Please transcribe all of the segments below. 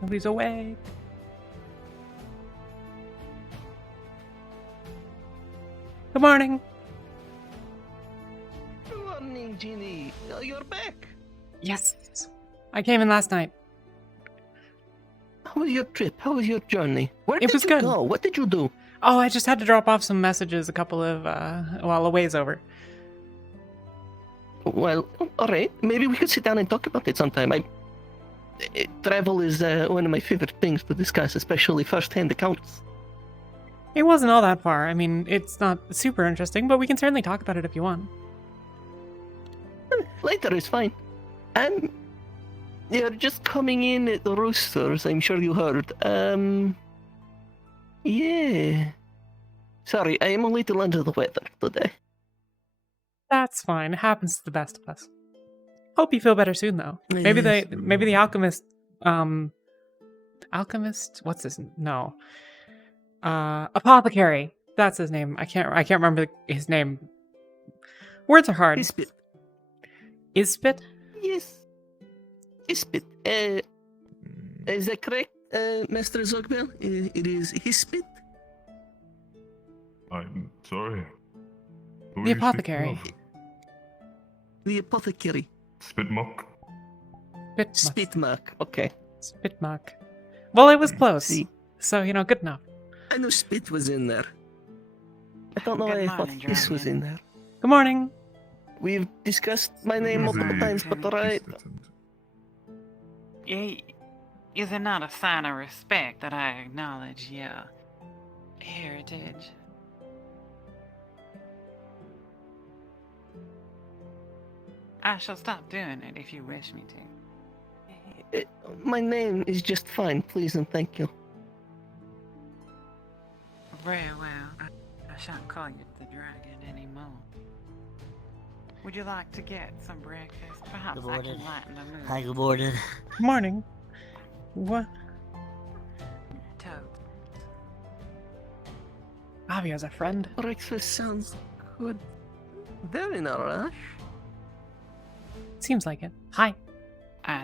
Nobody's awake. Good morning. Good morning, Ginny. Oh, you're back. Yes. I came in last night. How was your trip? How was your journey? Where It did was you good. go? What did you do? Oh, I just had to drop off some messages a couple of, a ways over. Well, all right. Maybe we could sit down and talk about it sometime. Travel is one of my favorite things to discuss, especially first-hand accounts. It wasn't all that far. I mean, it's not super interesting, but we can certainly talk about it if you want. Later is fine. You're just coming in at the roosters, I'm sure you heard. Yeah. Sorry, I am a little under the weather today. That's fine. It happens to the best of us. Hope you feel better soon, though. Maybe Yes. the alchemist, alchemist? What's his? No. Apothecary. That's his name. I can't remember his name. Words are hard. Ispit. Ispit? Yes. Ispit. Is that correct, Master Zogbel? It is Hispit? I'm sorry. Who are The you speaking apothecary. of? The apothecary. Spitmuck? Spitmark. Okay. Spitmark. Well, it was close. See. So, good enough. I knew Spit was in there. I don't know why Good I thought morning, Hiss was Dragon. in there. Good morning. We've discussed my name Easy. multiple times, but alright. Is it not a sign of respect that I acknowledge your heritage? I shall stop doing it if you wish me to. My name is just fine, please and thank you. Very well. I shan't call you the dragon anymore. Would you like to get some breakfast? Perhaps Good I morning. can lighten the mood. Hi, good morning. Good morning. What? Toad. Bobby has a friend. Breakfast sounds good. They're in a rush. Seems like it. Hi.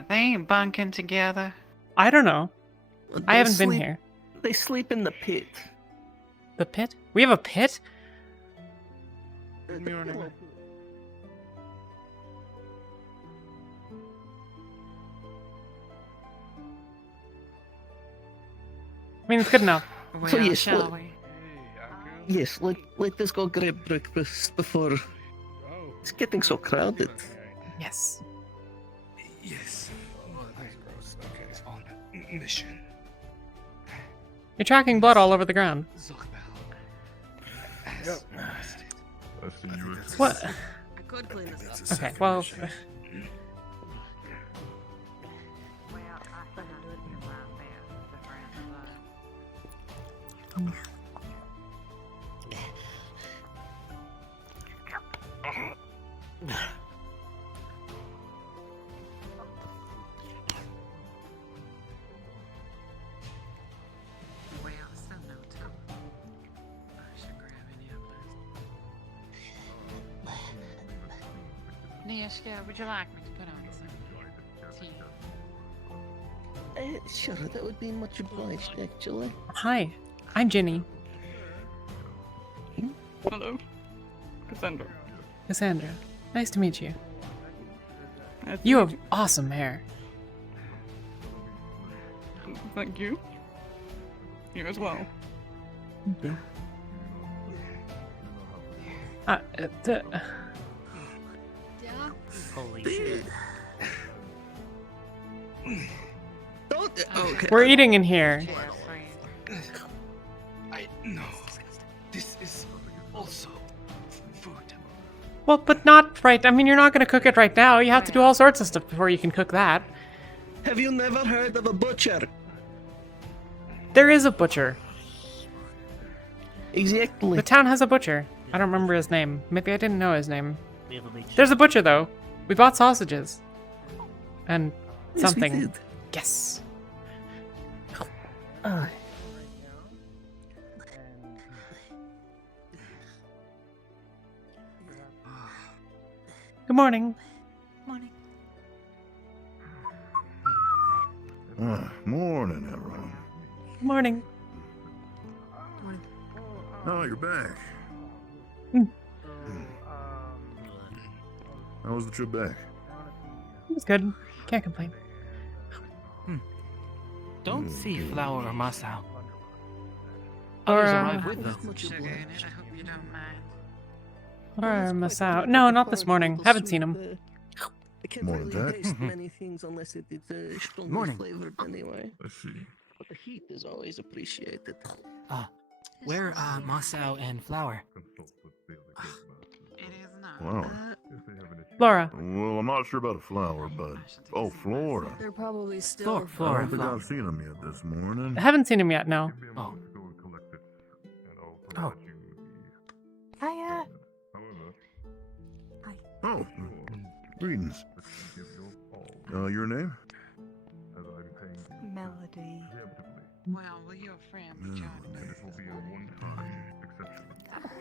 They ain't bunking together. I don't know. I They haven't been sleep- here. They sleep in the pit. The pit? We have a pit? I mean, it's good enough. Well, So yes, shall well- we? Yes, let us go grab breakfast before it's getting so crowded. Yes. Yes. On mission. You're tracking blood all over the ground. Zogbel. I see you were... What? I could clean this Okay, well, Well, I think I do it in my best, the friend of blood. Well, still no time. I should grab any of those. Nishka, would you like me to put on some tea? Sure, that would be much obliged, actually. hi. I'm Ginny. Hello, Cassandra. Cassandra. Nice to meet you. Nice to You meet have awesome hair. Thank you. You as well. Holy shit. Don't. Okay. We're eating in here. Cheers, friend. I know. This is also food. Well, but not right. I mean, you're not going to cook it right now. You have to do all sorts of stuff before you can cook that. Have you never heard of a butcher? There is a butcher. Exactly. The town has a butcher. I don't remember his name. Maybe I didn't know his name. We have a beach. There's a butcher, though. We bought sausages. And Yes, we something. did. Yes. Ah, Good morning. Morning. Morning. Morning. Oh, you're back. Hmm. How was the trip back? It was good. Can't complain. Don't see Flower or Masao. Or, Others arrive with them. Sugar in it, I hope you don't mind. Or Masao. No, not this morning. Haven't seen him. I can't Morning, really Jack. taste many things unless it is strongly Morning. flavored anyway. I see. But the heat is always appreciated. Where are Masao and Flower? Consult with the other guild masters. It is not. Wow. If they have an issue. Flora. Well, I'm not sure about a flower, but... Oh, Flora. They're probably still. I Flora, don't think Flower. I've seen him yet this morning. I haven't seen him yet, no. Give me a Oh. moment to go and collect it, and I'll provide you the... Hiya. However, Oh, greetings. give your all, Your name? as I'm paying you Melody. preemptively, Well, will your friend be joining and us? this will be a one-time exception.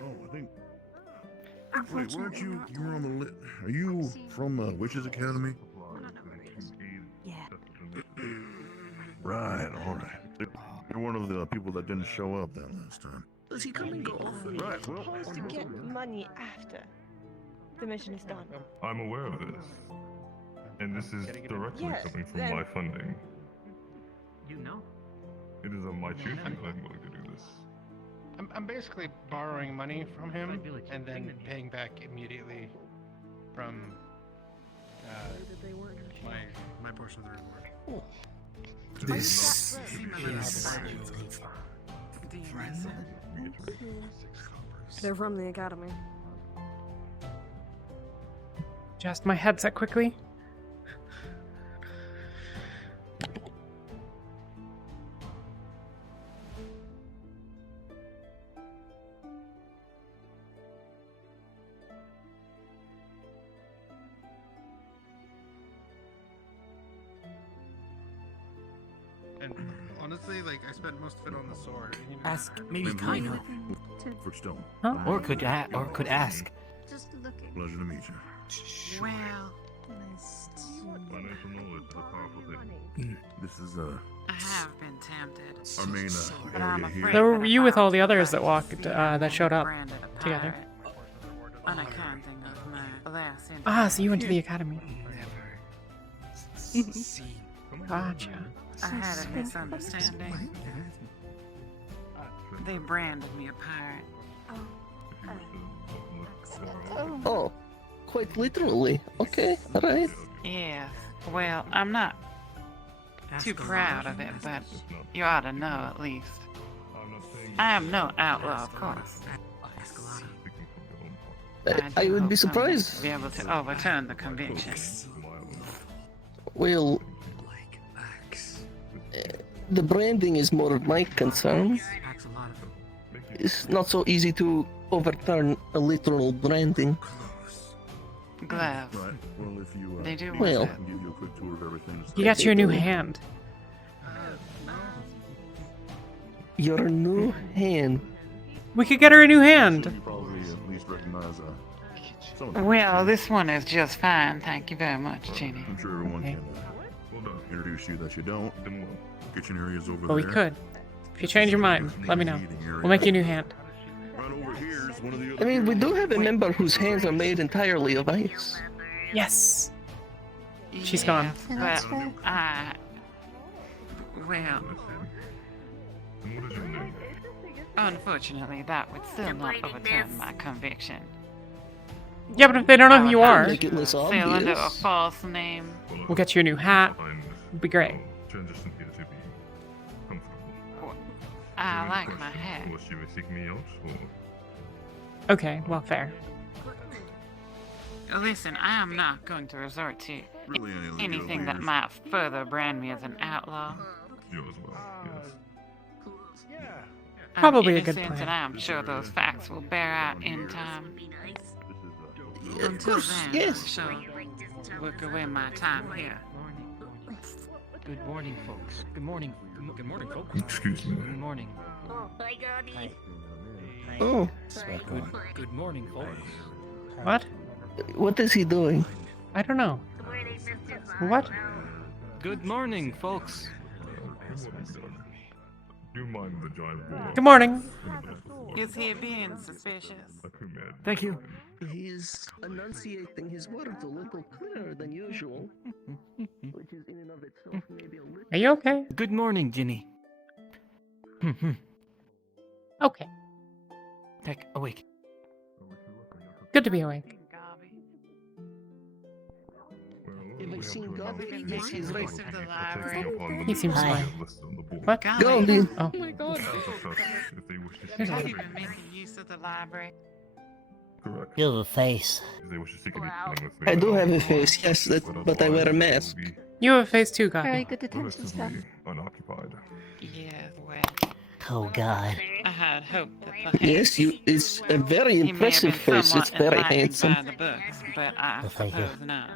Oh, I think... Wait, weren't you... You were on the lit... Are you from Witches Academy? Yeah. Right, alright. You're one of the people that didn't show up that last time. Does he come and go? Right, well... Supposed to get money after the mission is done. I'm aware of this, and this is directly Yes, coming from then- my funding. You know? It is on my duty that I'm willing to do this. I'm basically borrowing money from him Village and then dignity. paying back immediately from my portion of the reward. This They're from the academy. Adjust my headset quickly. And honestly, like I spent most of it on the sword. And, you know, Ask maybe Kaino. For Stone. Huh? Or could ask. Just looking. Pleasure to meet you. Well, Nice. Financial knowledge is a powerful thing. This is I have been tempted. our main But I'm area afraid here. There were that you if with I all the was others that to walked, that showed up branded a together. pirate, unaccounting of my last Ah, so you went to the academy. Never seen. Gotcha. I had a misunderstanding. They branded me a pirate. Oh, quite literally. Okay, alright. Yes. Well, I'm not too proud of it, but you ought to know at least. I am no outlaw, of course. I do would hope be someday surprised. to be able to overturn the conviction. Well, Like axe. the branding is more of my concern. It's not so easy to overturn a literal branding. Close. Gloves. Right. Well, if you They do Well. with I can give you a quick tour of everything. You got your new hand. Your new hand. We could get her a new hand. You probably at least recognize some of it. them. Well, this one is just fine. Thank you very much, Ginny. I'm sure everyone Okay. can introduce you that you don't. Kitchen areas over But we there. could. If you change your mind, let me know. We'll make you a new hand. Right over here is one of the I other mean, we do have a Wait. member whose hands are made entirely of ice. Yes. She's gone. But well, And what is your name? unfortunately, that would still not overturn my conviction. Yeah, but if they don't know who you are, Make it less Sail under a obvious. false name. we'll get you a new hat. It'd be great. Transition here to be comfortable. I Any like my questions, hat. or she may seek me out, or Okay, well, fair. Listen, I am not going to resort to really any of the anything that leaders. might further brand me as an outlaw. you as well. Yes. I'm Probably a good innocent, plan. And I'm sure those facts will bear out in time. This is Yeah, of Until course, then, yes. I shall work away my time here. Good morning, folks. Good morning. Good morning, folks. Excuse me. Good morning. Hi. Oh, Good morning, folks. What? what is he doing? I don't know. What? Good morning, folks. Do you mind the giant boar? Good morning. Is he being suspicious? Thank you. He's enunciating his words a little clearer than usual, which is in and of itself maybe a little. Are you okay? Good morning, Ginny. Okay. Heck, awake. Good to be awake. Have I seen Gobby? Yes, he's right. To the library. He seems Hi. fine. What? Gobby! Oh. Oh my god. Here's Have a- you been making use of the library? Correct. You have a face. They wish to seek a meeting with me. I do have a face, yes, but I wear a mask. You have a face too, guy. Very good detention stuff. Relatively unoccupied. Yes, well, Oh God. I had hoped that perhaps Yes, it's a very he may have impressive been face. It's somewhat very enlightened handsome. by the books, but I Well, thank you. suppose not.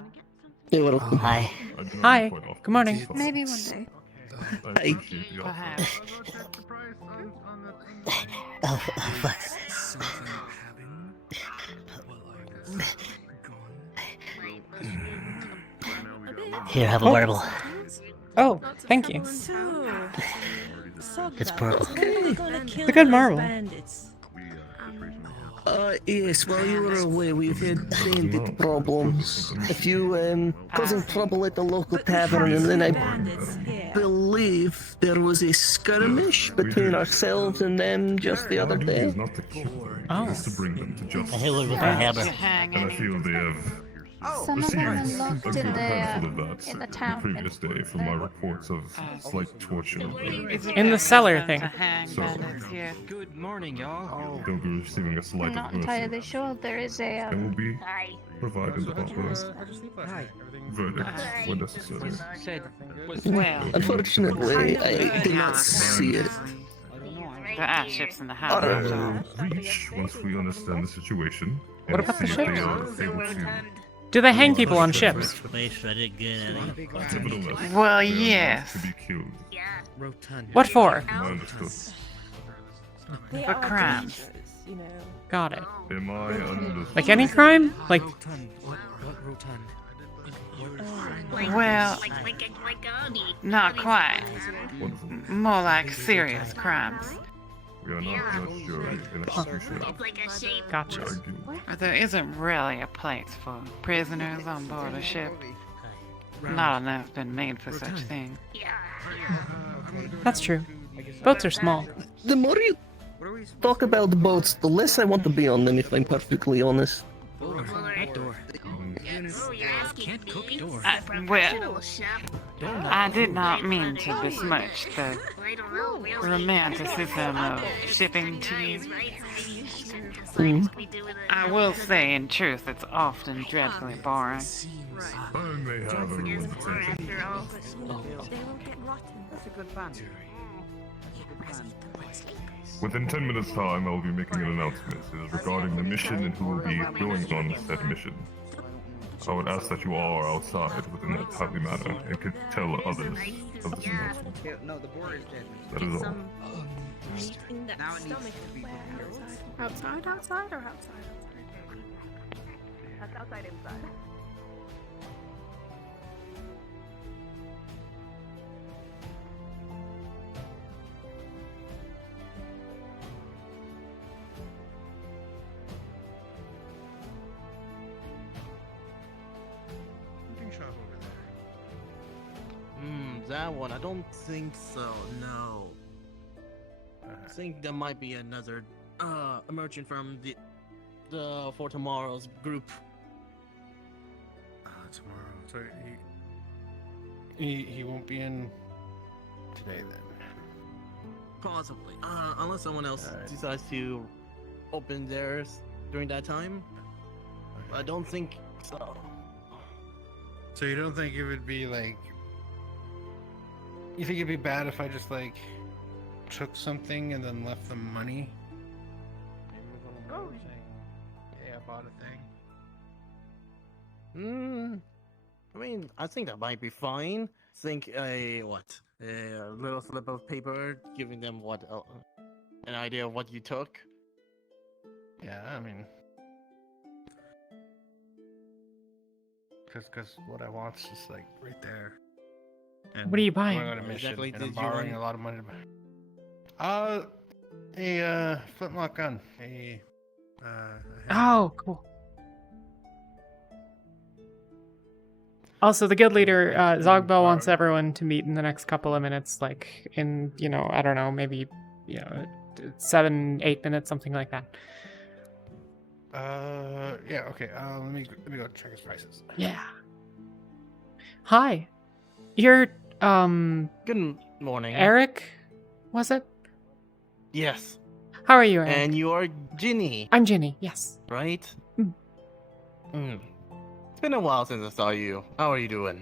You're welcome. Hi. I do not Hi. quite often Good morning. see Maybe one such- day. I Hi. appreciate the offer. Perhaps. How about chapter price on the Oh, fuck. Something happened while I was gone. Here, have a Oh. marble. Oh, thank you. It's purple. The good marble. Yes, while you were away, we've had bandit problems. A few, causing trouble at the local tavern, and then I believe there was a skirmish between ourselves and them just the other Our duty day. is not to kill them, Oh. it is to bring them to I justice. hit one with my To hammer. hang And I any feel they have Some of them are received locked a in good the handful of that in the the town. previous day from my reports of slight torture. Is it In the best cellar for them thing. to hang So- bandits here? Good morning, y'all. They'll be receiving a slight I'm not of mercy entirely sure there is a and will be provided So how'd you, upon how'd you sleep last Hi. night? Everything verdict when necessary. Said, Well, Unfortunately, I did not see it. the ice ships in the house. Alright. after all. Reach once we understand the situation. What and about the see if they ships? are able to. Do they hang people on ships? Nevertheless, Well, they are not yes. to be killed. Rotund. What for? I understood. For crimes. Got it. Am I under? Like any crime? Like, Rotund. What rotund? Well, not quite. Wonderful. More like serious crimes. We are not judge, jury, and executioner. gotcha. Argue. There isn't really a place for prisoners on board a ship. Not enough been made for such thing. That's true. Boats are small. The more you talk about boats, the less I want to be on them, if I'm perfectly honest. That door. Can't cook door. Well, I did not mean to besmirch the romanticism of shipping to you. I will say, in truth, it's often dreadfully boring. I may have everyone's attention. They won't get rotten. That's a good plan. Within 10 minutes' time, I will be making an announcement. It is regarding the mission and who will be going on said mission. I would ask that you all are outside within that timely manner and could tell others of this announcement. Yeah, no, the boar is dead. That is all. Now it needs to be Outside, outside, or outside? That's outside inside. hunting shop over there. That one, I don't think so, no. I think there might be another, a merchant from the for tomorrow's group. Tomorrow. So he won't be in today then. Possibly. Unless someone else decides to open theirs during that time. I don't think so. So you don't think it would be like? You think it'd be bad if I just like took something and then left them money? Maybe with a little money saying, "Yeah, I bought a thing." I mean, I think that might be fine. Think a little slip of paper giving them an idea of what you took. Yeah, I mean, because what I want's just like right there. And What are you buying? I'm going on a mission, Exactly, and I'm did you borrowing want- a lot of money to buy. A flintlock gun. A Oh, cool. Also, the guild leader, Zogbo, wants everyone to meet in the next couple of minutes, like in, I don't know, maybe, 7-8 minutes, something like that. Yeah, okay. Let me go check his prices. Yeah. Hi. You're, Good morning. Eric, was it? Yes. How are you, Eric? And you are Ginny. I'm Ginny, yes. Right? Mm. It's been a while since I saw you. How are you doing?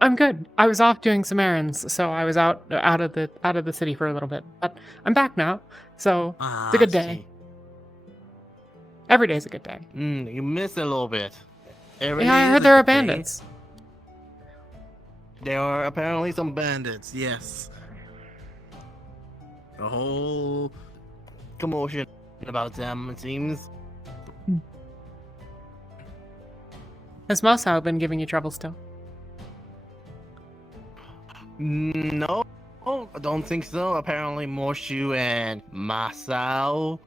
I'm good. I was off doing some errands, so I was out of the city for a little bit. But I'm back now, so it's a good day. Every day's a good day. You missed a little bit. Yeah, I heard there are bandits. There are apparently some bandits, yes. A whole commotion about them, it seems. Has Mosau been giving you trouble still? No, I don't think so. Apparently Moshu and Masao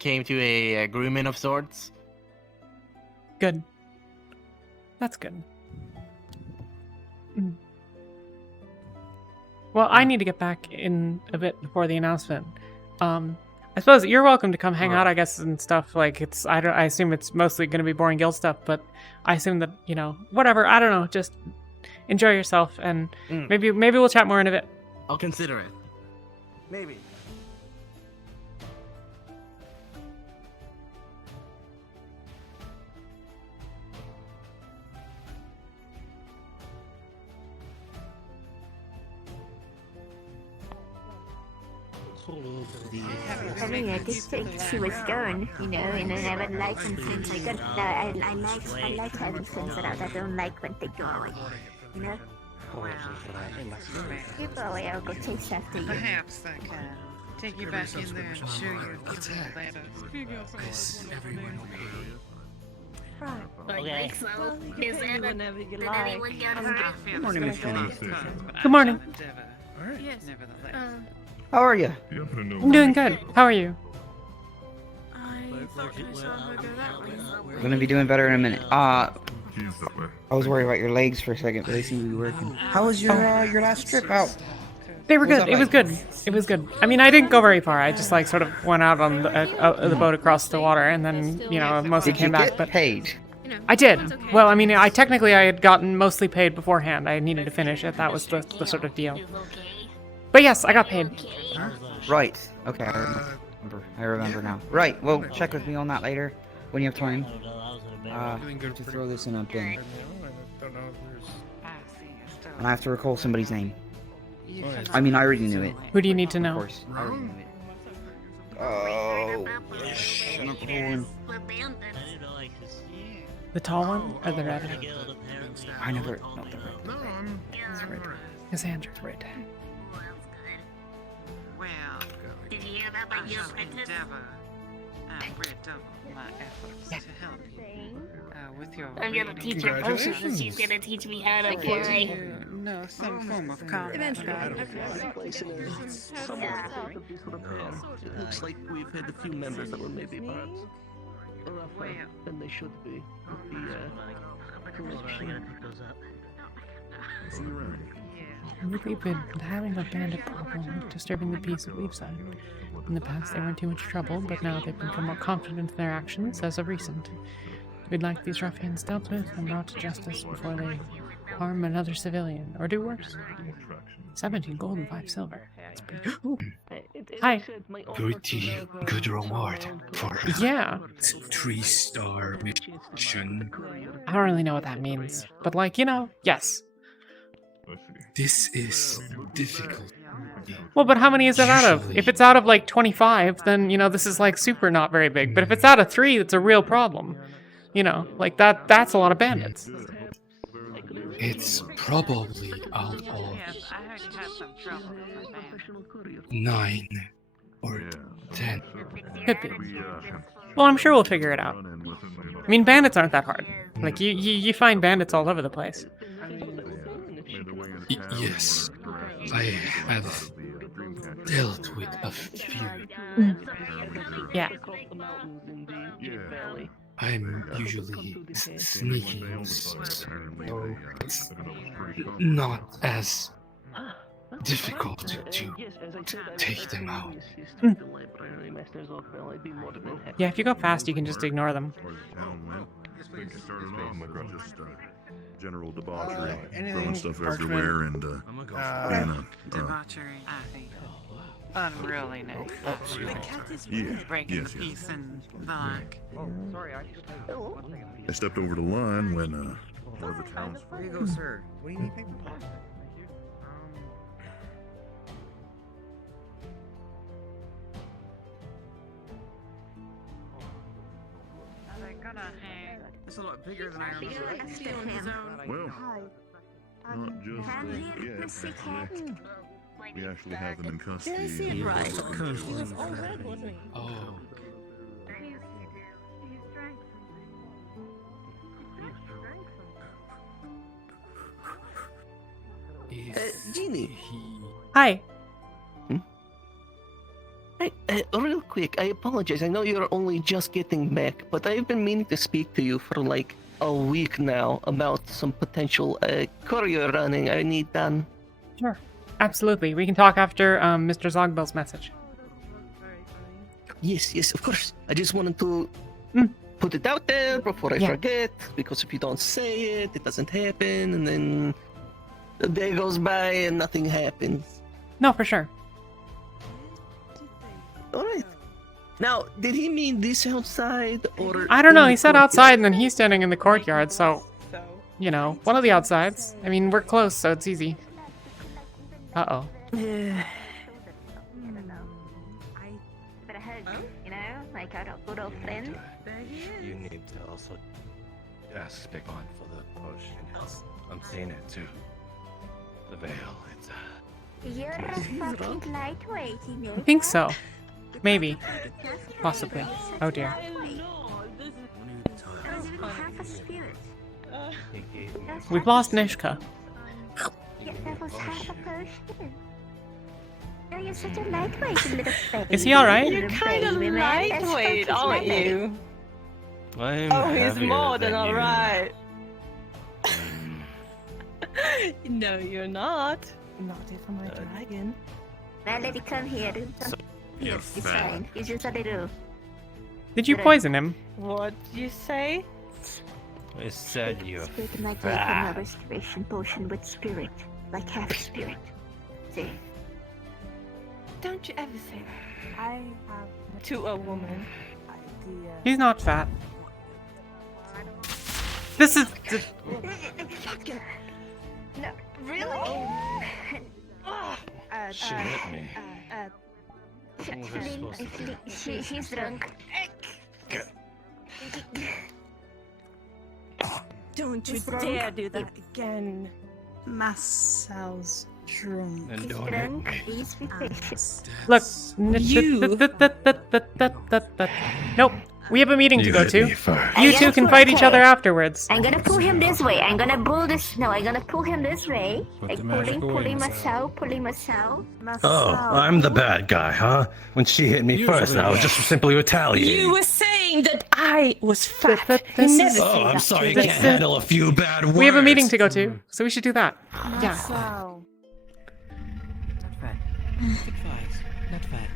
came to a agreement of sorts. Good. That's good. Well, I need to get back in a bit before the announcement. I suppose you're welcome to come hang out, I guess, and stuff. Like, I assume it's mostly going to be boring guild stuff, but I assume that, whatever, I don't know, just enjoy yourself, and maybe we'll chat more in a bit. I'll consider it. Maybe. I mean, I just think she was gone, and I never liked them since I got I like having things that I don't like when they go, People will go chase after you. Perhaps I can take you back in there and show you a few letters. Is everyone okay? Okay. So, is everyone Good morning, Miss Ginny. Good morning. Alright. Yes. How are you? I'm doing good. How are you? I thought I saw her go that way. We're gonna be doing better in a minute. I was worried about your legs for a second, but they seem to be working. How was your last trip out? They were good. It was good. It was good. I mean, I didn't go very far. I just sort of went out on the boat across the water, and then mostly came back. But paid? I did. Well, I mean, I had gotten mostly paid beforehand. I needed to finish it. That was the sort of deal. But yes, I got paid. Right. Okay, I remember now. Right. Well, check with me on that later when you have time. To throw this in a bin. And I have to recall somebody's name. I mean, I already knew it. Who do you need to know? Of course, I already knew it. Oh, The tall one or the red? I never. No, the red. It's red. Cassandra's red. Well, Did you hear about your apprentice? I've redoubled my efforts to help you with your I'm gonna teach her potions. She's gonna teach me how to fly. No, some form of combat. It looks like we've had a few members that were maybe perhaps rougher than they should be. We've been having a bandit problem disturbing the peace of Leafside. In the past, they weren't too much trouble, but now they've become more confident in their actions as of recent. We'd like these ruffians dealt with and brought to justice before they harm another civilian, or do worse. 17 gold and 5 silver. That's pretty... Hi. Pretty good reward for a 3-star mission. I don't really know what that means, but yes. This is difficult. Well, but how many is it out of? If it's out of 25, then this is super not very big. But if it's out of 3, that's a real problem. That's a lot of bandits. It's probably out of 9 or 10. Could be. Well, I'm sure we'll figure it out. I mean, bandits aren't that hard. You find bandits all over the place. Yes, I have dealt with a few. Yeah. I'm usually sneaking, so it's not as difficult to take them out. Yeah, if you go fast, you can just ignore them. General debauchery, anything throwing stuff parchment? everywhere, and Debauchery, I think. Unruly name. Breaking yes. the peace and the like. I stepped over the line when one of the towns. Here you go, sir. What do you need paper for? Are they gonna hang? It's a lot bigger than I remember. Well, not just yet. We actually have them in custody. Oh. Ginny. Hi. Hey, real quick, I apologize. I know you're only just getting back, but I've been meaning to speak to you for like a week now about some potential courier running I need done. Sure. Absolutely. We can talk after Mr. Zogbell's message. Yes, of course. I just wanted to put it out there before I forget, because if you don't say it, it doesn't happen, and then the day goes by and nothing happens. No, for sure. Alright. Now, did he mean this outside, or... I don't know. He said outside, and then he's standing in the courtyard, so... You know, one of the outsides. I mean, we're close, so it's easy. Uh-oh. You know, like our good old friend. You need to also ask Spigon for the potion. I'm seeing it too. The veil, it's You're a fucking lightweight, you know. I think so. Maybe. Possibly. Oh dear. We've lost Nishka. Yeah, that was half a potion. Oh, you're such a lightweight little baby. Is he alright? You're kind of lightweight, aren't you? Oh, he's more than alright. No, you're not. Not if I'm a dragon. Now let it come here. You're It's fat. fine. It's just a little. Did you poison him? What you say? I said you're Spirit might take fat. a restoration potion with spirit, like half spirit. See? Don't you ever say that. I have to a woman. He's not fat. This is... No, really? She hit me. She's drunk. Don't you He's drunk. dare do that again. Marcel's drunk. And He's don't hit drunk. me. Please be patient. Look. You. Nope. We have a meeting to You go hit to. me first. You two can fight each other afterwards. I'm gonna pull him this way. I'm gonna pull this. No, I'm gonna pull him this way. Put Like the magic pulling wings myself, pulling myself. Oh, I'm the bad guy, huh? When she hit me first, I was just simply retaliating. You were saying that I was fat. You This never is- say Oh, I'm that sorry, you to can't me. handle a few bad words. We have a meeting to go to, so we should do that. Yeah. Marcel. Not fat. Good vibes. Not fat.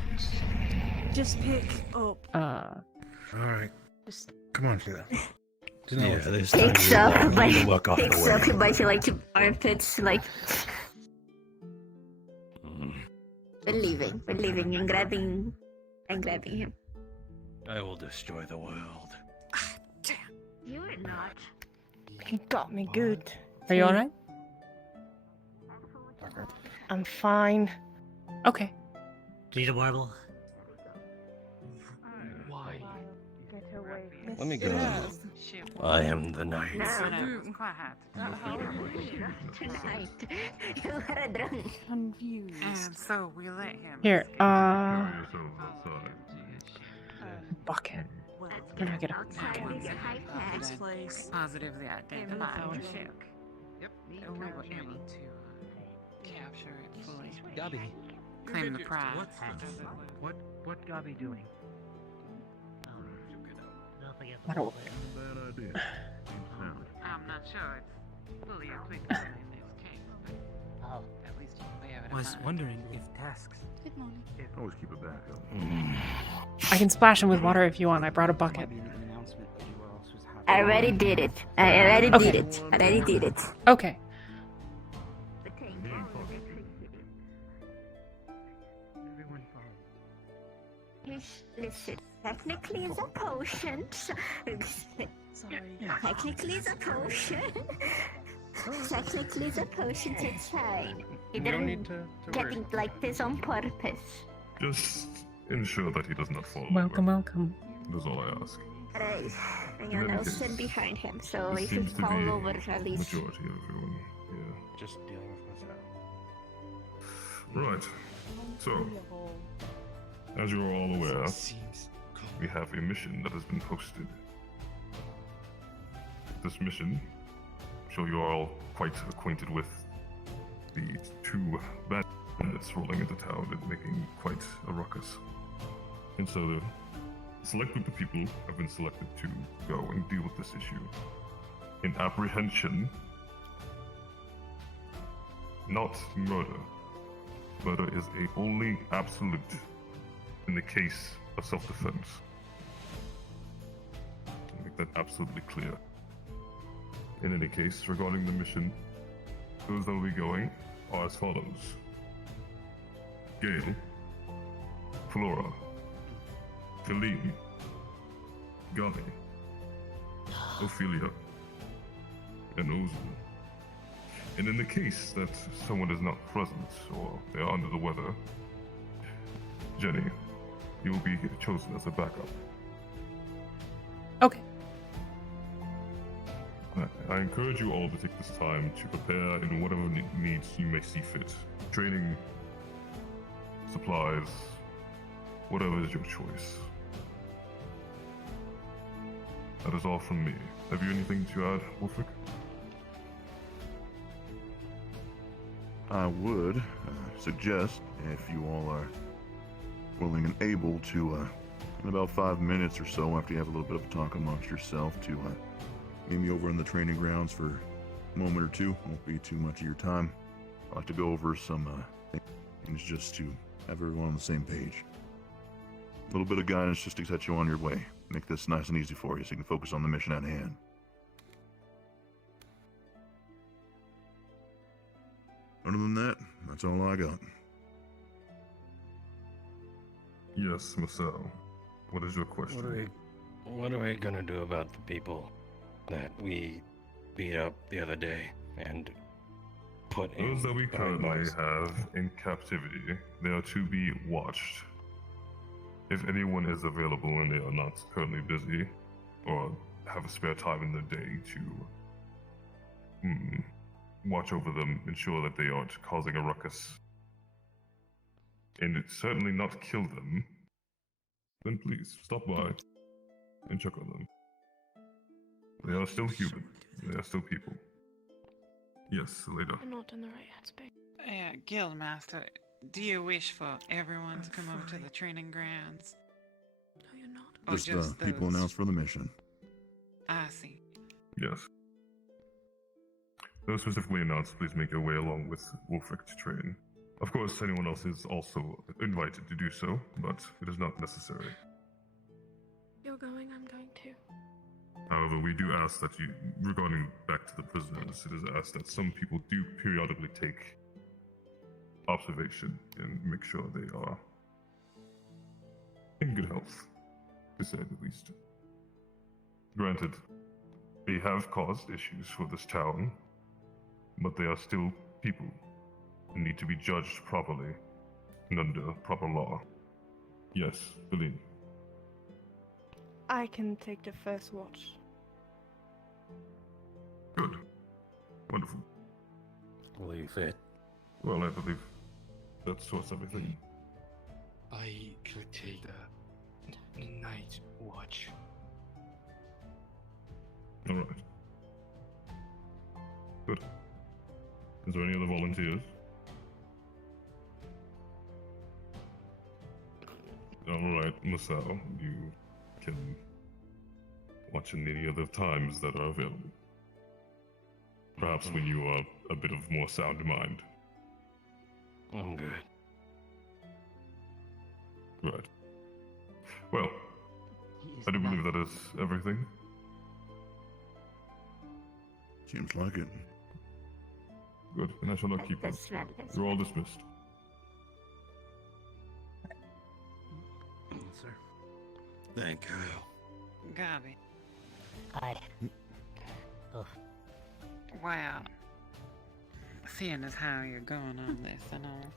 Just pick up. Alright. Come on, Sheila. Yeah, this Takes time up you by need to work off takes the up way. by like armpits, like we're leaving and grabbing him. I will destroy the world. You're not. You got me good. Are you alright? I'm fine. Okay. Do you need a marble? Why? Get away. Let me go. I am the knight. Tonight. You are a drunk. Confused. And so we let him. Here, bucket. Where do I get a bucket? Positively identified the ship. And we were able to capture it fully. Gabby. claim the prize. What Gabi doing? I don't. Bad idea. I'm not sure it's fully applicable in this case, but at least you can bear it in Was mind. wondering if tasks. Good morning. Always keep it back up. I can splash him with water if you want. I brought a bucket. I already did it. I already did it. I already did it. Okay. Listen, Technically it's a potion. Sorry. Technically it's a potion. Technically it's a potion, so it's fine. He You don't didn't need to get worry. it like this on purpose. Just ensure that he does not fall Welcome, over. welcome. That's all I ask. And I'll stand behind him, so It if he seems to fall be over, at least. majority of everyone. Yeah. Just dealing with myself. Right. So, as you are all aware, we have a mission that has been posted. This mission, I'm sure you are all quite acquainted with the two bandits rolling into town and making quite a ruckus. And so the select group of people have been selected to go and deal with this issue. In apprehension, not murder. Murder is a only absolute in the case of self-defense. I'll make that absolutely clear. In any case, regarding the mission, those that will be going are as follows. Gale, Flora, Feline, Gunny, Ophelia, and Ozil. And in the case that someone is not present or they are under the weather, Jenny, you will be chosen as a backup. Okay. I encourage you all to take this time to prepare in whatever needs you may see fit. Training, supplies, whatever is your choice. That is all from me. Have you anything to add, Wolfric? I would suggest, if you all are willing and able to, in about 5 minutes or so, after you have a little bit of a talk amongst yourself, to meet me over in the training grounds for a moment or two. Won't be too much of your time. I'd like to go over some things just to have everyone on the same page. A little bit of guidance just to set you on your way. Make this nice and easy for you so you can focus on the mission at hand. Other than that, that's all I got. Yes, Marcel. What is your question? What are we gonna do about the people that we beat up the other day and put in? Those that we currently bars? have in captivity, they are to be watched. If anyone is available and they are not currently busy, or have a spare time in the day to watch over them, ensure that they aren't causing a ruckus, and it's certainly not kill them, then please stop by and check on them. They are still human. They are still people. Yes, later. I'm not in the right headspace. Yeah, Guildmaster, do you wish for everyone to come over to the training grounds? No, you're not. Or Just the people those? announced for the mission. I see. Yes. Those specifically announced, please make your way along with Wolfric to train. Of course, anyone else is also invited to do so, but it is not necessary. You're going, I'm going too. However, we do ask that you, regarding back to the prisoners, it is asked that some people do periodically take observation and make sure they are in good health, to say the least. Granted, they have caused issues for this town, but they are still people and need to be judged properly and under proper law. Yes, Feline. I can take the first watch. Good. Wonderful. Believe it. Well, I believe that sorts everything. I could take the night watch. Alright. Good. Is there any other volunteers? Masao, you can watch in any other times that are available. Perhaps when you are a bit of more sound mind. I'm good. Right. Well, I do believe that is everything. Seems like it. Good, and I shall not keep you. You're all dismissed. Sir. Thank you. Gabby. Hi. Wow. Seeing as how you're going on this and all,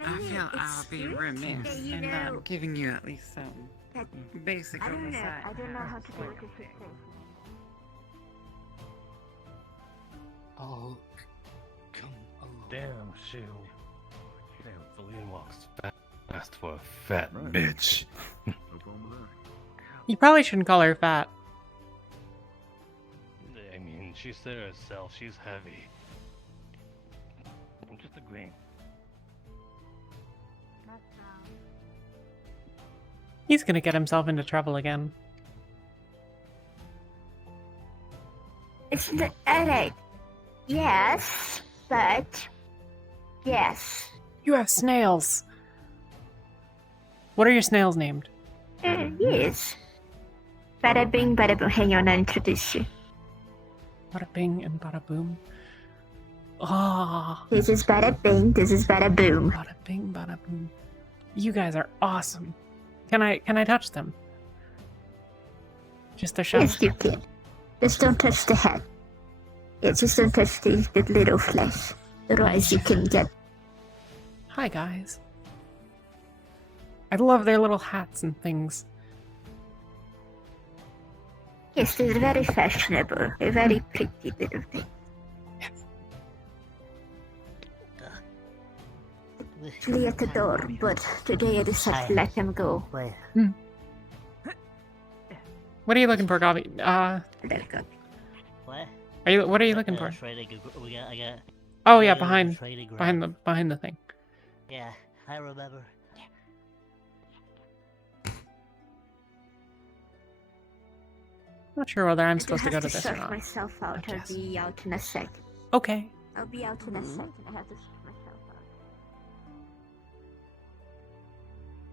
I feel I would be remiss in not giving you at least some basic oversight. I don't know how to deal with this situation. Oh, come on. Damn, shoot. Damn, Celine walks fast for a fat bitch. No problem with that. You probably shouldn't call her fat. I mean, she said herself, she's heavy. I'm just agreeing. He's gonna get himself into trouble again. It's the alright. Yes, but yes. You have snails. What are your snails named? Yes. Bada bing, bada boom. Hang on, I'll introduce you. Bada bing and bada boom. Ah. This is bada bing, this is bada boom. Bada bing, bada boom. You guys are awesome. Can I touch them? Just their shells? Yes, you can. Just don't touch the head. Yeah, just don't touch the little flesh. Otherwise you can get... Hi, guys. I love their little hats and things. Yes, they're very fashionable. They're very pretty little things. Actually at the door, but today I decided to let them go. What are you looking for, Gabi? What? What are you looking for? I got. Oh yeah, behind the thing. Yeah, I remember. Not sure whether I'm supposed to go to this or sort not. myself out. I'll be out in a sec. Okay. I'll be out in a sec. I have to sort myself out.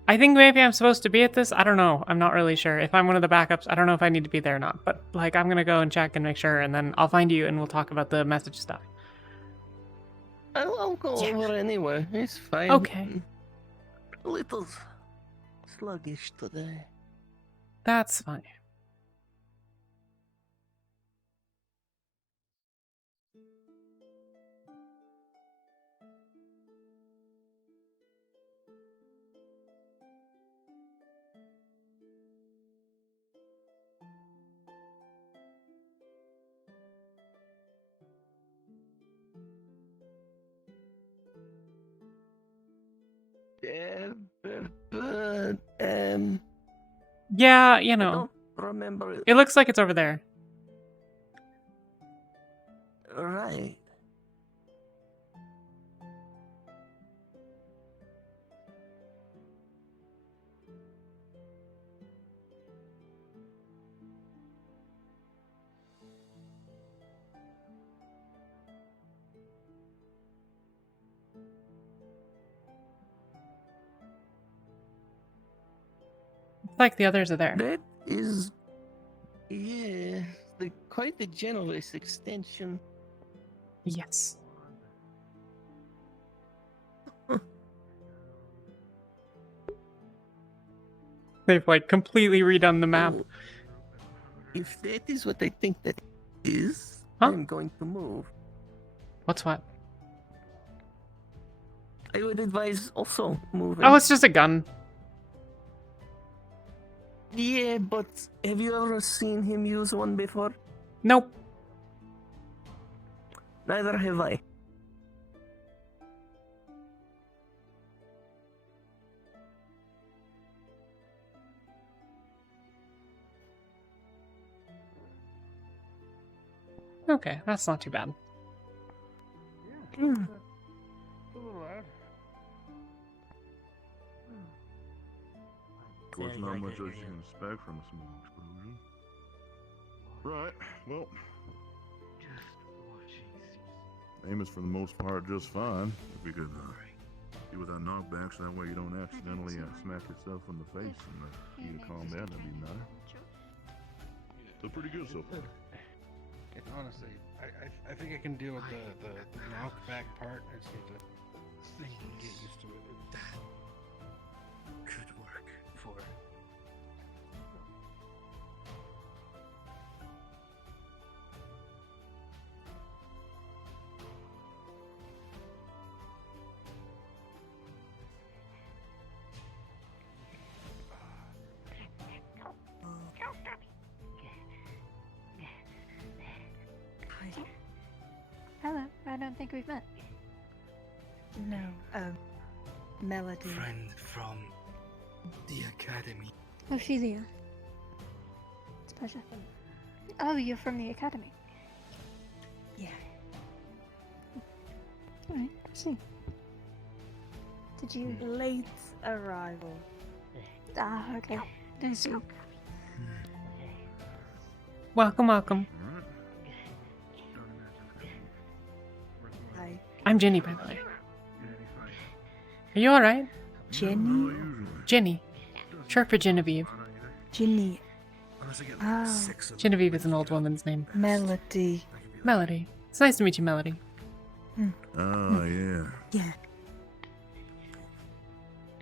I think maybe I'm supposed to be at this. I don't know. I'm not really sure. If I'm one of the backups, I don't know if I need to be there or not. But like, I'm gonna go and check and make sure, and then I'll find you and we'll talk about the message stuff. I'll go over anyway. It's fine. Okay. A little sluggish today. That's fine. But Yeah, you know. remember it. It looks like it's over there. Right. It's like the others are there. That is, yeah, quite the generous extension. Yes. They've like completely redone the map. If that is what I think that is, I'm going to move. What's what? I would advise also moving. Oh, it's just a gun. Yeah, but have you ever seen him use one before? Nope. Neither have I. Okay, that's not too bad. course, not much else you can expect from a small explosion. Right, well, aim is for the most part just fine. If we could deal with that knockback so that way you don't accidentally smack yourself in the face and you to calm down, that'd be nice. So pretty good so far. Honestly, I think I can deal with the knockback part. I just need to get used to it. That could work for. Hello, I don't think we've met. No, Melody. Friend from the academy. Oh, Shelia. It's a pleasure. Oh, you're from the academy? Yeah. Alright, I see. Did you... Late arrival. Ah, okay. I see. Welcome, welcome. Hi. I'm Ginny, by the way. Are you alright? Jenny? Ginny. Short for Genevieve. Ginny. Ah. Genevieve is an old woman's name. Melody. Melody. It's nice to meet you, Melody. Ah, yeah. Yeah.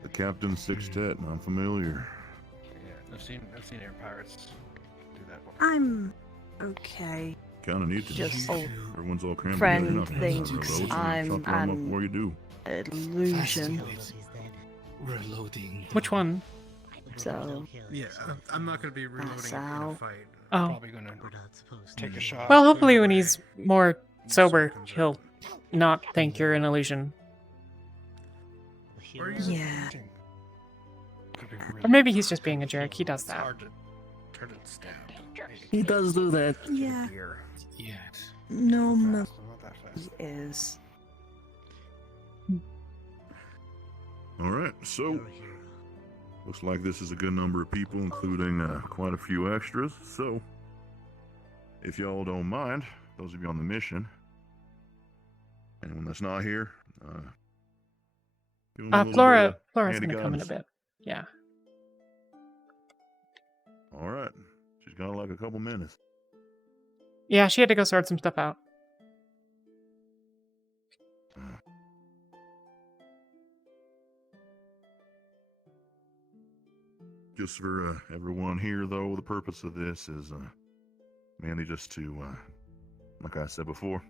The Captain Sextet, I'm familiar. Yeah, I've seen air pirates do that before. I'm okay. Kinda need to. Just Everyone's all crammed friend together. You're not thinks gonna road, I'm chop them up an before you do. illusion. Reloading. Which one? So Yeah, I'm not gonna be reloading in a fight. Oh. I'm probably gonna take a shot. Well, hopefully when he's more sober, he'll not think you're an illusion. yeah. Or maybe he's just being a jerk. He does that. He does do that. Yeah. Yes. Normally is. Alright, so looks like this is a good number of people, including quite a few extras. So, if y'all don't mind, those of you on the mission, anyone that's not here, give them a little Flora's handy gonna come in a guidance. bit. Yeah. Alright, she's got like a couple minutes. Yeah, she had to go sort some stuff out. Just for everyone here, though, the purpose of this is mainly just to, like I said before,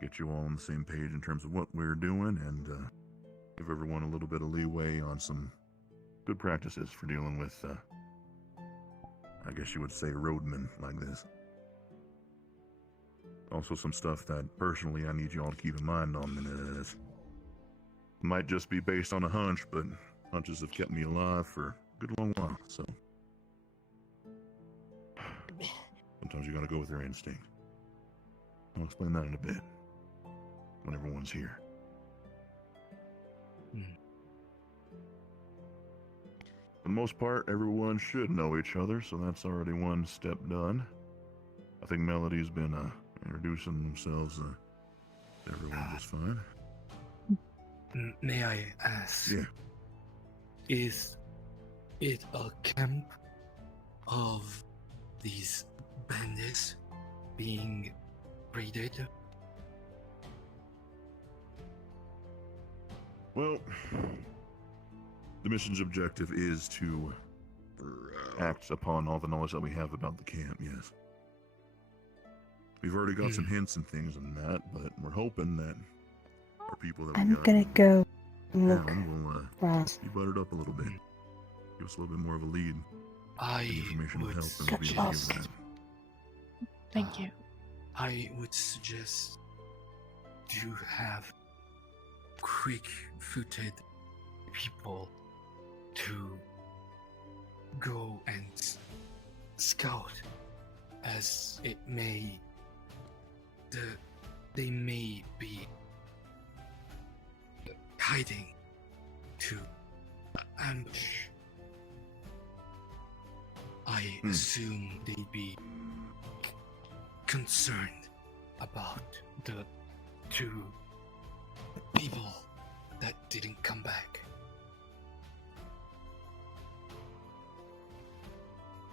get you all on the same page in terms of what we're doing and give everyone a little bit of leeway on some good practices for dealing with, I guess you would say, roadmen like this. Also some stuff that, personally, I need you all to keep in mind on this. Might just be based on a hunch, but hunches have kept me alive for a good long while, so sometimes you gotta go with your instinct. I'll explain that in a bit when everyone's here. For the most part, everyone should know each other, so that's already one step done. I think Melody's been introducing themselves to everyone just fine. May I ask? Yeah. Is it a camp of these bandits being raided? Well, the mission's objective is to act upon all the knowledge that we have about the camp, yes. We've already got some hints and things on that, but we're hoping that our people that we I'm got gonna go look down will around. be buttered up a little bit. Give us a little bit more of a lead. I The information will would help and we'll be able to give that. Thank you. I would suggest you have quick-footed people to go and scout, as it may they may be hiding to ambush I assume they'd be concerned about the two people that didn't come back.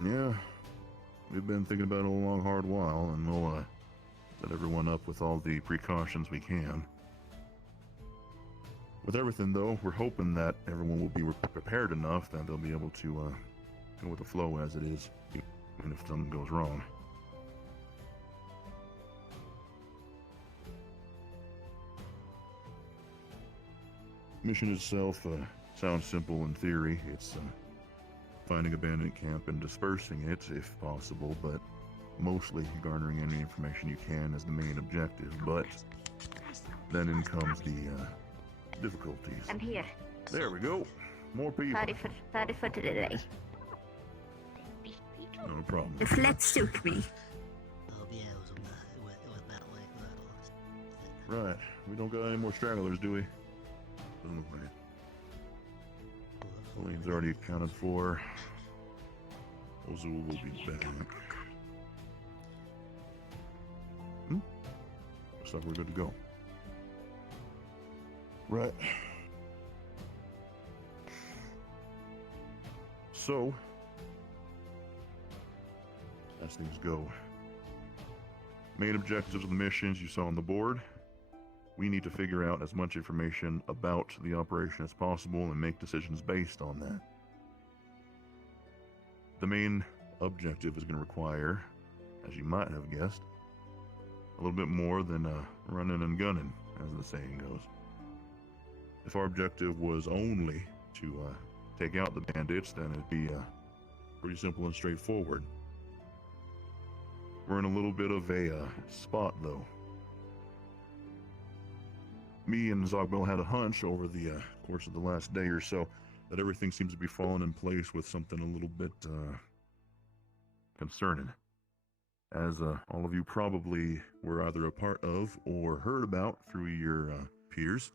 Yeah, we've been thinking about it a long, hard while, and we'll set everyone up with all the precautions we can. With everything, though, we're hoping that everyone will be prepared enough that they'll be able to go with the flow as it is, even if something goes wrong. Mission itself sounds simple in theory. It's finding a bandit camp and dispersing it, if possible, but mostly garnering any information you can is the main objective. But then in comes the difficulties. I'm here. There we go. More people. Sorry for the delay. No problem. The flat took me. Right. We don't got any more stragglers, do we? Doesn't look like it. Celine's already accounted for. Ozul will be back. Looks like we're good to go. Right. So, as things go, main objectives of the missions you saw on the board. We need to figure out as much information about the operation as possible and make decisions based on that. The main objective is going to require, as you might have guessed, a little bit more than running and gunning, as the saying goes. If our objective was only to take out the bandits, then it'd be pretty simple and straightforward. We're in a little bit of a spot, though. Me and Zogbel had a hunch over the course of the last day or so that everything seems to be falling in place with something a little bit concerning. As all of you probably were either a part of or heard about through your peers,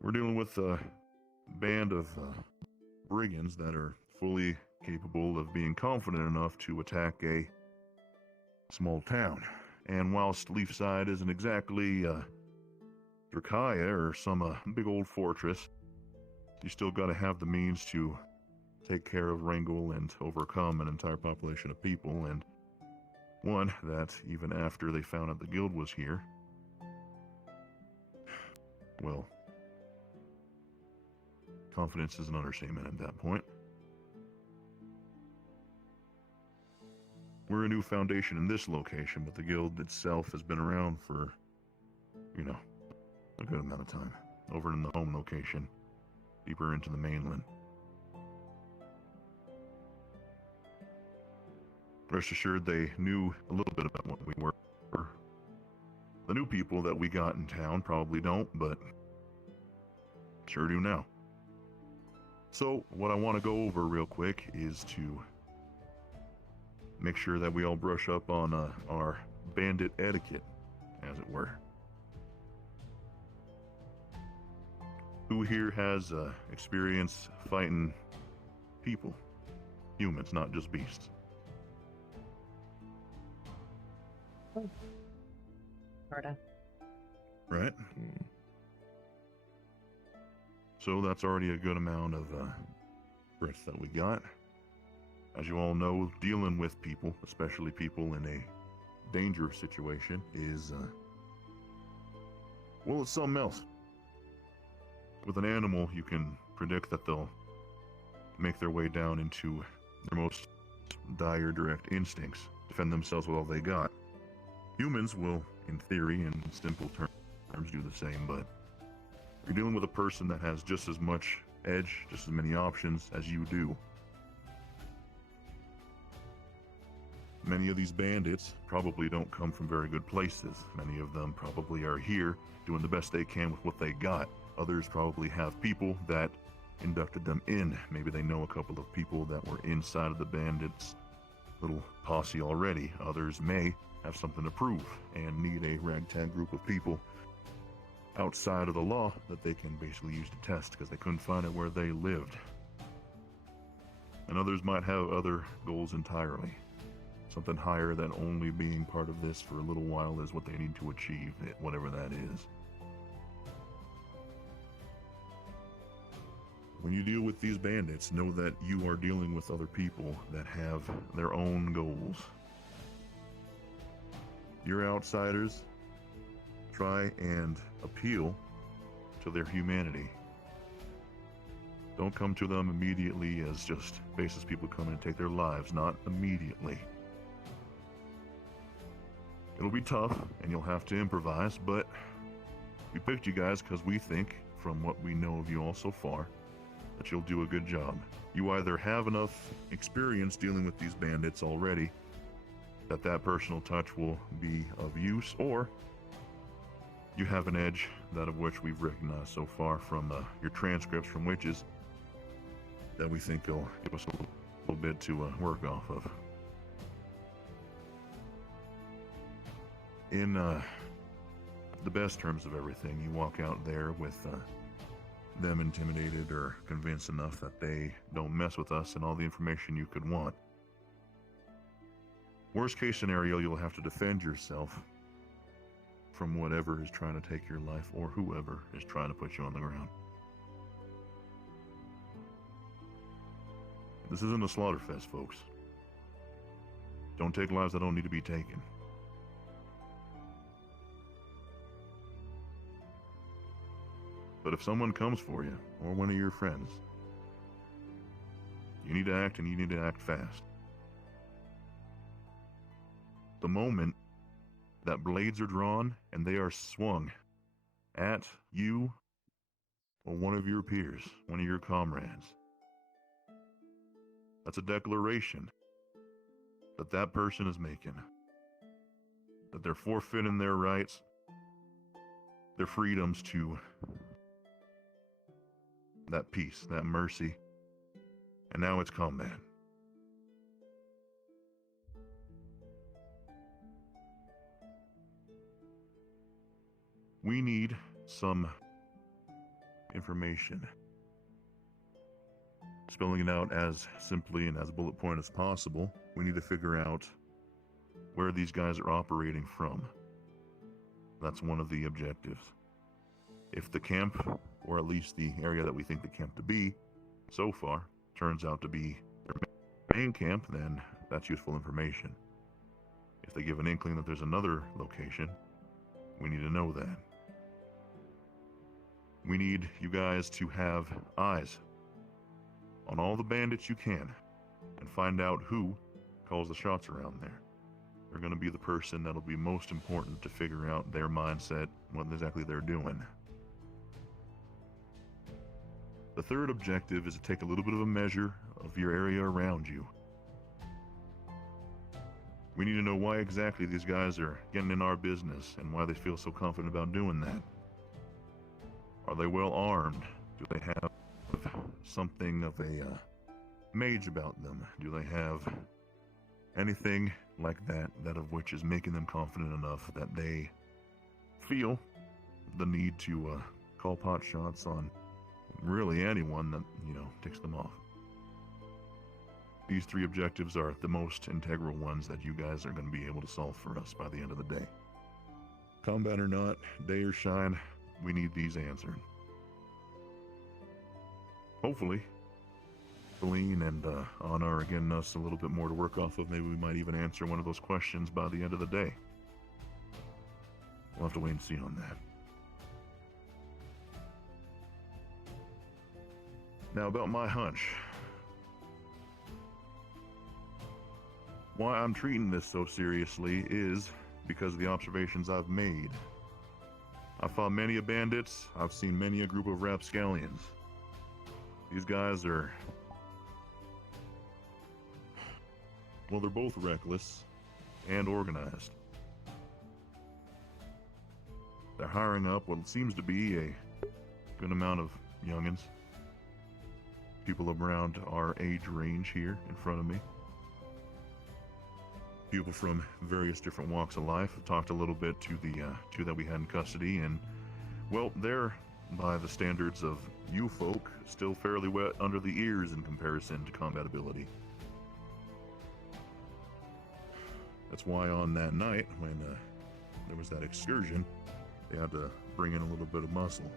we're dealing with a band of brigands that are fully capable of being confident enough to attack a small town. And whilst Leafside isn't exactly Drakaya or some big old fortress, you still got to have the means to take care of, wrangle, and overcome an entire population of people, and one that, even after they found out the guild was here, well, confidence is an understatement at that point. We're a new foundation in this location, but the guild itself has been around for, you know, a good amount of time. Over in the home location, deeper into the mainland. Rest assured, they knew a little bit about what we were. The new people that we got in town probably don't, but sure do now. So, what I want to go over real quick is to make sure that we all brush up on our bandit etiquette, as it were. Who here has experience fighting people? Humans, not just beasts. Sorta. Right? So that's already a good amount of breadth that we got. As you all know, dealing with people, especially people in a dangerous situation, is, well, it's something else. With an animal, you can predict that they'll make their way down into their most dire direct instincts, defend themselves with all they got. Humans will, in theory, in simple terms, do the same, but you're dealing with a person that has just as much edge, just as many options as you do. Many of these bandits probably don't come from very good places. Many of them probably are here doing the best they can with what they got. Others probably have people that inducted them in. Maybe they know a couple of people that were inside of the bandits' little posse already. Others may have something to prove and need a ragtag group of people outside of the law that they can basically use to test because they couldn't find it where they lived. And others might have other goals entirely. Something higher than only being part of this for a little while is what they need to achieve, whatever that is. When you deal with these bandits, know that you are dealing with other people that have their own goals. You're outsiders. Try and appeal to their humanity. Don't come to them immediately as just baseless people come in and take their lives. Not immediately. It'll be tough, and you'll have to improvise, but we picked you guys because we think, from what we know of you all so far, that you'll do a good job. You either have enough experience dealing with these bandits already that personal touch will be of use, or you have an edge, that of which we've recognized so far from your transcripts from witches, that we think will give us a little bit to work off of. In the best terms of everything, you walk out there with them intimidated or convinced enough that they don't mess with us and all the information you could want. Worst case scenario, you'll have to defend yourself from whatever is trying to take your life or whoever is trying to put you on the ground. This isn't a slaughterfest, folks. Don't take lives that don't need to be taken. But if someone comes for you, or one of your friends, you need to act, and you need to act fast. The moment that blades are drawn and they are swung at you or one of your peers, one of your comrades, that's a declaration that that person is making, that they're forfeiting their rights, their freedoms to that peace, that mercy, and now it's combat. We need some information. Spelling it out as simply and as bullet point as possible, we need to figure out where these guys are operating from. That's one of the objectives. If the camp, or at least the area that we think the camp to be, so far, turns out to be their main camp, then that's useful information. If they give an inkling that there's another location, we need to know that. We need you guys to have eyes on all the bandits you can and find out who calls the shots around there. They're going to be the person that'll be most important to figure out their mindset, what exactly they're doing. The third objective is to take a little bit of a measure of your area around you. We need to know why exactly these guys are getting in our business and why they feel so confident about doing that. Are they well armed? Do they have something of a mage about them? Do they have anything like that, that of which is making them confident enough that they feel the need to call pot shots on really anyone that, ticks them off? These three objectives are the most integral ones that you guys are going to be able to solve for us by the end of the day. Combat or not, day or shine, we need these answered. Hopefully, Feline and Anna are getting us a little bit more to work off of. Maybe we might even answer one of those questions by the end of the day. We'll have to wait and see on that. Now about my hunch. Why I'm treating this so seriously is because of the observations I've made. I've fought many a bandits, I've seen many a group of rapscallions. These guys are... well, they're both reckless and organized. They're hiring up what seems to be a good amount of youngins. People around our age range here in front of me. People from various different walks of life. I've talked a little bit to the two that we had in custody, and well, they're, by the standards of you folk still fairly wet under the ears in comparison to combat ability. That's why on that night, when there was that excursion, they had to bring in a little bit of muscle.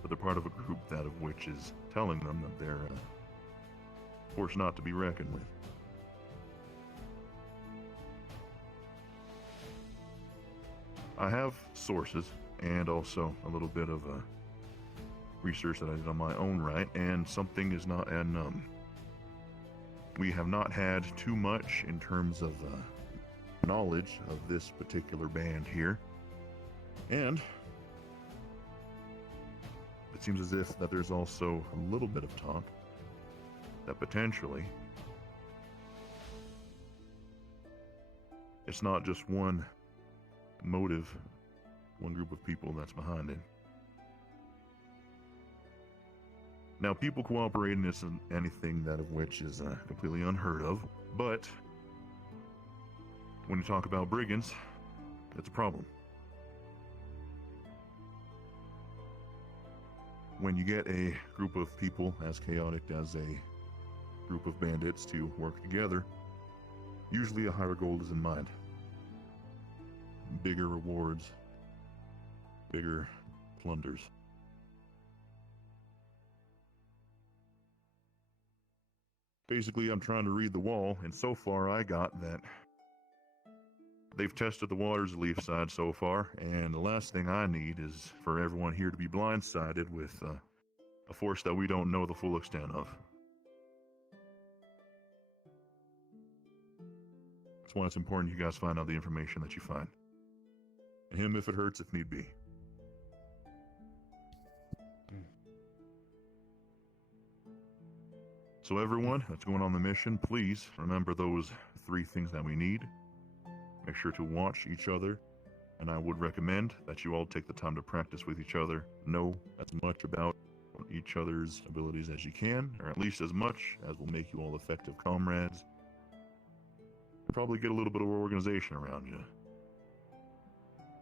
But they're part of a group, that of which is telling them that they're a force not to be reckoned with. I have sources and also a little bit of research that I did on my own right, and something is not adding up. We have not had too much in terms of knowledge of this particular band here, and it seems as if that there's also a little bit of talk that potentially it's not just one motive, one group of people that's behind it. Now, people cooperating isn't anything that of which is completely unheard of, but when you talk about brigands, it's a problem. When you get a group of people as chaotic as a group of bandits to work together, usually a higher goal is in mind. Bigger rewards, bigger plunders. Basically, I'm trying to read the wall, and so far I got that they've tested the waters of Leafside so far, and the last thing I need is for everyone here to be blindsided with a force that we don't know the full extent of. That's why it's important you guys find out the information that you find. And him if it hurts, if need be. So everyone that's going on the mission, please remember those 3 things that we need. Make sure to watch each other, and I would recommend that you all take the time to practice with each other. Know as much about each other's abilities as you can, or at least as much as will make you all effective comrades. Probably get a little bit of organization around you.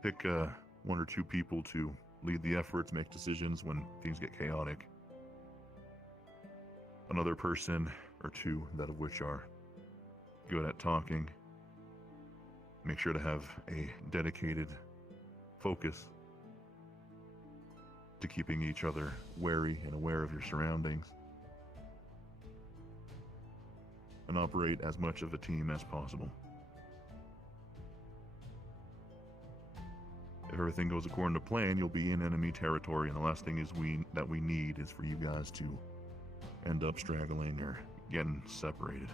Pick 1 or 2 people to lead the efforts, make decisions when things get chaotic. Another person or 2 that of which are good at talking. Make sure to have a dedicated focus to keeping each other wary and aware of your surroundings. And operate as much of a team as possible. If everything goes according to plan, you'll be in enemy territory, and the last thing that we need is for you guys to end up straggling or getting separated.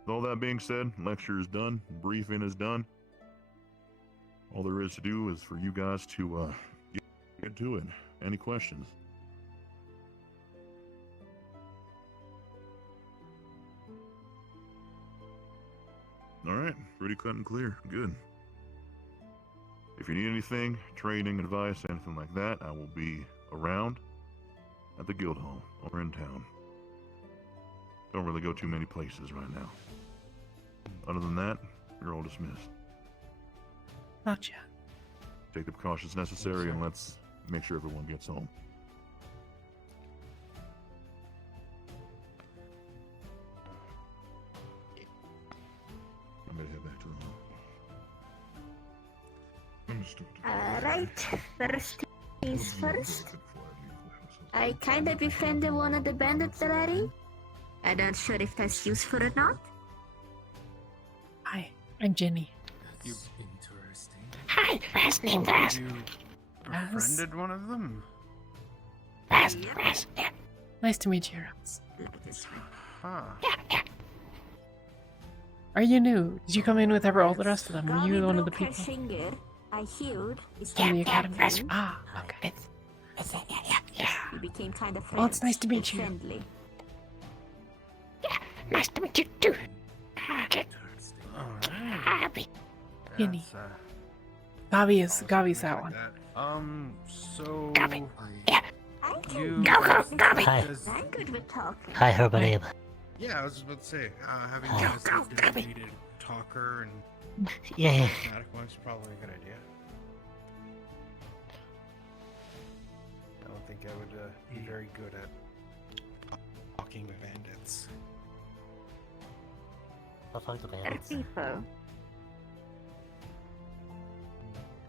With all that being said, lecture is done, briefing is done. All there is to do is for you guys to get to it. Any questions? Alright, pretty cut and clear. Good. If you need anything, training, advice, anything like that, I will be around at the guild hall or in town. Don't really go too many places right now. Other than that, you're all dismissed. Gotcha. Take the precautions necessary, and let's make sure everyone gets home. I'm gonna head back to the hall. Alright, first things first. I kinda befriended one of the bandits already. I'm not sure if that's useful or not. Hi, I'm Ginny. That's interesting. Hi, last name Raz. You befriended one of them? Raz, yeah. Nice to meet you, Raz. Huh. Yeah. Are you new? Did you come in with all the rest of them? Were you one of the people? I healed. In the academy? Ah, okay. Yeah. We became kind of friends. Well, it's nice to meet you. Friendly. Yeah, nice to meet you too. Ginny. Gavi's that one. So... Gavi. Yeah. You... Go, Gavi. Hi. I'm good with talking. Hi, everybody. Yeah, I was about to say, having you as a dedicated talker and Yeah. charismatic one's probably a good idea. think I would be very good at talking with bandits. I'll talk to They're bandits. people.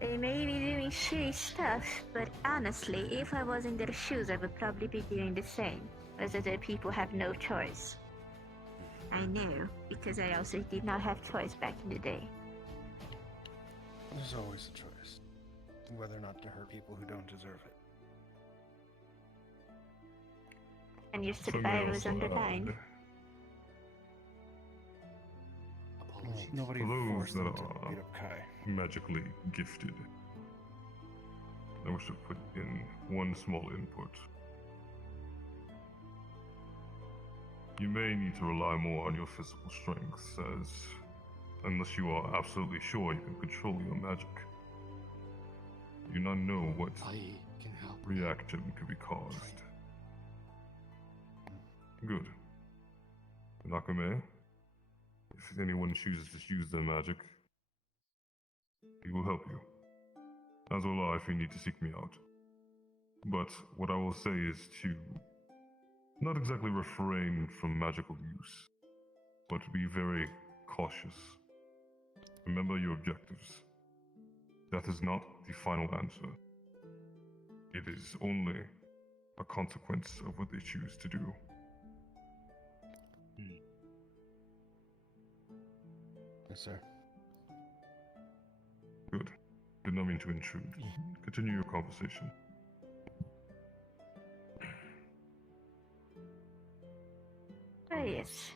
They may be doing shitty stuff, but honestly, if I was in their shoes, I would probably be doing the same. As other people have no choice. I know, because I also did not have choice back in the day. There's always a choice. Whether or not to hurt people who don't deserve it. And your survival is on the line. Nobody For those forced that them to are beat up Keay. magically gifted, I wish to put in one small input. You may need to rely more on your physical strengths, as unless you are absolutely sure you can control your magic, you do not know what reaction could be caused. Good. Nakame, if anyone chooses to use their magic, he will help you. As will I if you need to seek me out. But what I will say is to not exactly refrain from magical use, but be very cautious. Remember your objectives. Death is not the final answer. It is only a consequence of what they choose to do. Yes, sir. Good. Did not mean to intrude. Continue your conversation. Oh yes.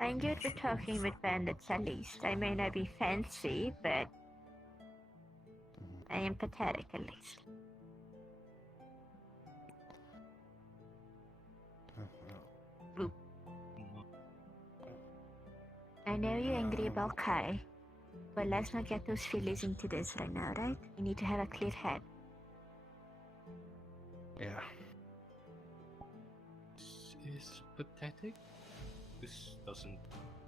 I'm good with talking with bandits at least. I may not be fancy, but I am pathetic at least. Boop. I know you're angry about Keay, but let's not get those feelings into this right now, right? We need to have a clear head. Yeah. This is pathetic. This doesn't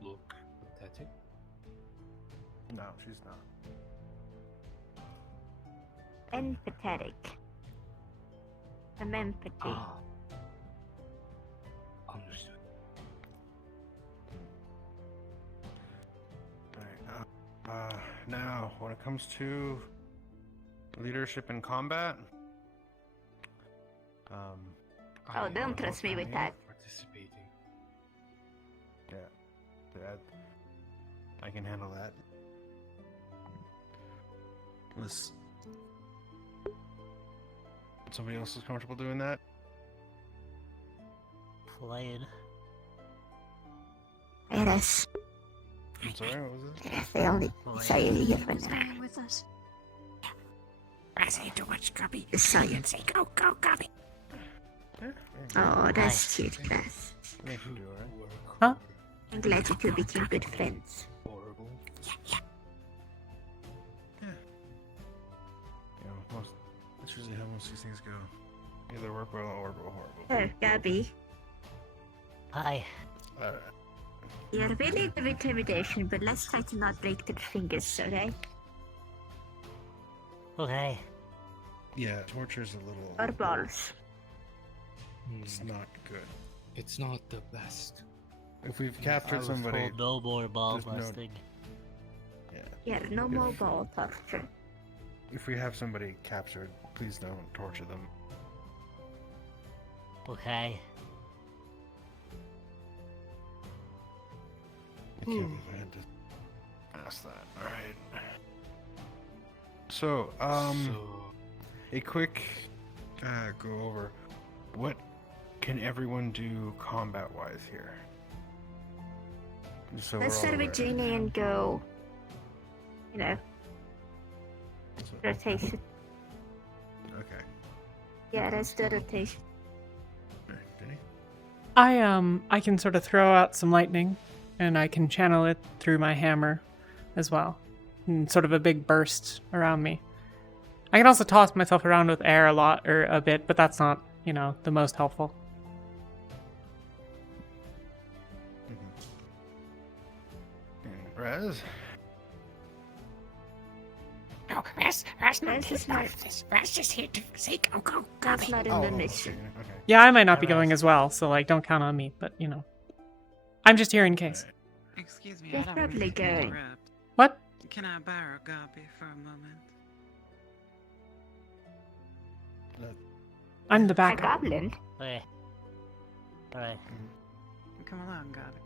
look pathetic. No, she's not. Empathetic. Some empathy. Understood. Alright, now, when it comes to leadership in combat, Oh, don't trust me with that. Participating. Yeah, Dad, I can handle that. Unless somebody else is comfortable doing that. Playing. Yes. I'm sorry, what was it? That's the only saying you get from that. with us. I say too much, Gubby. The science. Go, Gubby. Oh, that's cute, Class. They can do it. Huh? I'm glad you two became good friends. Horrible. Yeah. You know, that's usually how most of these things go. Either work well or go horrible. Oh, Gabby. Hi. Alright. You're really good with intimidation, but let's try to not break their fingers, okay? Okay. Yeah, torture's a little... Or balls. It's not good. It's not the best. If we've captured I was somebody... told no more ball there's no- busting. Yeah, no more ball torture. If we have somebody captured, please don't torture them. Okay. I can't believe I had to ask that. Alright. So, a quick go over. What can everyone do combat-wise here? So Let's we're all start with aware. Ginny and go, you know, rotation. Okay. Yeah, let's do rotation. Ginny? I can sort of throw out some lightning, and I can channel it through my hammer as well, in sort of a big burst around me. I can also toss myself around with air a bit, but that's not, the most helpful. Raz? No, Ras not This is not. Ras just here to say go. That's not in the mission. Okay. Yeah, I might not be going as well, so like, don't count on me. But you know, I'm just here in case. Excuse me, You're I don't probably mean to going. interrupt. What? Can I borrow Gabi for a moment? I'm the A backup. goblin? Okay. Alright. Come along, Gabi.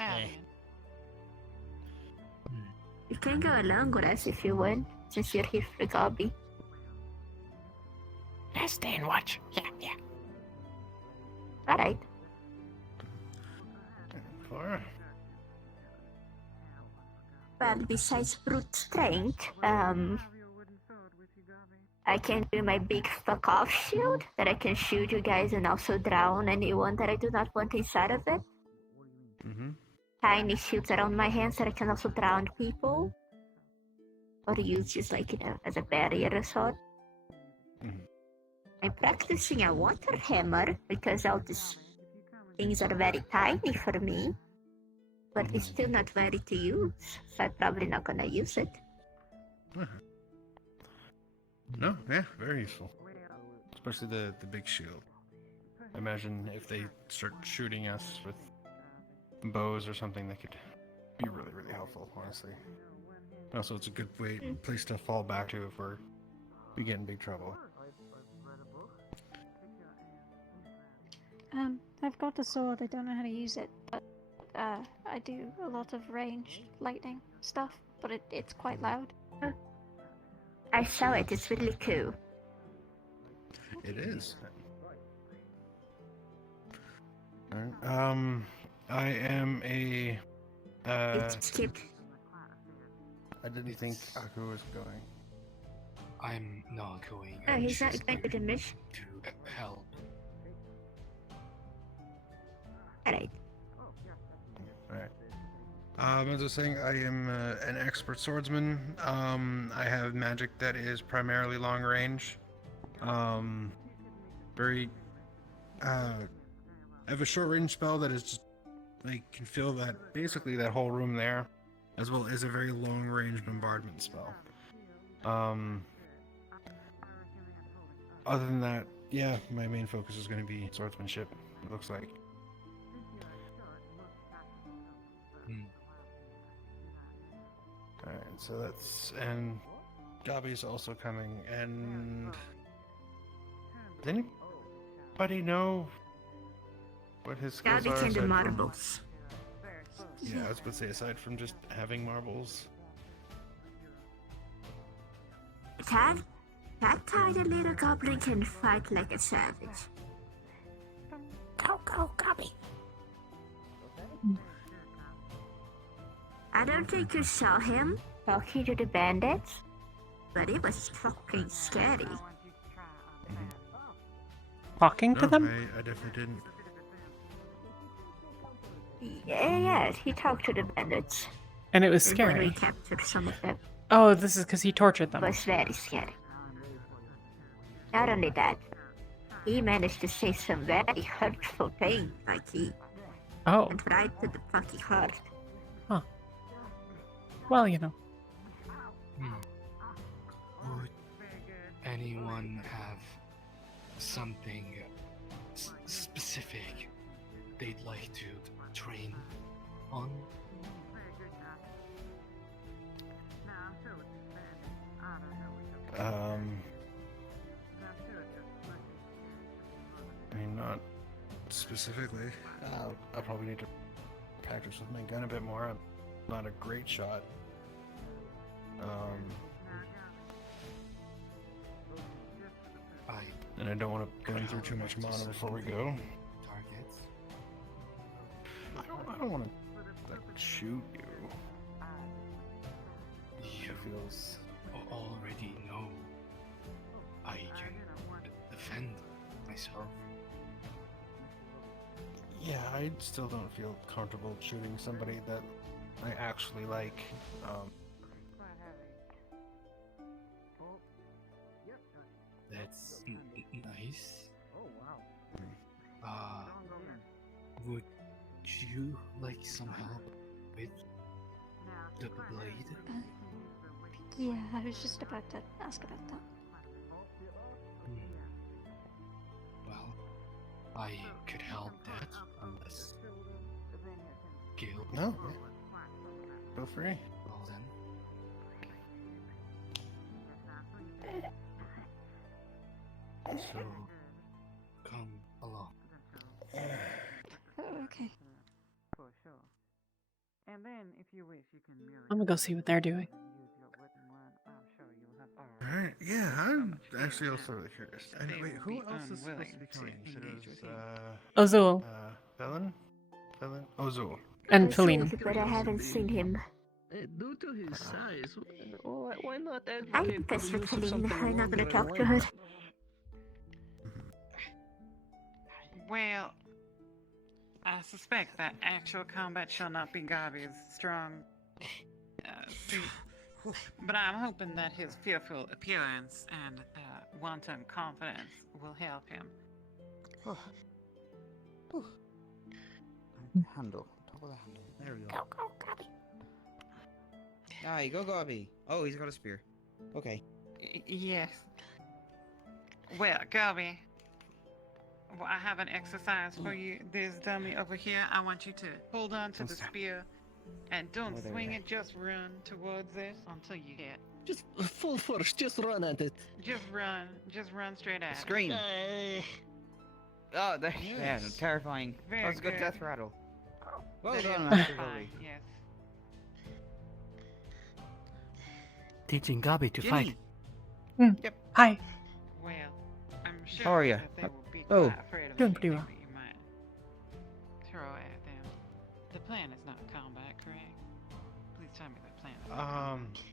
Hey. You can go along with us if you want, since you're here for Gabi. Let's stay and watch. Yeah. Alright. Clara? Well, besides brute strength, I can do my big fuck off shield that I can shoot you guys and also drown anyone that I do not want inside of it. Mm-hmm. Tiny shields around my hands that I can also drown people. Or use just like, as a barrier or sort. Mhm. I'm practicing a water hammer because all these things are very tiny for me. But it's still not ready to use, so I'm probably not gonna use it. No, yeah, very useful. Especially the big shield. Imagine if they start shooting us with bows or something, that could be really, really helpful, honestly. Also, it's a good place to fall back to if we get in big trouble. I've got a sword, I don't know how to use it, but I do a lot of ranged lightning stuff, but it's quite loud. I saw it, it's really cool. It is. Alright, I am a, It skipped. I didn't think Aku was going. I'm not going. Oh, I'm he's not just going to the mission. to help. Alright. Alright. As I was saying, I am an expert swordsman. I have magic that is primarily long range. I have a short range spell that is just, like, can fill that, basically that whole room there, as well as a very long range bombardment spell. Other than that, yeah, my main focus is going to be swordsmanship, it looks like. Alright, so that's, and Gabi's also coming, and does anybody know what his skills Gabi are? can do aside from- marbles. Yeah, I was about to say, aside from just having marbles. That tiny little goblin can fight like a savage. Go, Gabi. I don't think you saw him talking to the bandits, but it was fucking scary. Talking to them? I definitely didn't. Yeah, he talked to the bandits. And it was When scary. we captured some of them. Oh, this is because he tortured them. It was very scary. Not only that, he managed to say some very hurtful things, like he went right to the fucking heart. Huh. Well, you know. Would anyone have something specific they'd like to train on? I mean, not specifically. I'll probably need to practice with my gun a bit more. I'm not a great shot. And I don't want to go through too much mana before we go. Targets. I don't want to like shoot you. You feels already know I can defend myself. Yeah, I still don't feel comfortable shooting somebody that I actually like. That's nice. Would you like some help with the blade? Yeah, I was just about to ask about that. Well, I could help that, unless... Gil... No. Feel free. Well then. So, come along. Oh, okay. For sure. And then, if you wish, you can mirror. I'm gonna go see what they're doing. Alright, yeah, I'm actually also really curious. And wait, who else is supposed to be coming? So there's, Ozul. Felon? Felon? Ozul. And I Feline. think, but I haven't seen him. Due to his size, why not I'm advocate for impressed the with use of Feline. something I'm not gonna longer talk and to her. lighter? Well, I suspect that actual combat shall not be Gabi's strong suit. But I'm hoping that his fearful appearance and wanton confidence will help him. Handle. Top of the handle. There we go. Go, Gabby. Aye, go, Gabby. Oh, he's got a spear. Okay. Yes. Well, Gabi, I have an exercise for you. This dummy over here, I want you to hold on to the spear and don't Oh, there swing we it, just run towards it until you hit. Just full force, just run at it. Just run straight at it. Scream. Oh, there. Yeah, terrifying. Very That was a good good. death rattle. Well That done, is Master fine, Goldie. yes. Teaching Gabi to Ginny. fight. Yep. Hi. Well, I'm sure How are ya? that they will be Oh, quite afraid of doing pretty anything well. that you might throw at them. The plan is not combat, correct? Please tell me the plan is not combat.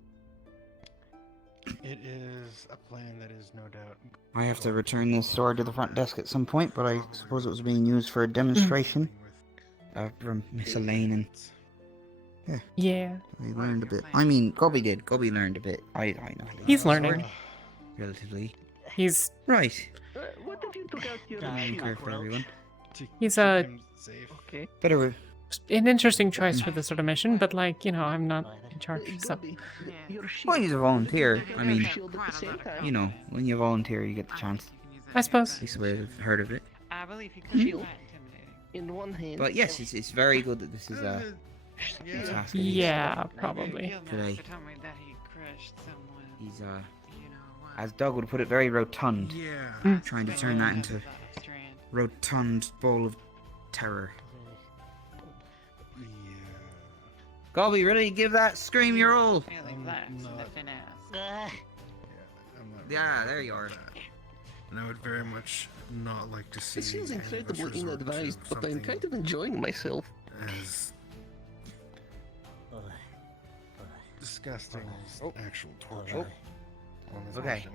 It is a plan that is no doubt. I have to return this sword to the front desk at some point, but I suppose it was being used for a demonstration. From Miss Elaine and... Yeah. I learned a bit. I mean, Gobby did. Gobby learned a bit. I know. He's learning. Relatively. He's Right. What if you took out your Learning curve for everyone. he's Okay. Better. an interesting choice for this sort of mission, but like, you know, I'm not in charge, so Well, he's a volunteer. I mean, shield at the same time. you know, when you volunteer, you get the chance. I suppose. At least the way I've heard of it. I believe he could be Shield. quite intimidating. In one hand. But yes, it's very good that this is a task. Yeah, probably. Today. Guildmaster told me that he crushed someone. He's You know what? as Doug would put it, very rotund. Yeah. Trying to turn that into rotund ball of terror. Gobby, ready to give that scream your all? Feeling that the finesse. I'm not Yeah, there you are. And I would very much not like to see. This feels any of us incredibly resort to inadvised, but I'm something kind of enjoying myself. as disgusting as actual torture. On this Okay.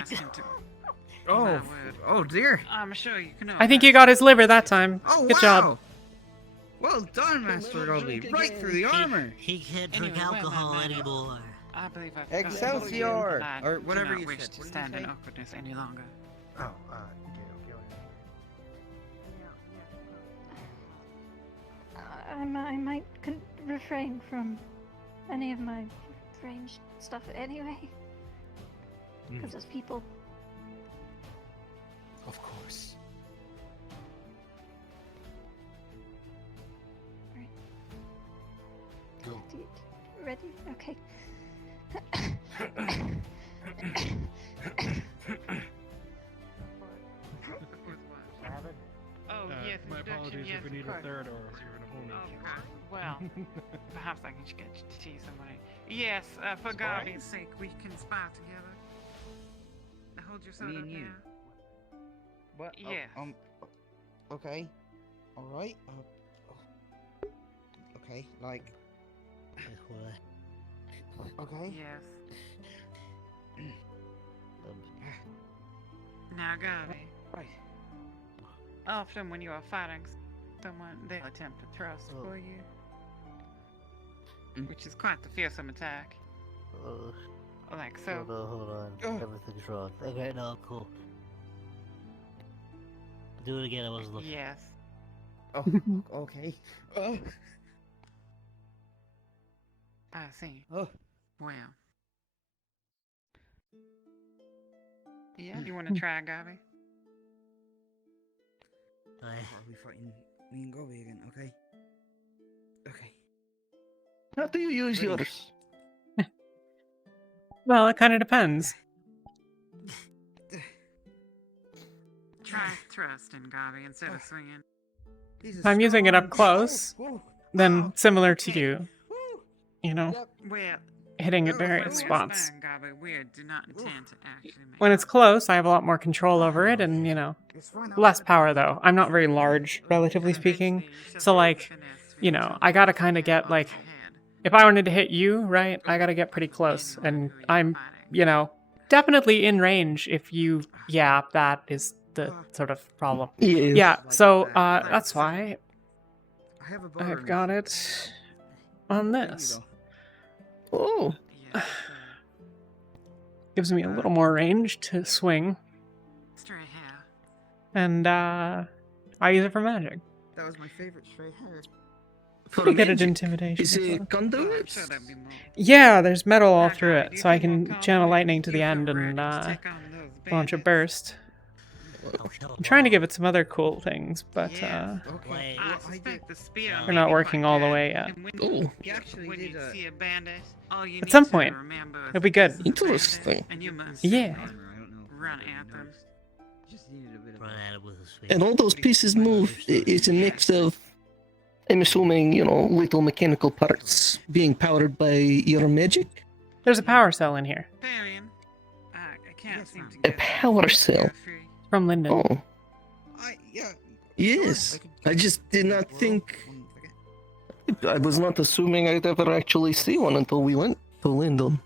mission. Oh, oh dear. I'm sure you can. I think you got his liver that time. Oh, Good wow. job. Well done, Master Gobby. Right through the armor. He can't drink alcohol anymore. I believe I've Excelsior! I Or do whatever not you wish said. to What did stand you in say? awkwardness any longer. Oh, I might refrain from any of my ranged stuff anyway. Because there's people. Of course. Right. Go. Ready? Okay. Oh, yes, my introduction, apologies yes, if we need of a course. third or else you're gonna hold me. Okay. Well, perhaps I can get to see somebody. Yes, for Gabi's sake, we can spy together. Now hold your sword Me up and you. here. What? Yes. Okay. Alright. Okay, like. Okay. Yes. Now, Gabi. Right. Often when you are fighting someone, they'll attempt to thrust for you. Which is quite the fearsome attack. Like so. Hold on. Everything's wrong. Okay, no, cool. Do it again, I wasn't looking. Yes. Oh, okay. I see. Oh. Well. Yeah, you want to try, Gabi? Are we fighting me and Gobi again? Okay. Okay. How do you use yours? Well, it kind of depends. Try thrusting, Gabi, instead of swinging. If I'm using it up close, then similar to you, you know, Well, hitting at various spots. Fine, Gabi. We do not intend to actually make When it's close, I have a lot more control over it and, you know, less power though. I'm not very large, relatively speaking. So, like, you know, I gotta kind of get, like, if I wanted to hit you, right, I gotta get pretty close. And I'm, you know, definitely in range if you, yeah, that is the sort of problem. Yes. Yeah, so, that's why I've got it on this. Oh. Gives me a little more range to swing. straight hair. And, I use it for magic. That was my favorite straight hair. Pretty good at intimidation. Is as well. it conduit? Yeah, there's metal all through it, so I can channel lightning to the end and launch a burst. I'm trying to give it some other cool things, but I suspect the spear they're not working all the way yet. Oh. When you see a bandit, all you At need some to point, remember is it'll be good. Interesting. and you must Yeah. run at them. Run at it with a spear. And all those pieces move. It's a mix of, I'm assuming, you know, little mechanical parts being powered by your magic. There's a power cell in here. Varian, I can't seem to A power cell. From Linden. Oh. Yeah. Yes. I just did not think. I was not assuming I'd ever actually see one until we went to Linden.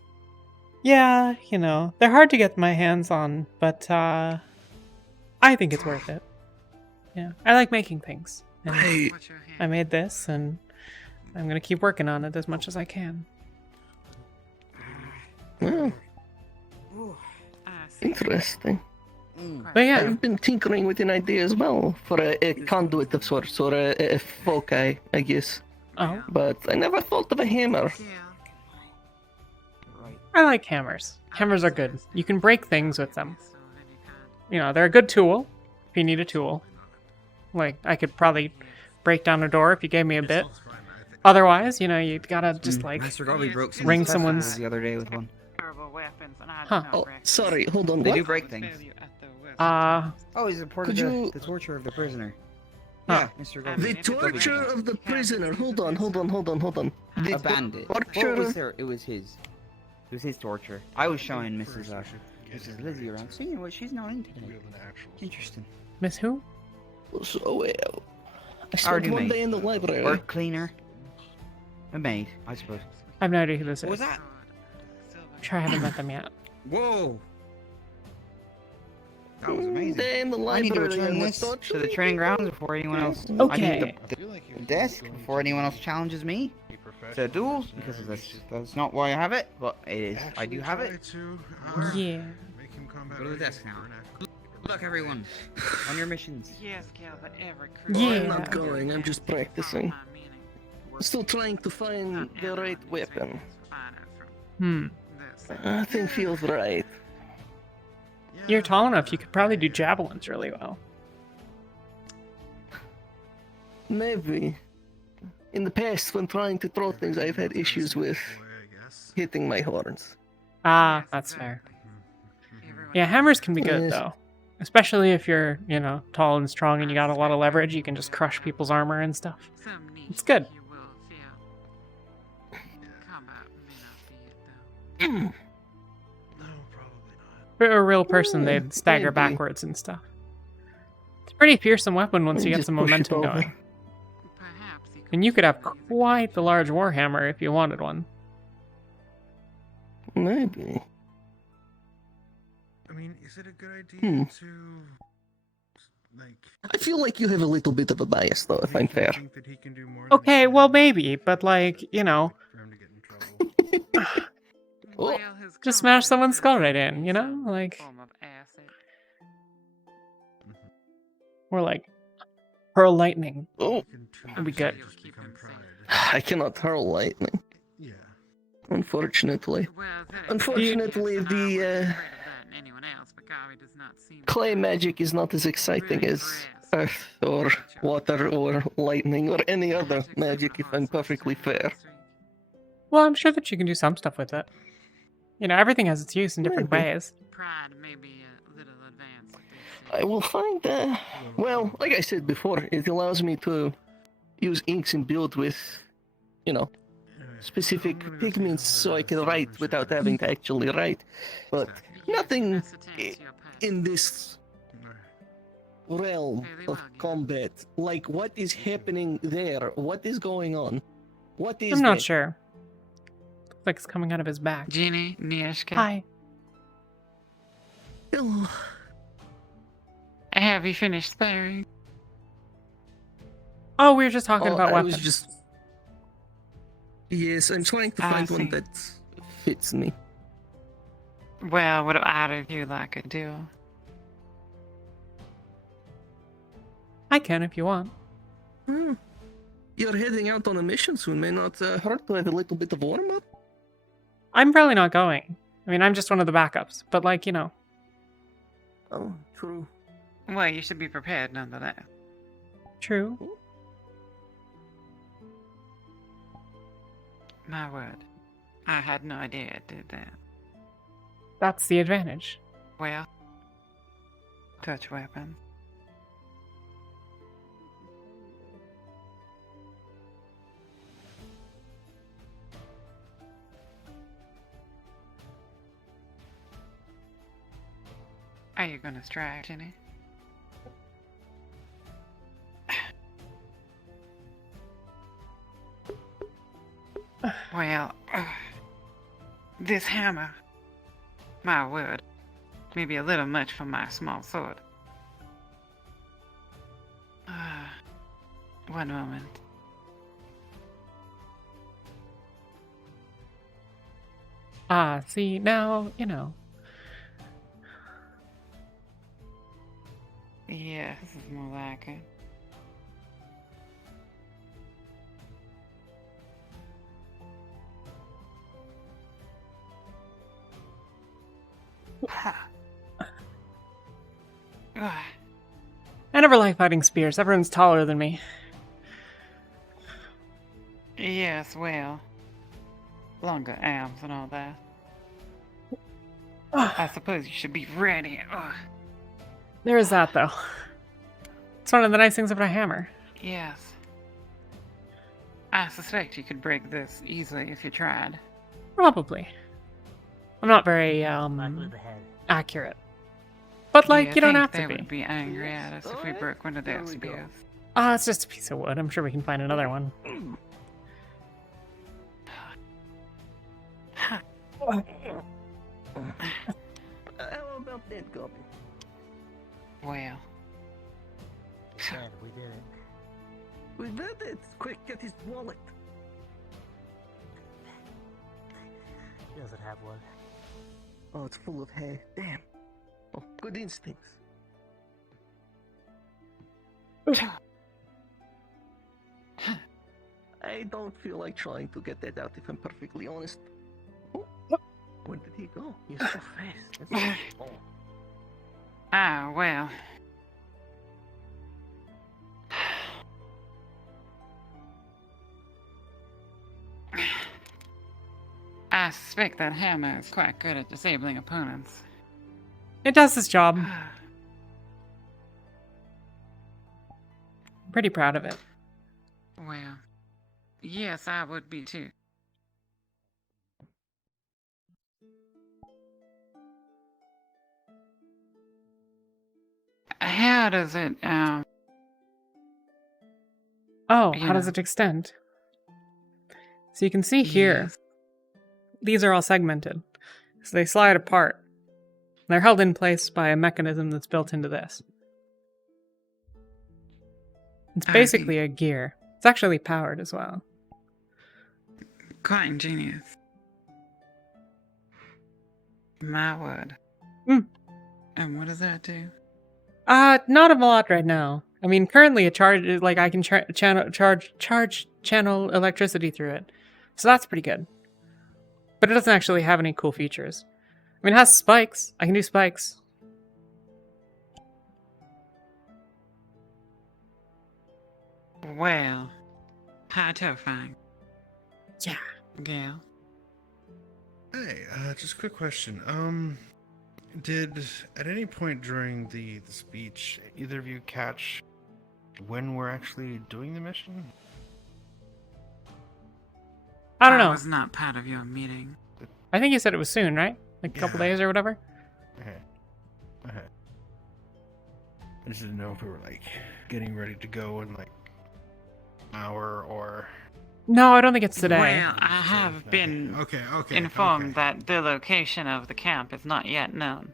Yeah, you know, they're hard to get my hands on, but I think it's worth it. Yeah, I like making things. And I made this, and I'm gonna keep working on it as much as I can. Oh. Interesting. But yeah. I've been tinkering with an idea as well for a conduit of sorts, or a foci, I guess. Oh. But I never thought of a hammer. I like hammers. Hammers are good. You can break things with them. You know, they're a good tool if you need a tool. Like, I could probably break down a door if you gave me a bit. Otherwise, you know, you gotta just like Master Garvey broke some ring stuff someone's. the other day with one. Huh. Oh, sorry, hold on. They What? do break things. Oh, he's a part of Could you- the torture of the prisoner. Huh. Yeah, Mr. Garvey. The torture of the prisoner. Hold on. The A bandit. torture. Well, it was his. It was his torture. I was showing Mrs. Lizzie around. So you know what? She's not in today. Interesting. Miss who? So, I Our spent new one maid. day in the library. Or cleaner. A maid, I suppose. I have no idea who this is. What was that? I'm sure I haven't met them yet. Whoa! That was amazing. Day in the I need to library return and this was to the training grounds before anyone else. Okay. I need the desk before anyone else challenges me to a duel because of this. That's not why I have it, but it is. I do have it. Yeah. Go to the desk now. Good luck, everyone, on your missions. Yes, Cal, but every I'm not going. I'm just practicing. Still trying to find the right weapon. Nothing feels right. You're tall enough, you could probably do javelins really well. Maybe. In the past, when trying to throw things, I've had issues with hitting my horns. Ah, that's fair. Yeah, hammers can be good, Yes. though. Especially if you're, you know, tall and strong and you got a lot of leverage, you can just crush people's armor and stuff. It's good. For a real person, they'd stagger maybe. backwards and stuff. It's a pretty fearsome weapon once you get Just some push it momentum over. going. And you could have quite the large warhammer if you wanted one. Maybe. I mean, is it a good idea Hmm. to, like, I feel like you have a little bit of a bias, though, if I'm fair. think that he can do more Okay, well, maybe, but like, you know, Oh, just smash someone's skull right in, you know? Like, or like, hurl lightning. oh, That'd be good. I cannot hurl lightning. Yeah. Unfortunately. Unfortunately, the clay magic is not as exciting as earth or water or lightning or any other magic, if I'm perfectly fair. Well, I'm sure that you can do some stuff with it. You know, everything has its use in different Maybe. ways. I will find, well, like I said before, it allows me to use inks and build with, you know, specific pigments so I can write without having to actually write. But nothing in this realm of combat. Like, what is happening there? What is going on? What is I'm not that? sure. Looks like it's coming out of his back. Ginny, Nishka. Hi. Hello. Have you finished sparing? Oh, we were just talking about I weapons. was just... Yes, I'm trying to I find one see. that fits me. Well, would either of you like a deal? I can if you want. Hmm. You're heading out on a mission soon. May not hurt to have a little bit of warm-up. I'm probably not going. I mean, I'm just one of the backups. But, like, you know. Oh, true. Well, you should be prepared nonetheless. True. My word. I had no idea it did that. That's the advantage. Well, touch weapon. Are you gonna strike, Ginny? Well, this hammer, my word, may be a little much for my small sword. One moment. Ah, see, now, you know. Yeah, this is more like it. I never like fighting spears. Everyone's taller than me. Yes, well, longer arms and all that. I suppose you should be ready. There is that, though. It's one of the nice things about a hammer. Yes. I suspect you could break this easily if you tried. Probably. I'm not very, accurate. But, like, you don't have to they be. would be angry at us if we broke one of their spears. Ah, it's just a piece of wood. I'm sure we can find another one. How about that, Goblin? Well. We did it. We did it! Quick, get his wallet. He doesn't have one. Oh, it's full of hair. Damn. Oh, good instincts. I don't feel like trying to get that out if I'm perfectly honest. Oh, where did he go? He's so fast. That's so Ah, well. I suspect that hammer is quite good at disabling opponents. It does its job. I'm pretty proud of it. Well, yes, I would be too. How does it, Oh, how does it extend? So you can see here, these are all segmented. So they slide apart. They're held in place by a mechanism that's built into this. It's basically a gear. It's actually powered as well. Quite ingenious. My word. And what does that do? Not a lot right now. I mean, currently it charges, like, I can channel electricity through it. So that's pretty good. But it doesn't actually have any cool features. I mean, it has spikes. I can do spikes. Well, how terrifying. Yeah. Gail. Hey, just a quick question. Did at any point during the speech either of you catch when we're actually doing the mission? I don't know. I was not part of your meeting. I think you said it was soon, right? Like a couple days or whatever? Okay. Okay. I just didn't know if we were, like, getting ready to go in, like, an hour or... No, I don't think it's today. Well, I have been informed that the location of the camp is not yet known.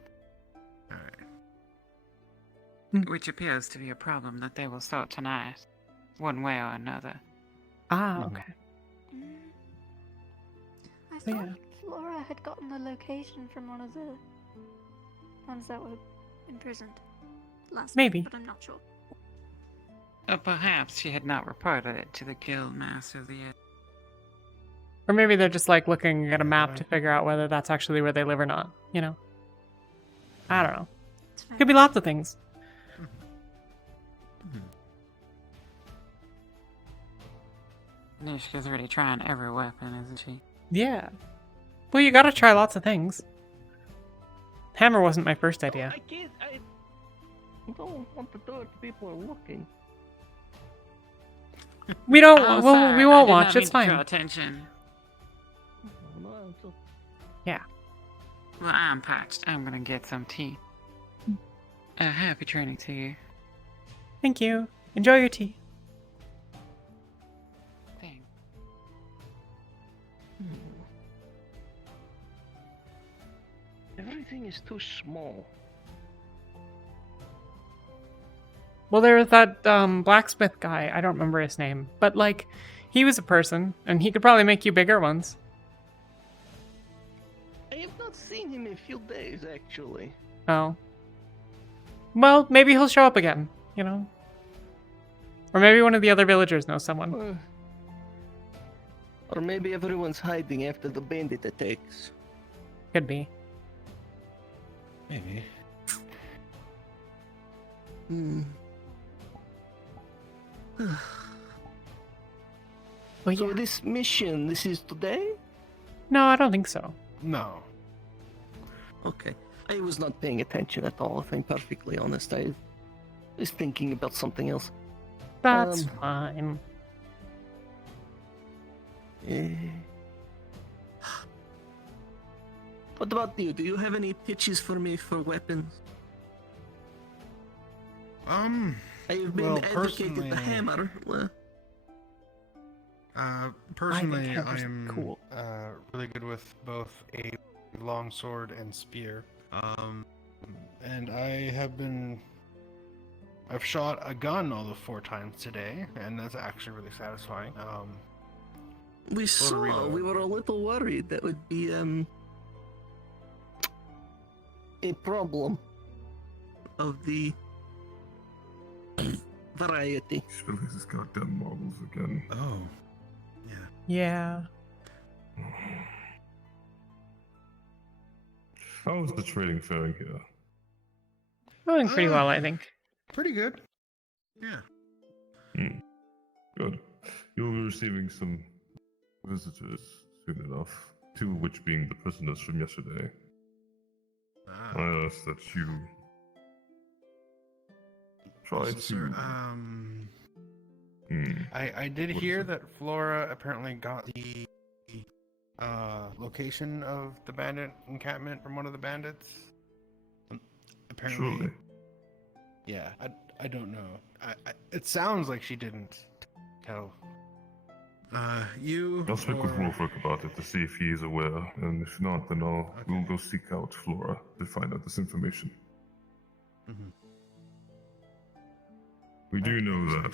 Which appears to be a problem that they will sort tonight, one way or another. Ah, okay. I thought Flora had gotten the location from one of the ones that were imprisoned last Maybe. week, but I'm not sure. Perhaps she had not reported it to the guild master yet. Or maybe they're just like looking at a map to figure out whether that's actually where they live or not, you know? I don't know. Could be lots of things. Nishka's already trying every weapon, isn't she? Yeah. Well, you gotta try lots of things. Hammer wasn't my first idea. I can't. I don't want to do it. People are looking. We don't. Oh, well, sorry, we I won't did not watch. mean It's to draw fine. attention. Yeah. Well, I'm parched. I'm gonna get some tea. Happy training to you. Thank you. Enjoy your tea. Thanks. Everything is too small. Well, there was that blacksmith guy. I don't remember his name, but like, he was a person, and he could probably make you bigger ones. I have not seen him in a few days, actually. Oh. Well, maybe he'll show up again. You know. Or maybe one of the other villagers knows someone. Or maybe everyone's hiding after the bandit attacks. Could be. Maybe. So this mission, this is today? No, I don't think so. No. Okay. I was not paying attention at all, if I'm perfectly honest. I was thinking about something else. That's fine. What about you? Do you have any pitches for me for weapons? I've been well, advocating the hammer. Personally, hammer's I am cool. really good with both a longsword and spear. And I've shot a gun all the 4 times today, and that's actually really satisfying. We saw. We were a little worried that would be a problem of the variety. Still has his goddamn marbles again. Oh. Yeah. How's the trading faring here? Going pretty well, I think. Pretty good. Yeah. Good. You'll be receiving some visitors soon enough, 2 of which being the prisoners from yesterday. I ask that you try to... Sir, I did hear that Flora apparently got the location of the bandit encampment from one of the bandits. Apparently. Surely. Yeah, I don't know. It sounds like she didn't tell. You. I'll speak with Wolfric about it to see if he is aware, and if not, then we'll go seek out Flora to find out this information. We do know that,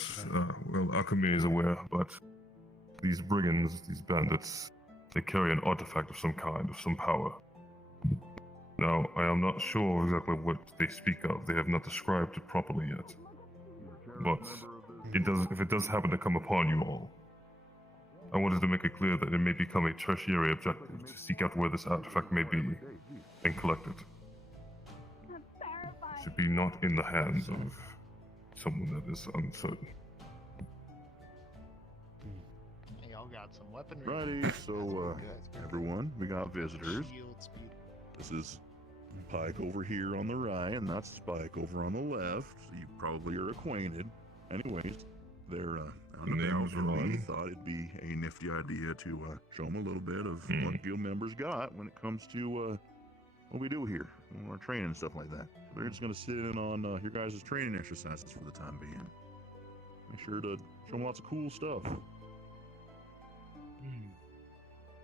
Akame is aware, but these brigands, these bandits, they carry an artifact of some kind, of some power. Now, I am not sure exactly what they speak of. They have not described it properly yet. But if it does happen to come upon you all, I wanted to make it clear that it may become a tertiary objective to seek out where this artifact may be and collect it. It should be not in the hands of someone that is uncertain. Y'all got some weaponry. Righty, so everyone, we got visitors. This is Pike over here on the right, and that's Spike over on the left. So you probably are acquainted. Anyways, they're out and about, and we thought it'd be a nifty idea to show them a little bit of what guild members got when it comes to what we do here, our training and stuff like that. So they're just gonna sit in on your guys' training exercises for the time being. Make sure to show them lots of cool stuff.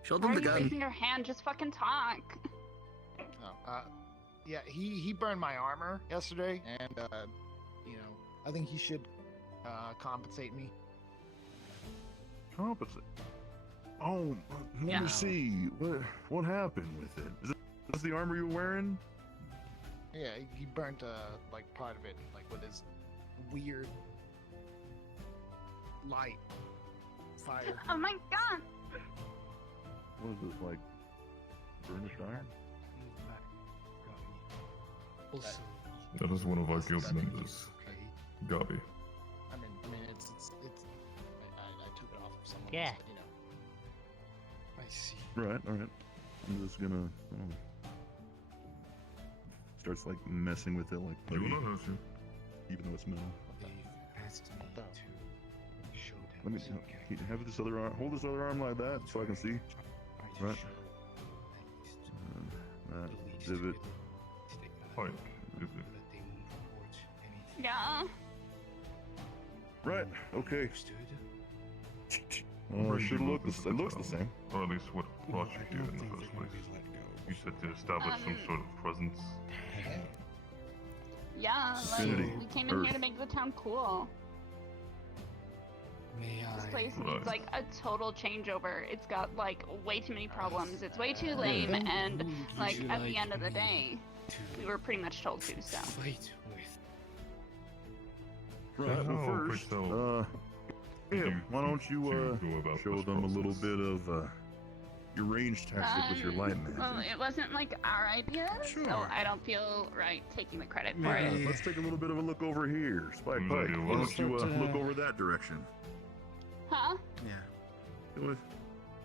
Show Why are you raising your hand? Just fucking talk. Oh, yeah, he burned my armor yesterday, and you know, I think he should compensate me. Compensate? Oh, let me see. What happened with it? Is this the armor you were wearing? Yeah, he burnt like part of it, like with his weird light fire. Oh my god! What is this, like burnished iron? That is one of our guild members, Gabi. I mean, it's. I took it off of someone. Yeah. Else, but, you know. I see. Right, alright. I'm just gonna starts like messing with it, like You will not hurt you. even though it's metal. They've asked me to show them. Let me have this other arm. Hold this other arm like that, so I can see. Right. That divot. Pike, is it? Yeah. Right. Okay. Bring Should you look. into It looks the same. Or at least what brought you here in the first place. You said to establish some sort of presence. Yeah, like, Vicinity. we came in here to make the town cool. This place needs like a total changeover. It's got like way too many problems. It's way too lame, and like at the end of the day, we were pretty much told to. So. Fight with. Right. Well, first, yeah, why don't you show them a little bit of your ranged tactic with your light magic? Well, it wasn't like our idea, so I don't feel right taking the credit for it. Let's take a little bit of a look over here. Spike Pike, why don't you look over that direction? Huh? Yeah.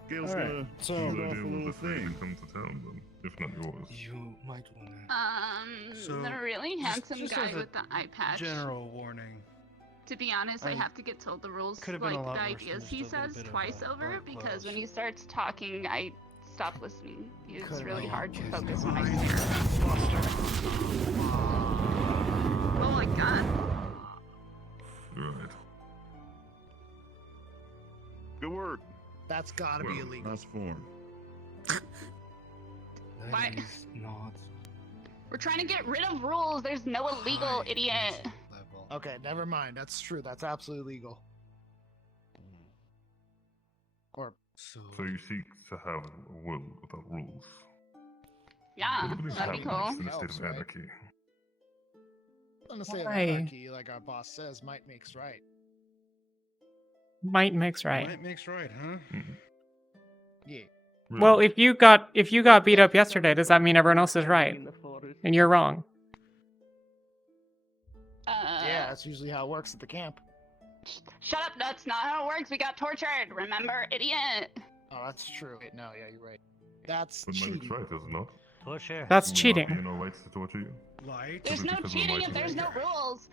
Gail's Alright, gonna so shoot off a the little thing thing. come to town, then, if not yours. You might wanna. The really handsome just guy as a with the eye patch. General warning. To be honest, I I- have to get told the rules, Could've been like a the lot worse than ideas just he a little says bit of, twice over, burnt because clothes. when he starts talking, I stop listening. It's Could've really been hard to just focus when I fine. stare. Oh my god. Right. Good work. That's gotta be illegal. Nice form. Why? That is not. We're trying to get rid of rules. There's no illegal, idiot. Okay, never mind. That's true. That's absolutely legal. Or So you seek to have a world without rules. Yeah, What is that'd be happening cool. in a state of anarchy? on the state of Why? anarchy, like our boss says, might makes right. Might makes right. Might makes right, huh? Yeah. Well, if you got beat up yesterday, does that mean everyone else is right and you're wrong? Yeah, that's usually how it works at the camp. Shut up, that's not how it works. We got tortured, remember, idiot? Oh, that's true. Wait, no, yeah, you're right. That's But cheating. Mike's right, is it not? Torture. That's We not cheating. be in our rights to torture you. Light. There's Simply no because we're cheating mighty. if there's no rules.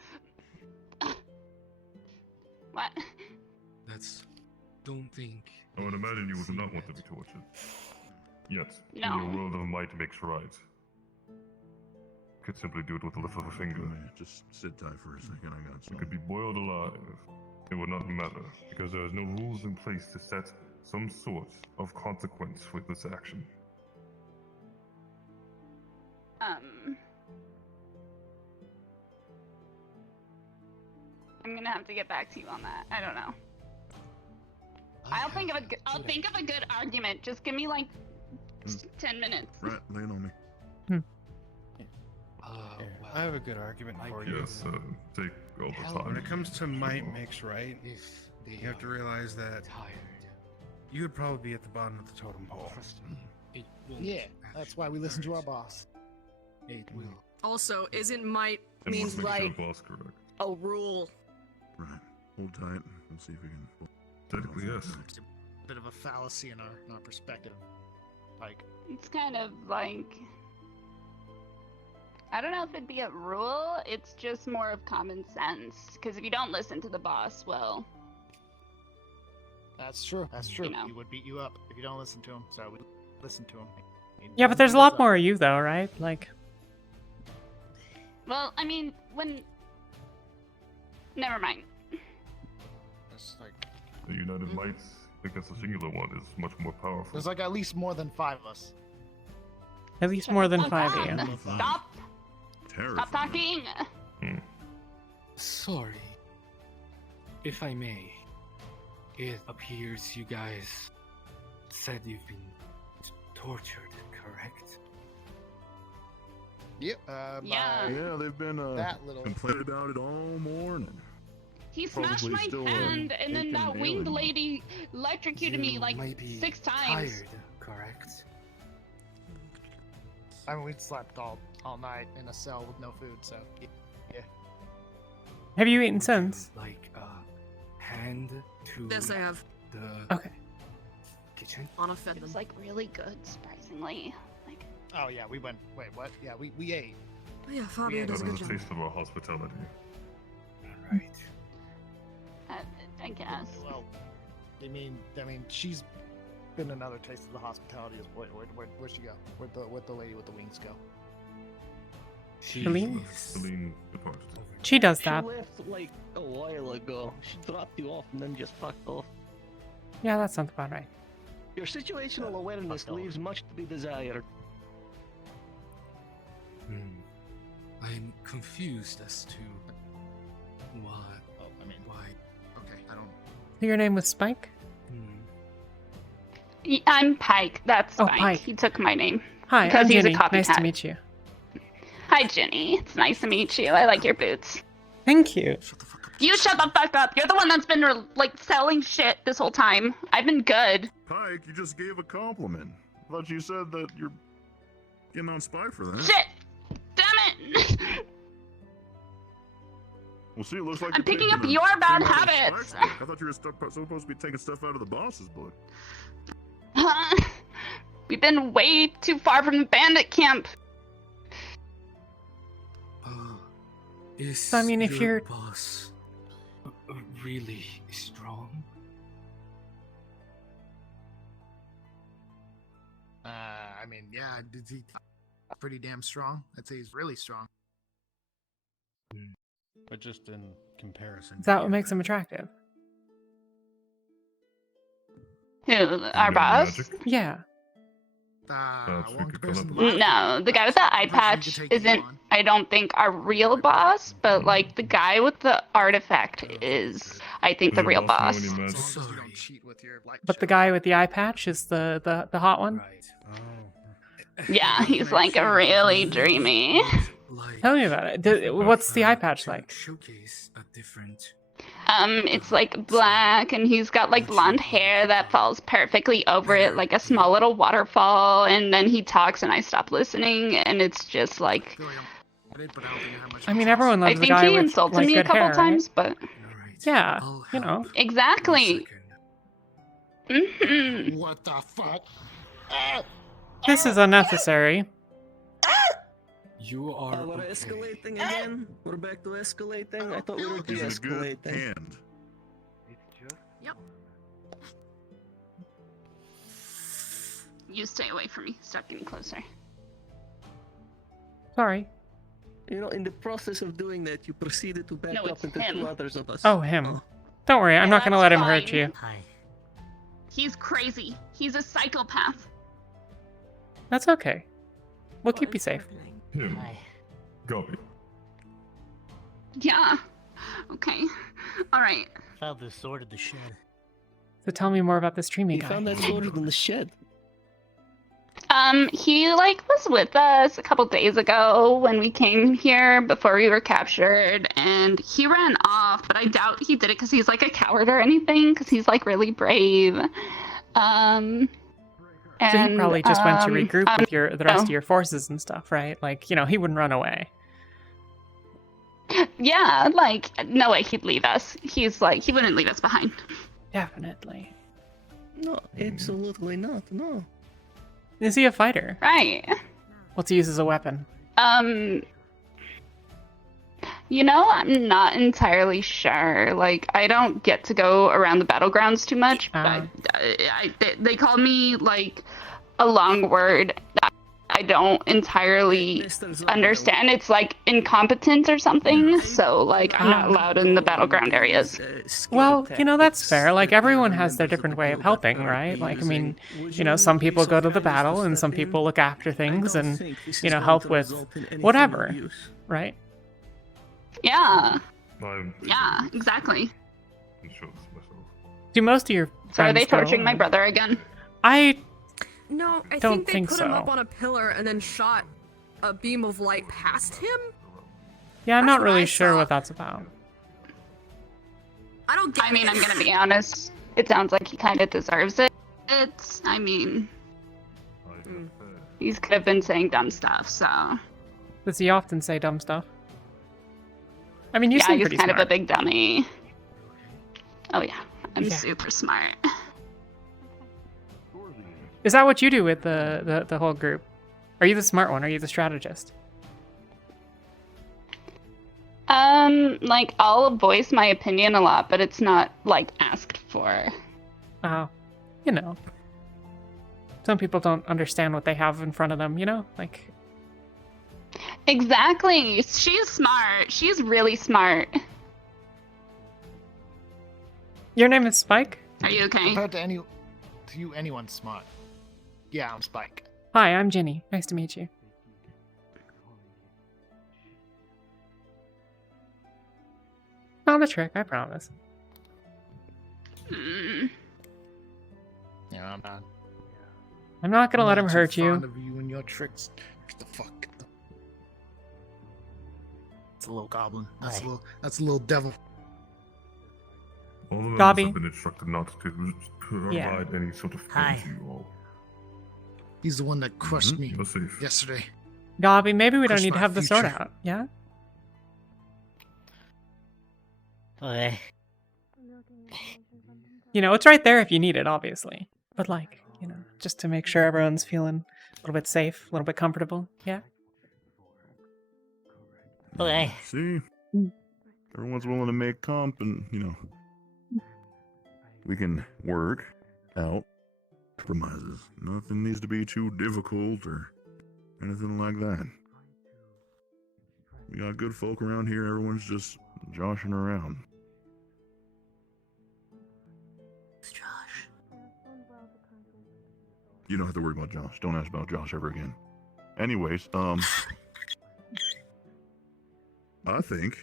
What? That's. Don't think. I would imagine you would not want to be tortured. Yet, No. in your world of might makes right. Could simply do it with the lift of a finger. Just sit tight for a second. I got You some. could be boiled alive. It would not matter, because there is no rules in place to set some sort of consequence with this action. I'm gonna have to get back to you on that. I don't know. I'll think of a good argument. Just give me like 10 minutes. Right, lay it on me. I have a good argument for you. Yes, take all the time. When it comes to you might want. makes right, If they you have to realize that You would probably be at the bottom of the totem pole. Yeah, that's why we listen to our boss. It will. Also, isn't might And means we'll make right sure boss correct. a rule? Right. Hold tight. We'll see if we can. Technically, yes. It's a bit of a fallacy in our perspective. Like, It's kind of like, I don't know if it'd be a rule. It's just more of common sense. Because if you don't listen to the boss, well, that's true. That's true. You know. He would beat you up if you don't listen to him. So we listen to him. Yeah, but there's a lot more of you, though, right? Like, well, I mean, when. Never mind. It's like, The United Mites against a singular one is much more powerful. there's like at least more than 5 of us. at least more than 5 of you. Stop! Stop talking! Sorry. If I may, it appears you guys said you've been tortured, correct? Yep. Yeah. Yeah, they've been that little complaining about it all morning. He smashed Probably my still, hand, and then taking that an winged alien. lady electrocuted me like might be 6 times. Tired, correct? I mean, we slept all night in a cell with no food, so yeah. Have you eaten since? Like hand to Yes, I have. the Okay. kitchen. Unfed It was them. like really good, surprisingly. Like, Oh yeah, we went. Wait, what? Yeah, we ate. Oh, yeah, Fabio Yeah, does a That good is a job. taste of our hospitality. Right. I guess. Well, I mean, she's been another taste of the hospitality. Where'd she go? Where'd the lady with the wings go? Celine? Celine departed. She does She that. left like a while ago. She dropped you off and then just fucked off. Yeah, that sounds about right. Your situational awareness leaves much to be desired. I'm confused as to why. Oh, I mean, why? Okay, I don't. Your name was Spike? I'm Pike. That's Oh, Spike. Pike. He took my name. Hi, because I'm he's Ginny. a copycat. Nice to meet you. Hi, Ginny. It's nice to meet you. I like your boots. Thank you. You shut the fuck up. You're the one that's been like selling shit this whole time. I've been good. Pike, you just gave a compliment. I thought you said that you're getting on Spike for that. Shit! Damn it! Well, see, it looks like I'm you're picking taking up a your thing bad out of habits. Spike's book. I thought you were supposed to be taking stuff out of the boss's book. We've been way too far from the bandit camp. Is I mean, if your you're- boss really strong? I mean, yeah, he's pretty damn strong. I'd say he's really strong. But just in comparison. Is that what makes him attractive? Who? Our boss? Yeah. No, the guy with the eye patch isn't, I don't think, our real boss, but like the guy with the artifact is, I think, the real boss. But the guy with the eye patch is the hot one? Yeah, he's like really dreamy. Tell me about it. What's the eye patch like? Showcase a different. It's like black, and he's got like blonde hair that falls perfectly over it, like a small little waterfall. And then he talks, and I stop listening, and it's just like. I mean, everyone I loves the think guy he with insulted like, me a good couple hair, times, right? but Yeah, you know. exactly. Mhm. What the fuck? This is unnecessary. You are. We're escalating again. We're back to escalating. I thought we were Is it a good de-escalating. hand? Yep. You stay away from me. Stop getting closer. Sorry. You know, in the process of doing that, you proceeded to back No, up it's into him. 2 others of us. Oh, him. Don't worry, I'm not gonna let him hurt fine. you. He's crazy. He's a psychopath. That's okay. We'll keep you safe. Him. Copy. Yeah. Okay. All right. Found the sword in the shed. So tell me more about this dreamy He guy. found that sword in the shed. He like was with us a couple days ago when we came here before we were captured, and he ran off, but I doubt he did it because he's like a coward or anything, because he's like really brave. And, So he probably just went to regroup with the rest of no. your forces and stuff, right? Like, you know, he wouldn't run away. Yeah, like, no way he'd leave us. He's like, he wouldn't leave us behind. Definitely. No, absolutely not. No. Is he a fighter? Right. What's he use as a weapon? You know, I'm not entirely sure. Like, I don't get to go around the battlegrounds too much, but they call me, like, a long word that I don't entirely understand. It's like incompetent or something, so, like, I'm not allowed in the battleground areas. Well, you know, that's fair. Like, everyone has their different way of helping, right? Like, I mean, you know, some people go to the battle and some people look after things and, you know, help with whatever, right? Yeah. Yeah, exactly. Do most of your So are friends they torturing go? my brother again? No, I Don't think they think put him so. up on a pillar and then shot a beam of light past him. Yeah, I'm not what really I sure saw. what that's about. I don't get I mean, I'm gonna be honest. It sounds like he kind of deserves it. I mean, he could have been saying dumb stuff, so. Does he often say dumb stuff? I mean, you Yeah, seem he's pretty kind smart. of a big dummy. Oh yeah, I'm Yeah. super smart. Is that what you do with the whole group? Are you the smart one? Are you the strategist? Like, I'll voice my opinion a lot, but it's not, like, asked for. Oh, you know. Some people don't understand what they have in front of them, you know? Like, Exactly. She's smart. She's really smart. your name is Spike? Are you okay? Compared to anyone's smart. Yeah, I'm Spike. Hi, I'm Ginny. Nice to meet you. Not a trick, I promise. Yeah, I'm not. I'm not gonna let him too hurt fond you. of you and your tricks. Get the fuck. It's a little goblin. That's a little devil. All the members Gobby. have been instructed not to provide Yeah. any sort of pain to you all. He's the one that crushed me You're safe. yesterday. Gobby, maybe we don't Crush need to my have the sword future. out, yeah? Okay. You know, it's right there if you need it, obviously. But like, you know, just to make sure everyone's feeling a little bit safe, a little bit comfortable, yeah? Okay. See? Everyone's willing to make comp and, you know, we can work out compromises. Nothing needs to be too difficult or anything like that. We got good folk around here. Everyone's just joshing around. Josh. You don't have to worry about Josh. Don't ask about Josh ever again. Anyways, I think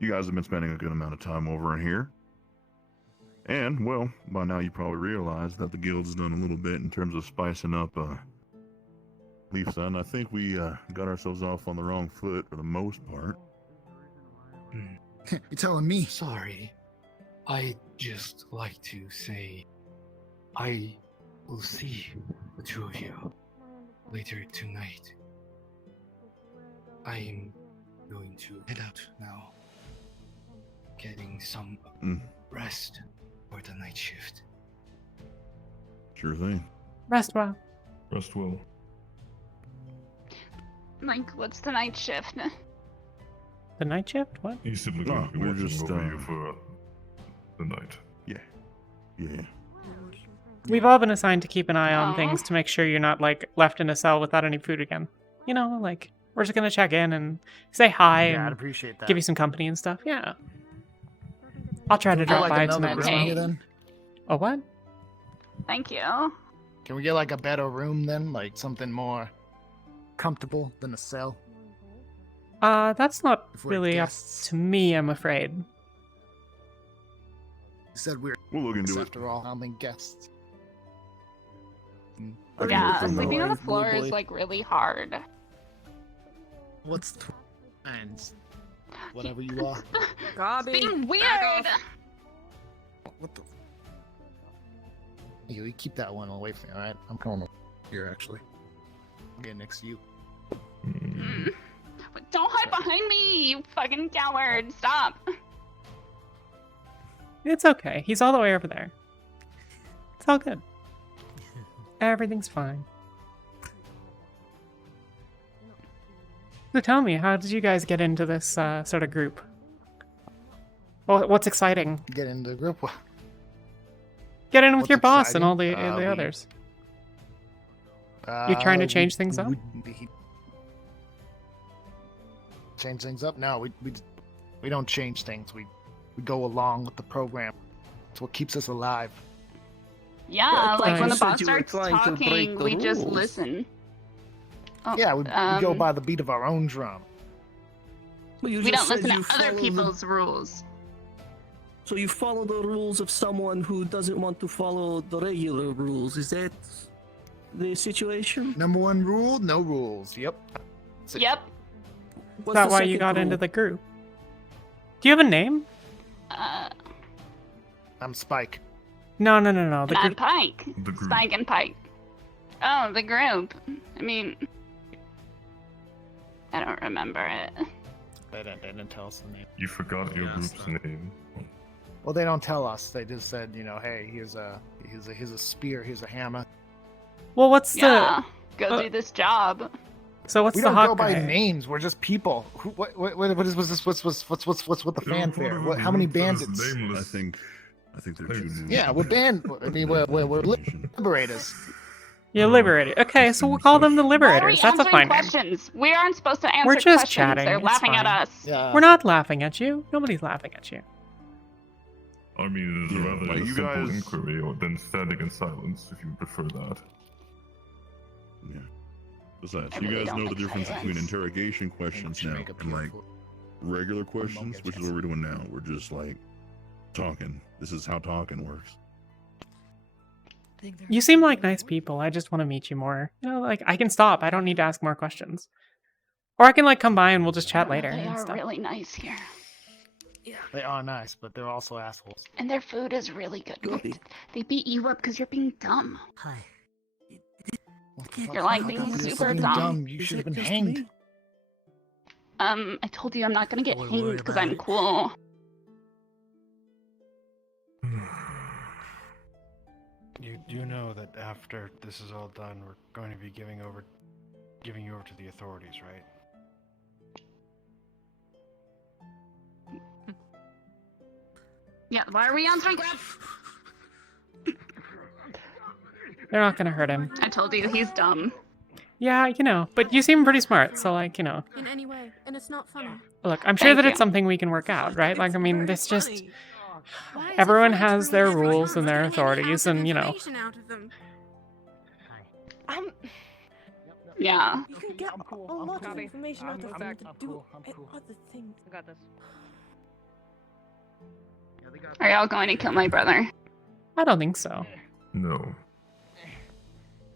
you guys have been spending a good amount of time over in here. And, well, by now you probably realize that the guild's done a little bit in terms of spicing up Leafside. And I think we got ourselves off on the wrong foot for the most part. You're telling me? Sorry. I'd just like to say I will see the two of you later tonight. I'm going to head out now. Getting some rest for the night shift. Sure thing. Rest well. Rest well. Like, what's the night shift? The night shift? What? He's simply No, going to be we're watching just, over you for the night. Yeah. We've all been assigned to keep an eye on Aw. things to make sure you're not, like, left in a cell without any food again. You know, like, we're just gonna check in and say hi Yeah, I'd and appreciate that. give you some company and stuff. Yeah. I'll try to drop like by another tonight as room well. here, then? Oh, what? Thank you. Can we get like a better room then? Like something more comfortable than a cell? That's not If we're really up guests. to me, I'm afraid. You said we're We'll look into it. after all, how many guests? Yeah, from sleeping on the Blue floor is, boy. like, really hard. What's hands? Whatever you are. Gobby. Being weird! What the? You keep that one away from me, alright? I'm coming over here, actually. I'm getting next to you. Don't hide behind me, you fucking coward! Stop. It's okay. He's all the way over there. It's all good. Everything's fine. So tell me, how did you guys get into this sort of group? Well, what's exciting? Get into the group? Get in with What's your boss exciting? and all the others. You trying to change things up? Change things up? No, we don't change things. We go along with the program. It's what keeps us alive. Yeah, like when the boss you were starts trying to break talking, the we just rules. listen. Oh, Yeah, we go by the beat of our own drum. Well, you we just don't said listen you to other follow the- people's rules. So you follow the rules of someone who doesn't want to follow the regular rules. Is that the situation? Number one rule, no rules. Yep. Yep. Is that why you got into the group? Do you have a name? I'm Spike. No. The Not group. Pike. The group. Spike and Pike. Oh, the group. I mean, I don't remember it. They didn't tell us the name. You forgot your group's name. Well, they don't tell us. They just said, hey, here's a spear, here's a hammer. Well, what's Yeah, go do this job. So what's we the don't hot go by guy? names. We're just people. What is this? What's with the fanfare? How many bandits? I think they're too new. Yeah, we're we're liberators. You're liberated. Okay, so we'll call them the Why are Liberators. we That's a answering fine name. questions? We aren't supposed to answer We're just questions. chatting. They're It's laughing at fine. us. Yeah. We're not laughing at you. Nobody's laughing at you. I mean, it is rather like a you simple guys- inquiry than standing in silence, if you prefer that. Yeah. Besides, I you really guys don't know the like difference silence. between interrogation questions now and like regular questions, which is what we're doing now. We're just like talking. This is how talking works. You seem like nice people. I just want to meet you more. Like I can stop. I don't need to ask more questions. Or I can like come by and we'll just chat later. They and are stuff. really nice here. They are nice, but they're also assholes. And their food is really good. They beat you up because you're being dumb. You're like being super dumb. You should have been hanged. I told you I'm not gonna get hanged because I'm cool. You do know that after this is all done, we're going to be giving you over to the authorities, right? Yeah, why are we answering? They're not gonna hurt him. I told you he's dumb. Yeah, but you seem pretty smart, so like, In any way, and it's not funny. Look, I'm sure Thank that you. it's something we can work out, right? Like, I mean, it's just Why is everyone it funny has for their every rules and their authorities, and information out of them? Yeah. You can get a lot of information out of them to do other things. Got this. Are y'all going to kill my brother? I don't think so. No.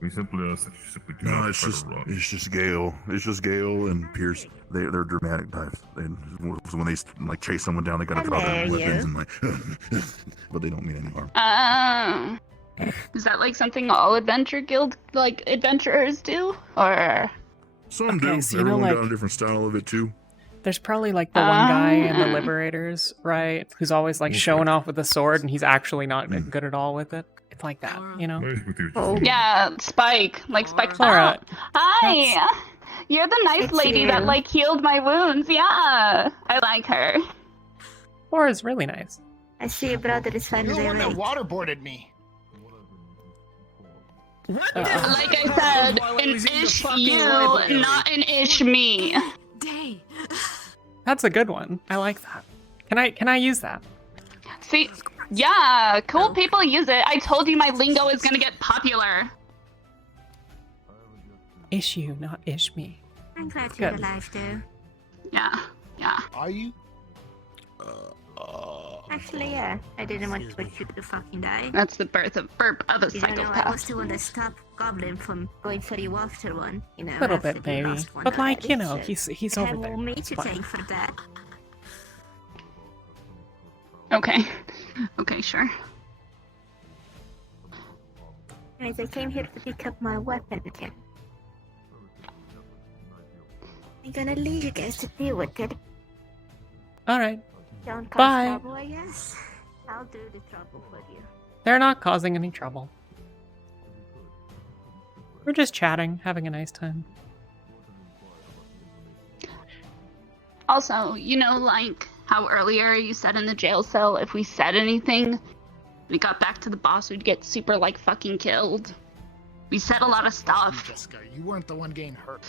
We simply ask that you simply do No, not it's try just to run. it's just Gale. It's just Gale and Pierce. They're dramatic types. And when they like chase someone down, they gotta drop their weapons and like, but they don't mean any harm. Is that like something all Adventure Guild adventurers do, or? Some Okay, do. so Everyone like, got a different style of it too. there's probably like the one guy in the Liberators, right? Who's always like showing off with a sword and he's actually not good at all with it. It's like that, Oh. Yeah, Spike. Like Spike. Clara, Oh, hi. You're the nice It's lady you. that like healed my wounds. Yeah, I like her. Laura's really nice. I see your brother is You're finally the one that awake. waterboarded me. Like I said, an ish you, not an ish me. That's a good one. I like that. Can I use that? See, yeah, cool people use it. I told you my lingo is gonna get popular. Issue, not ish me. I'm glad you're Good. alive, though. Yeah. Are you? Actually, yeah. I didn't want to watch you to fucking die. That's the birth of a You know, I was psychopath. the one that stopped Goblin from going for you after one. You know, A little after bit, the maybe. last one But like, already, so he's I over have there. me It's to fine. thank for that. Okay. Okay, sure. Guys, I came here to pick up my weapon again. I'm gonna leave you guys to deal with it. Alright. Don't cause Bye. trouble, I guess. I'll do the trouble for you. They're not causing any trouble. We're just chatting, having a nice time. Also, you know, like how earlier you said in the jail cell, if we said anything, we got back to the boss, we'd get super, like, fucking killed. We said a lot of stuff. Jessica, you weren't the one getting hurt.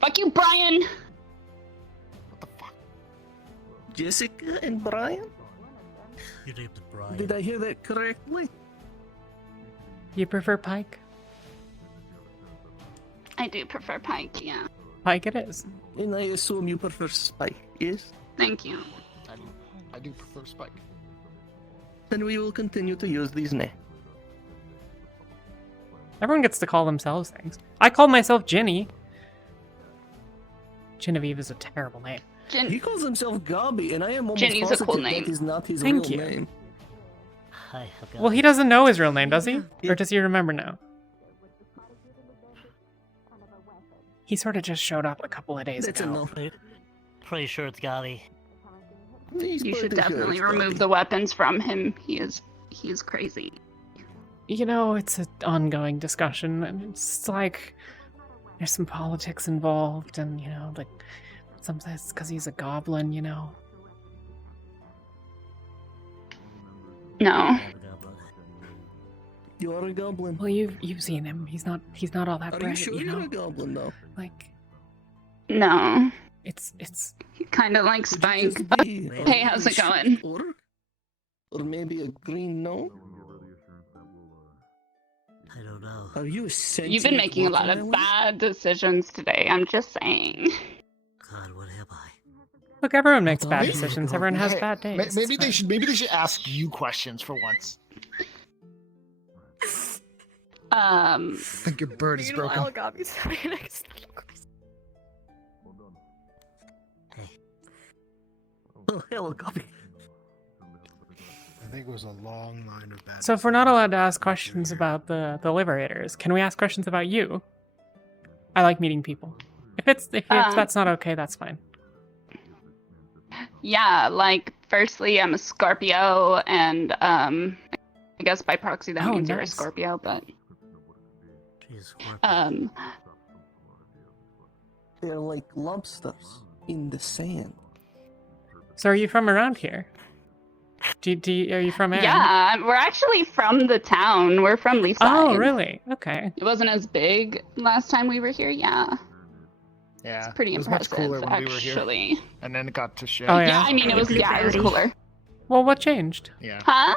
Fuck you, Brian! Jessica and Brian? You named Brian. Did I hear that correctly? You prefer Pike? I do prefer Pike, yeah. Pike it is. And I assume you prefer Spike, yes? Thank you. I do prefer Spike. Then we will continue to use these names. Everyone gets to call themselves things. I call myself Ginny. Genevieve is a terrible name. He calls himself Gobby, and I am almost Ginny's a cool positive name. that is not his Thank real you. name. Hi, Well, he doesn't know his real name, does he? Or does he remember now? He sort of just showed up a couple of days ago. Pretty sure it's Gobby. You should definitely remove the weapons from him. He is crazy. You know, it's an ongoing discussion, and it's like there's some politics involved, and you know, like sometimes because he's a goblin, you know. No. You are a goblin. Well, you've seen him. He's not all that Are bright. you sure you know? you're a goblin, though? Like, No. it's Kind of like Spike. Be a Hey, how's it going? orc? Or maybe a green gnome? I don't know. Are you a sentient You've been making a lot of watermelon? bad decisions today. I'm just saying. God, what am I? Look, everyone makes bad decisions. Everyone has Hey, bad days. Maybe they should ask you questions for once. I think your bird is broken. Meanwhile, Gobby's having an existential crisis. Oh, hello, Gobby. I think it was a long line of bad. So if we're not allowed to ask questions about the liberators, can we ask questions about you? I like meeting people. If that's not okay, that's fine. Yeah, like, firstly, I'm a Scorpio, and, I guess by proxy that means you're a nice. Scorpio, but, They're like lobsters in the sand. So are you from around here? Are you from Anne? yeah, we're actually from the town. We're from Leafside. Oh, really? Okay. It wasn't as big last time we were here, yeah. Yeah, It's pretty it was much impressive, cooler when we were here. actually. And then it got to shit. Oh, Yeah, yeah? I mean, it was cooler. Well, what changed? Yeah. Huh?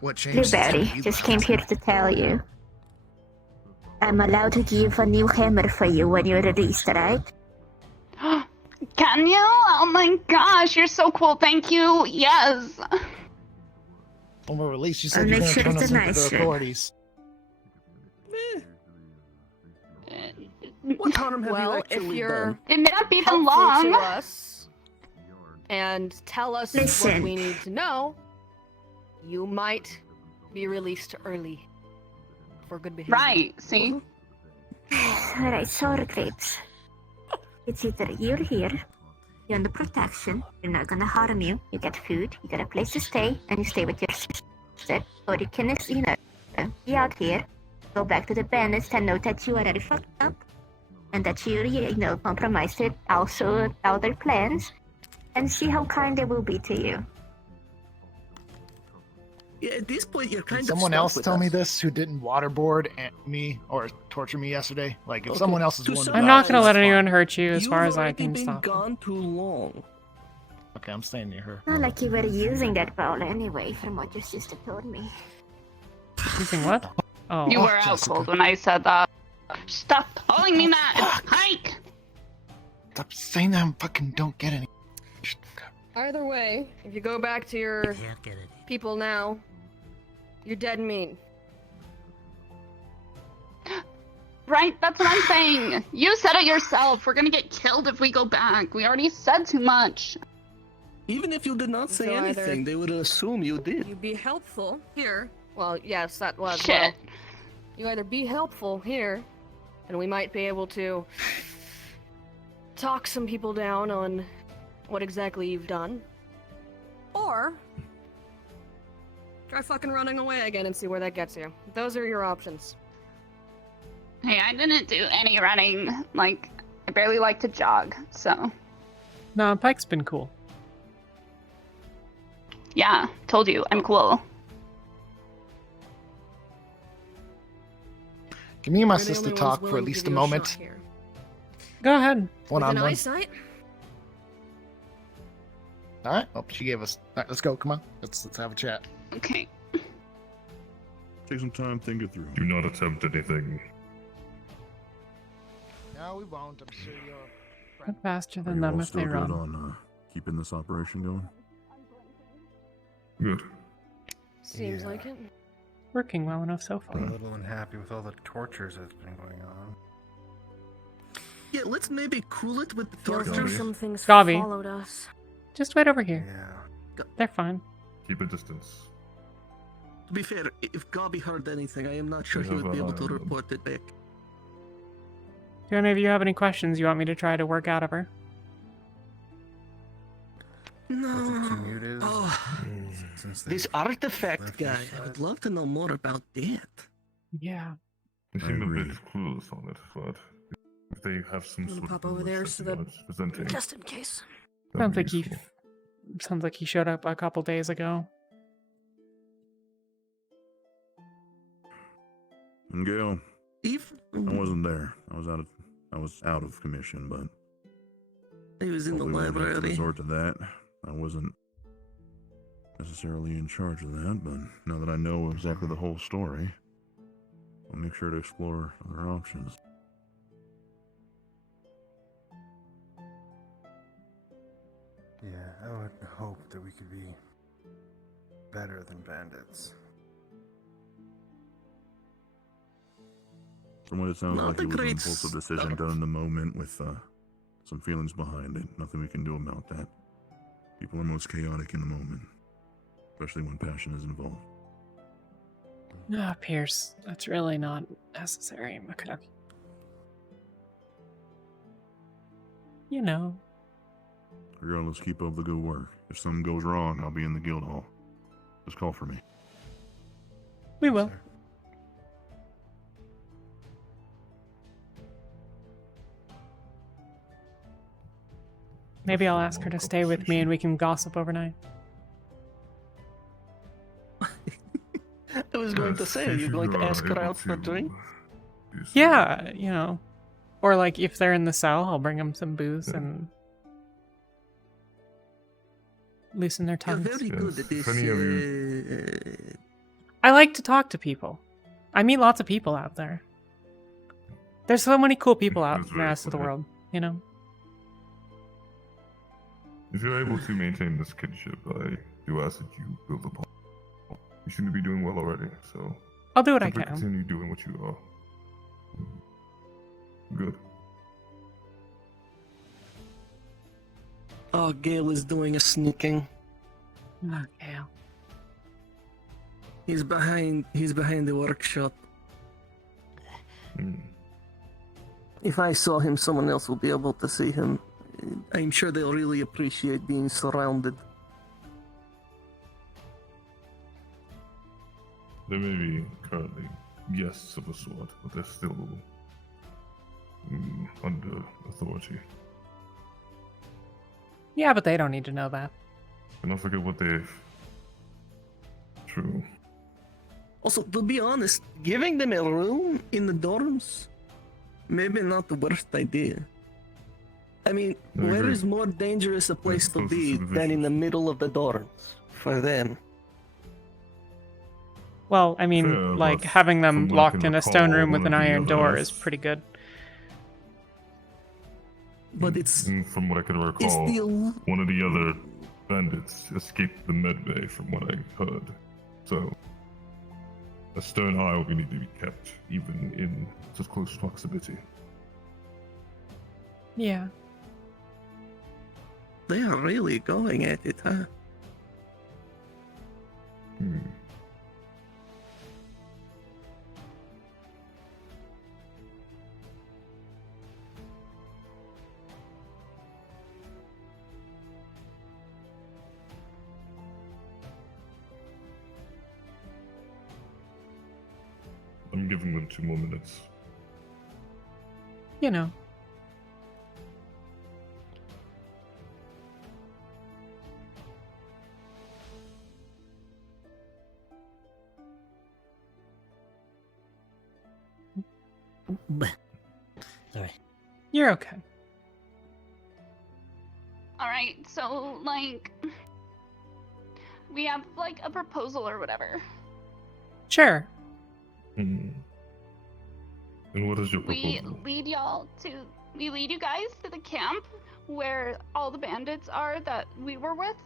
What changed? Blueberry, just came here to tell you. I'm allowed to give a new hammer for you when you're released, right? Can you? Oh my gosh, you're so cool. Thank you. Yes. When we're released, you I'll said you're make going to sure turn it's us a into nice the one. authorities. What harm have you Well, if actually you're done? It may not be that helpful long. to us and tell us what Listen. we need to know, you might be released early for good behavior. Right, see? Alright, sour grapes. It's either you're here, you're under protection, you're not gonna harm you, you get food, you get a place to stay, and you stay with your sister, or you can, be out here, go back to the bandits and know that you are already fucked up, and that you compromised it, also all their plans, and see how kind they will be to you. Yeah, at this point, you're kind Can of someone stuck else with tell us. me this who didn't waterboard me or torture me yesterday? Like, if Okay, someone else is to willing to summarize, I'm not gonna let it's anyone fine. hurt you as You've far as I already can been stop. gone too long. Okay, I'm staying near her. Not like you were using that ball anyway, from what your sister told me. Using what? Oh. You were out cold when I said that. Stop calling me that. It's Pike. Stop saying that. I fucking don't get any. Either way, if you go back to your Can't get it. people now, you're dead mean. Right, that's what I'm saying. You said it yourself. We're gonna get killed if we go back. We already said too much. Even if you did not say So either anything, they would assume you did. You be helpful here, Well, yes, that was. Shit. Well, you either be helpful here, and we might be able to talk some people down on what exactly you've done, or try fucking running away again and see where that gets you. Those are your options. Hey, I didn't do any running. Like, I barely like to jog, so. Nah, Pike's been cool. Yeah, told you, I'm cool. Can me and my We're the sister only ones talk for willing at to least a give you shot moment? here. Go ahead. One on Within one. eyesight? All right. Well, she gave us. All right, let's go. Come on. Let's have a chat. Okay. Take some time, think it through. Do not attempt anything. No, we won't. I'm sure you're. Run faster Are than you them all if still they good run. on keeping this operation going? Good. Seems like it. Working well enough so far. I'm a little unhappy with all the tortures that's been going on. Yeah, let's maybe cool it with the Feels like torture. some things Gavi. followed us. Just wait over here. Yeah. They're fine. Keep a distance. To be fair, if Gabi heard anything, I am not sure We he have would be an able eye to on them. report it back. Do any of you have any questions you want me to try to work out of her? What the No. commute is. Oh, Since they this artifact left guy. this I would side. love to know more about that. Yeah. They I seem a agree. bit clueless on it, but if they have some I'm gonna sort pop of over there knowledge so that that they are presenting, just in case. that'd Sounds be like he useful. sounds like he showed up a couple days ago. And Gail, If I wasn't there. I was out of commission, but he was in the hopefully we won't have to library. resort to that. I wasn't necessarily in charge of that, but now that I know exactly the whole story, I'll make sure to explore other options. Yeah, I would hope that we could be better than bandits. From what it sounds Not like, the it was an great impulsive decision start. done in the moment with some feelings behind it. Nothing we can do about that. People are most chaotic in the moment, especially when passion is involved. Ah, Pierce, that's really not necessary. Okay. You know. Regardless, keep up the good work. If something goes wrong, I'll be in the guild hall. Just call for me. We will. Sir. Maybe I'll ask her to stay with me and we can gossip overnight. I was going to say, are you going to ask her out for a drink? Yeah, you know. Or like if they're in the cell, I'll bring them some booze and loosen their You're tongues. very good at this. Any of you- I like to talk to people. I meet lots of people out there. There's so many cool people out in That's the very rest of the funny. world, you know? If you're able to maintain this kinship, I do ask that you build upon. You seem to be doing well already, so I'll do what I simply can. continue doing what you are. Good. Oh, Gale is doing a sneaking. Oh, Gale. He's behind the workshop. If I saw him, someone else will be able to see him. I'm sure they'll really appreciate being surrounded. There may be currently guests of a sort, but they're still under authority. Yeah, but they don't need to know that. And don't forget what they've. True. Also, to be honest, giving them a room in the dorms, maybe not the worst idea. I mean, I where agree. is more dangerous a place to closest be to the than in the middle of the dorms for them? Well, I mean, Fair, like, but having them from what I locked can in a stone recall, room with one an of the iron door others- is pretty good. But it's And from what I can recall, the one of the other bandits escaped the medbay, from what I heard. So, a stern eye will need to be kept, even in such close proximity. Yeah. They are really going at it, huh? I'm giving them 2 more minutes. You know. Sorry. You're okay. Alright, so, like, we have, like, a proposal or whatever. Sure. And what is your proposal? We lead you guys to the camp where all the bandits are that we were with.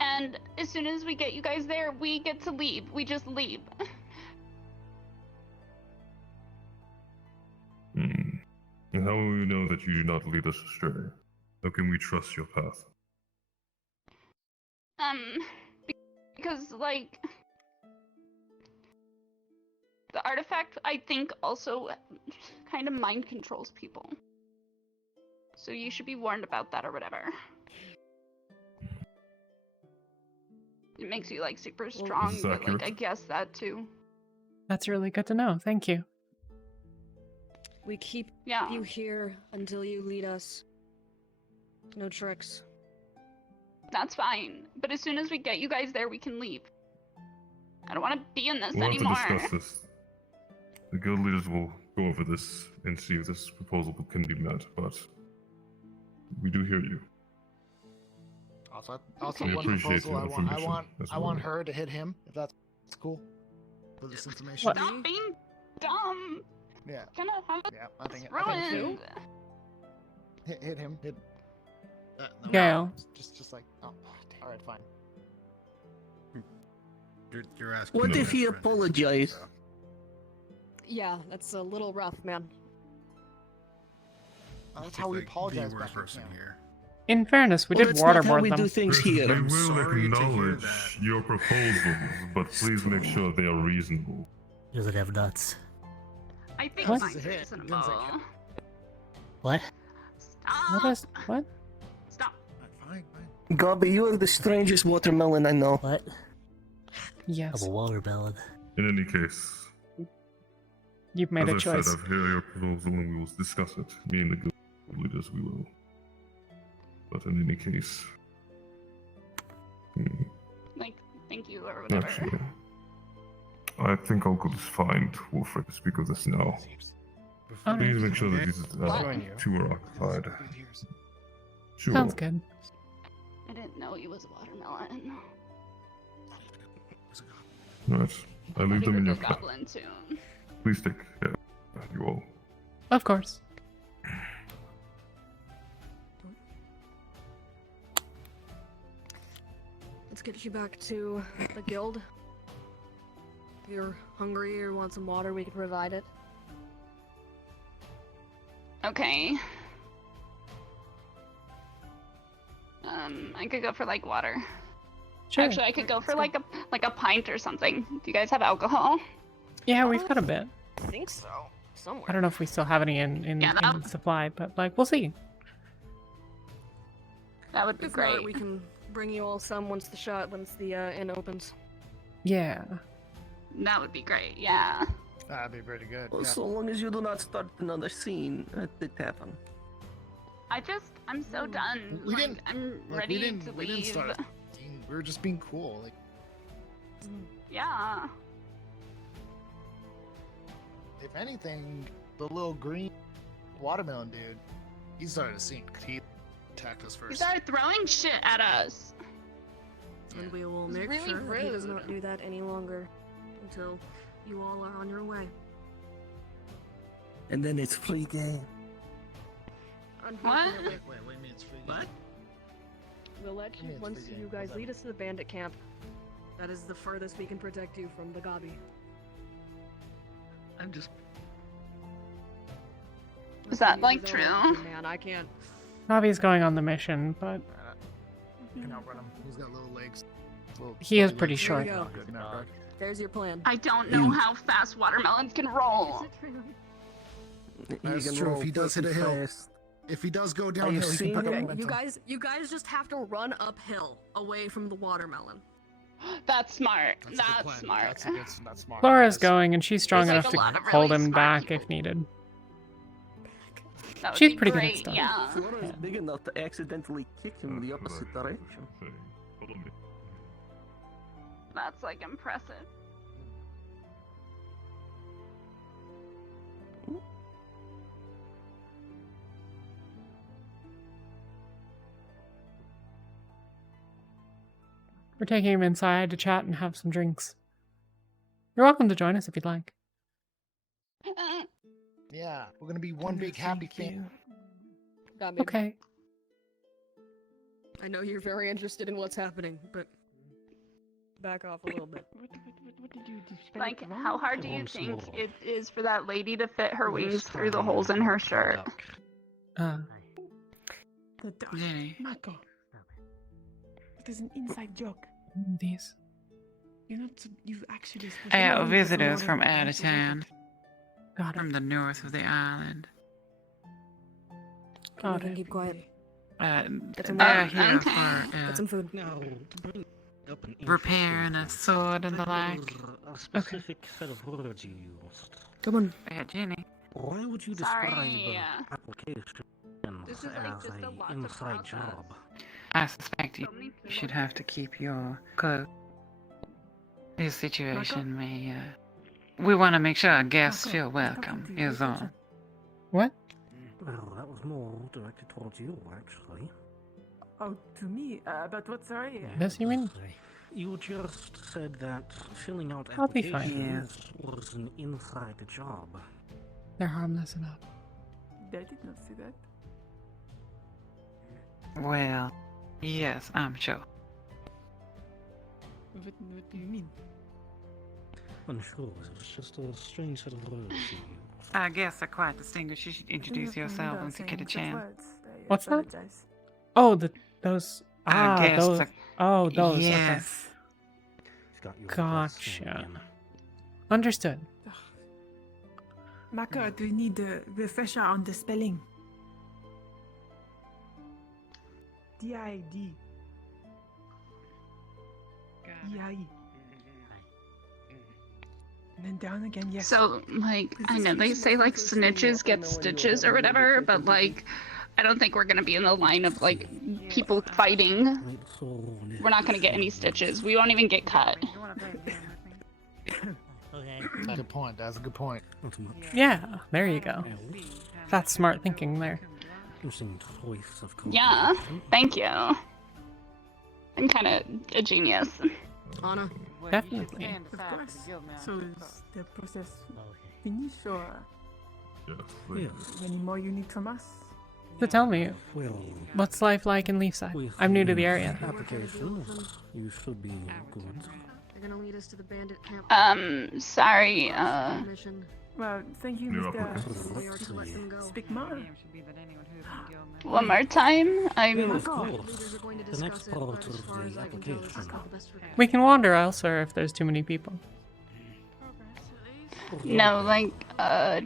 And as soon as we get you guys there, we get to leave. We just leave. And how will we know that you do not lead us astray? How can we trust your path? Because, like, the artifact, I think, also kind of mind controls people. So you should be warned about that or whatever. It makes you, like, super strong, but, like, I guess that too. That's really good to know. Thank you. We keep Yeah. you here until you lead us. No tricks. That's fine. But as soon as we get you guys there, we can leave. I don't want to be in this We'll have anymore. to discuss this. The guild leaders will go over this and see if this proposal can be met, but we do hear you. Also, We one appreciate proposal your I information want as I want well. her to hit him, if that's cool. For this information. Stop being dumb. Yeah. Gonna have I think ruined. Hit him. Hit. No, Gail. Just like, oh, all right, fine. You're asking. What me if he for it, apologized? Yeah, that's a little rough, man. That's how we apologize the back word person at camp. here. In fairness, we Well, did that's not how waterboard we them. do things here. We will sorry to hear acknowledge your proposals, but please make sure they are reasonable. Doesn't have nuts. I think What? mine's reasonable. What? What? Stop. Fine. Gobby, you are the strangest watermelon I know. What? Yes. I'm a watermelon. In any case, You've made a as I choice. said, I've heard your proposal and we will discuss it. Me and the guild leaders, we will. But in any case, Like, thank you or whatever. actually, I think I'll go just find Wolfred to speak of this now. Please make sure that these two are occupied. Sure. Sounds good. I didn't know he was a watermelon. Right. I leave them in your care. Goblin too. Please take care. You all. Of course. Let's get you back to the guild. If you're hungry or want some water, we can provide it. Okay. I could go for like water. Sure. Actually, I could go for like a pint or something. Do you guys have alcohol? Yeah, we've got a bit. I think so. Somewhere. I don't know if we still have any in supply, but like we'll see. That would be If great. not, we can bring you all some once the inn opens. Yeah. That would be great. Yeah. That'd be pretty good. Well, yeah. so long as you do not start another scene at the tavern. I'm so done. We Like, didn't. I'm Like, ready to we didn't leave. start a scene. We were just being cool. Like, Yeah. if anything, the little green watermelon dude, he started a scene. He attacked us He first. started throwing shit at us. And we will It's make really sure that he does rude. not do that any longer until you all are on your way. And then it's free game. Unfortunately, Wait, what do you mean it's free? What? We'll let you It's once free you game. guys lead us to the bandit camp. That is the furthest we can protect you from the Gabi. I'm just. Is that like He's our true? action Man, I can't. Navi's going on the mission, but You can outrun him. He's got little legs. Little he is legs. pretty There short. you go. Good enough, right? There's your plan. I don't know how fast watermelons can roll. That's can true. roll If he does hit a pretty hill, fast. if he does go you downhill, he can seeing pick up it? momentum. You guys just have to run uphill away from the watermelon. That's smart. That's smart. That's smart. Flora's going, and she's strong There's, enough like, to a lot of hold really him smart back people. if needed. That would She's be pretty good at great, stuff. yeah. Flora's big enough to accidentally kick him in the opposite direction. Follow me. That's like impressive. We're taking him inside to chat and have some drinks. You're welcome to join us if you'd like. Yeah, we're gonna be one big happy family. Yeah, maybe. Okay. I know you're very interested in what's happening, but back off a little bit. Like, how hard do you think it is for that lady to fit her wings through the holes in her shirt? Ginny. Mako. It is an inside joke. These. You're not. You actually. I have visitors from out of town. Got it. From the north of the island. You can keep quiet. Get some They're water. here Get some food. for repairing a sword and the like. A specific set of words you used. Come on. Yeah, Ginny. Why would you Sorry, describe yeah. application This is like as just a an lot to inside process. job? I suspect you should have to keep your clothes. This situation may, we want to make sure our guests feel welcome, is all. What? Well, that was more directed towards you, actually. Oh, to me? About what? Sorry. Yes, you mean? You just said that filling out I'll be fine. applications was an inside job. They're harmless enough. I did not see that. Well, yes, I'm sure. What do you mean? Unsure, it was just a strange set of words you used. Our guests are quite distinguished. You should introduce yourself once you get a chance. What's that? Oh, those. Our guests those. are- Oh, those. Yes. Okay. Gotcha. Understood. Mako, do you need a refresher on the spelling? D-I-D. E-I-E. And then down again, yes. So, like, I know they say, like, snitches get stitches or whatever, but, like, I don't think we're gonna be in the line of, like, people fighting. We're not gonna get any stitches. We won't even get cut. That's a good point. That's a good point. Yeah, there you go. That's smart thinking there. Yeah, thank you. I'm kind of a genius. Anna? Definitely. Of course. So is the process finished or any more you need from us? So tell me, what's life like in Leafside? I'm new to the area. Applications, you should be good. They're gonna lead us to the bandit camp. Sorry, Mission. Well, thank you, New Mr. We are to let them go. Speak more. one more time? I'm... Of course. The next part of the application. We can wander elsewhere if there's too many people. No, like,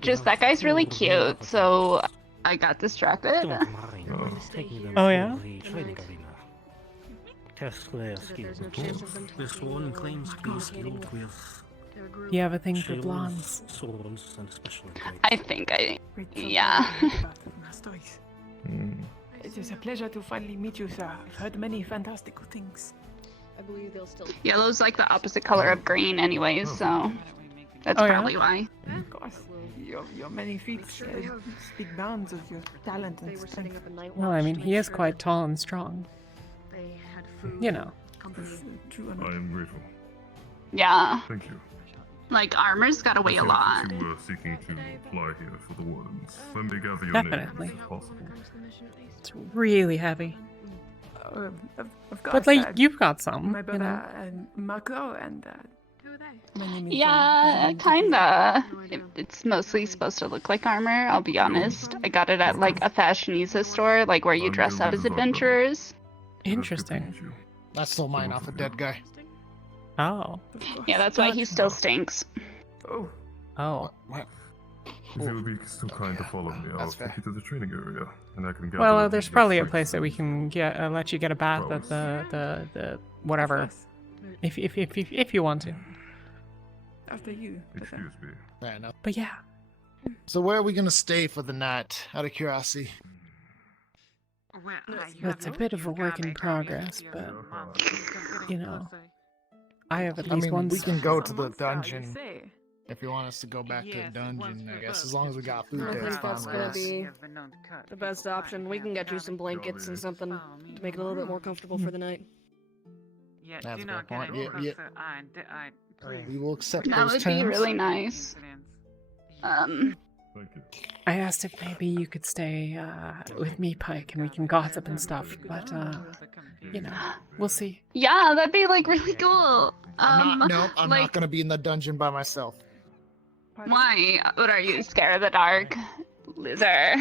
just that guy's really cute, so I got distracted. Oh, yeah? Test their skills. This one claims to be skilled with You have a thing for blondes. swords and special I think yeah. It is a pleasure to finally meet you, sir. I've heard many fantastical things. I believe they'll still. Yellow's like the opposite color of green anyways, so that's Oh, yeah? probably why. Of course, your many feats speak bounds of your talent and strength. Well, I mean, he is quite tall and strong. They had food. You know. True I am grateful. Yeah. Thank you. Like, armor's gotta weigh a lot. You were seeking to apply here for the Wardens. Let me gather your Definitely. names if possible. It's really heavy. Of course, But, like, you've got some, My you brother know? and Marco and Who are they? my name is Yeah, kinda. It's mostly supposed to look like armor, I'll be honest. I got it at, like, a fashionista store, like, where you dress up as adventurers. Interesting. That's still mine off a dead guy. Oh. Yeah, that's why he still stinks. Oh. Oh. If you would be so kind to follow me, I'll take you to the training area, and I can gather. Well, the there's probably a place that we can get let you get a bath at the whatever. If you want to. After you. Excuse me. Fair enough. But yeah. So where are we gonna stay for the night? Out of curiosity. It's a bit of a work in progress, but you know, I have at least one. We can go to the dungeon if you want us to go back to the dungeon. I guess as long as we got food I there, it's think that's fine gonna with us. be the best option. We can get you some blankets and something to make it a little bit more comfortable for the night. That's a good point. Yeah. We will accept That those would terms. be really nice. I asked if maybe you could stay with me, Pike, and we can gossip and stuff, but you know, we'll see. Yeah, that'd be like really cool. I'm like, not gonna be in the dungeon by myself. Why? What are you, scared of the dark? Loser.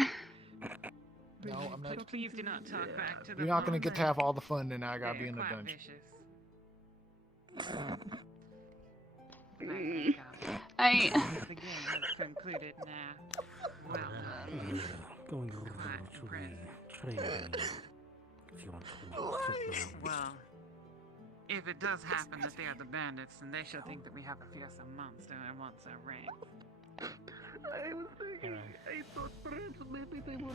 No, I'm not. Please do not talk back to the You're not gonna get to have all the fun, and I gotta be in the dungeon. I. The game has concluded now. Well done. Going over to the training. If you want to. Well, if it does happen that they are the bandits, then they shall think that we have a fearsome monster and wants our rank. I was thinking, I thought perhaps maybe they were.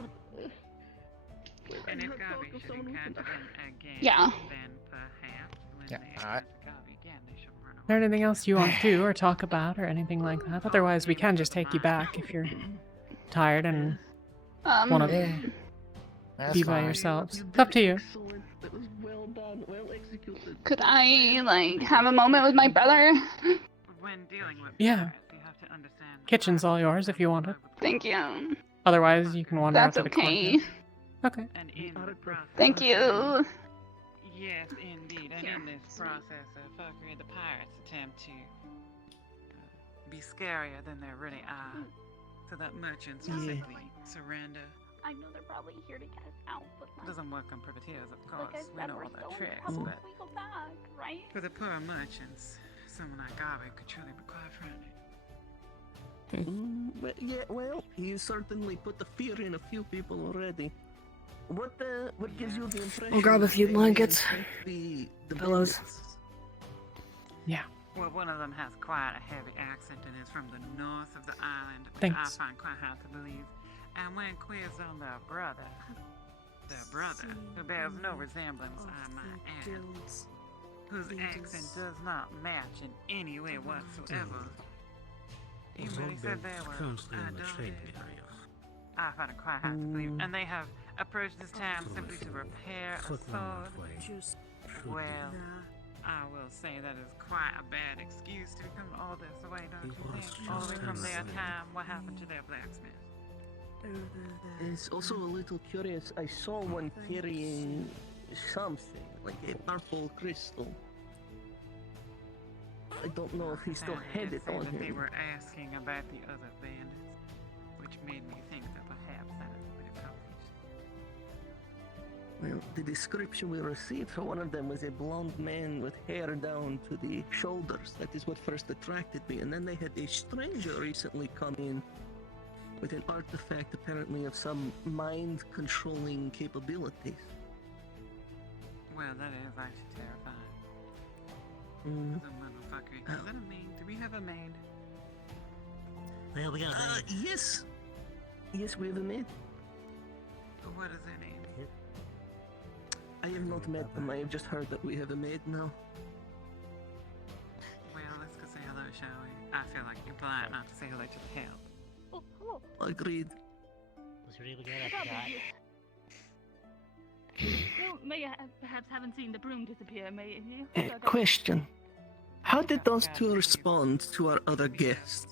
And if Gabi should encounter them again, Yeah. then perhaps when Yeah, they alright. encounter Gabi again, they shall run away. Is there anything else you want to do or talk about or anything like that? Otherwise, we can just take you back if you're tired and want to be by yourselves. It's up to you. That was well done, well executed. Could I, like, have a moment with my brother? When dealing with Yeah. pirates, you have to understand. Kitchen's all yours if you want it. Thank you. Otherwise, you can wander out That's to the okay. courtyard. Okay. And in the process, Thank you. yes, indeed. And in this process of fuckery, the pirates attempt to be scarier than they really are, so that merchants will Yeah. simply surrender. I know they're probably here to get us out, but It doesn't work on privateers, of course. like I We said, know we're all their still in tricks, trouble but if we go back, right? for the poor merchants, someone like Gabi could truly be quite frightening. Well, you certainly put the fear in a few people already. What gives you the impression? I'll grab a few that they blankets. think the Pillows. bandits? Yeah. Well, one of them has quite a heavy accent and is from the north of the island, which Thanks. I find quite hard to believe. And when quizzed on their brother, who bears no resemblance, I might add, whose accent does not match in any way whatsoever, he really said they were Currently in the adopted. trading area. I find it quite hard to believe. And they have approached this town simply to repair a sword. Well, I will say that is quite a bad excuse to come all this way, don't you think? All the way from their time, what happened to their blacksmith? It's also a little curious. I saw one carrying something, like a purple crystal. I don't know if he still had it on that they him. were asking about the other bandits, which made me think that perhaps that is a bit of conflict. Well, the description we received for one of them was a blonde man with hair down to the shoulders. That is what first attracted me. And then they had a stranger recently come in with an artifact apparently of some mind-controlling capabilities. Well, that is actually terrifying. Mm. The motherfucker. Is that a maid? Do we have a maid? Well, we got a Yes. Yes, we have a maid. What is her name? I have not met them. I have just heard that we have a maid now. Well, let's go say hello, shall we? I feel like you're blind not to say hello to the help. Oh, hello. Agreed. Was really good, I forgot. You may perhaps haven't seen the broom disappear, may you? Question. How did those two respond to our other guests?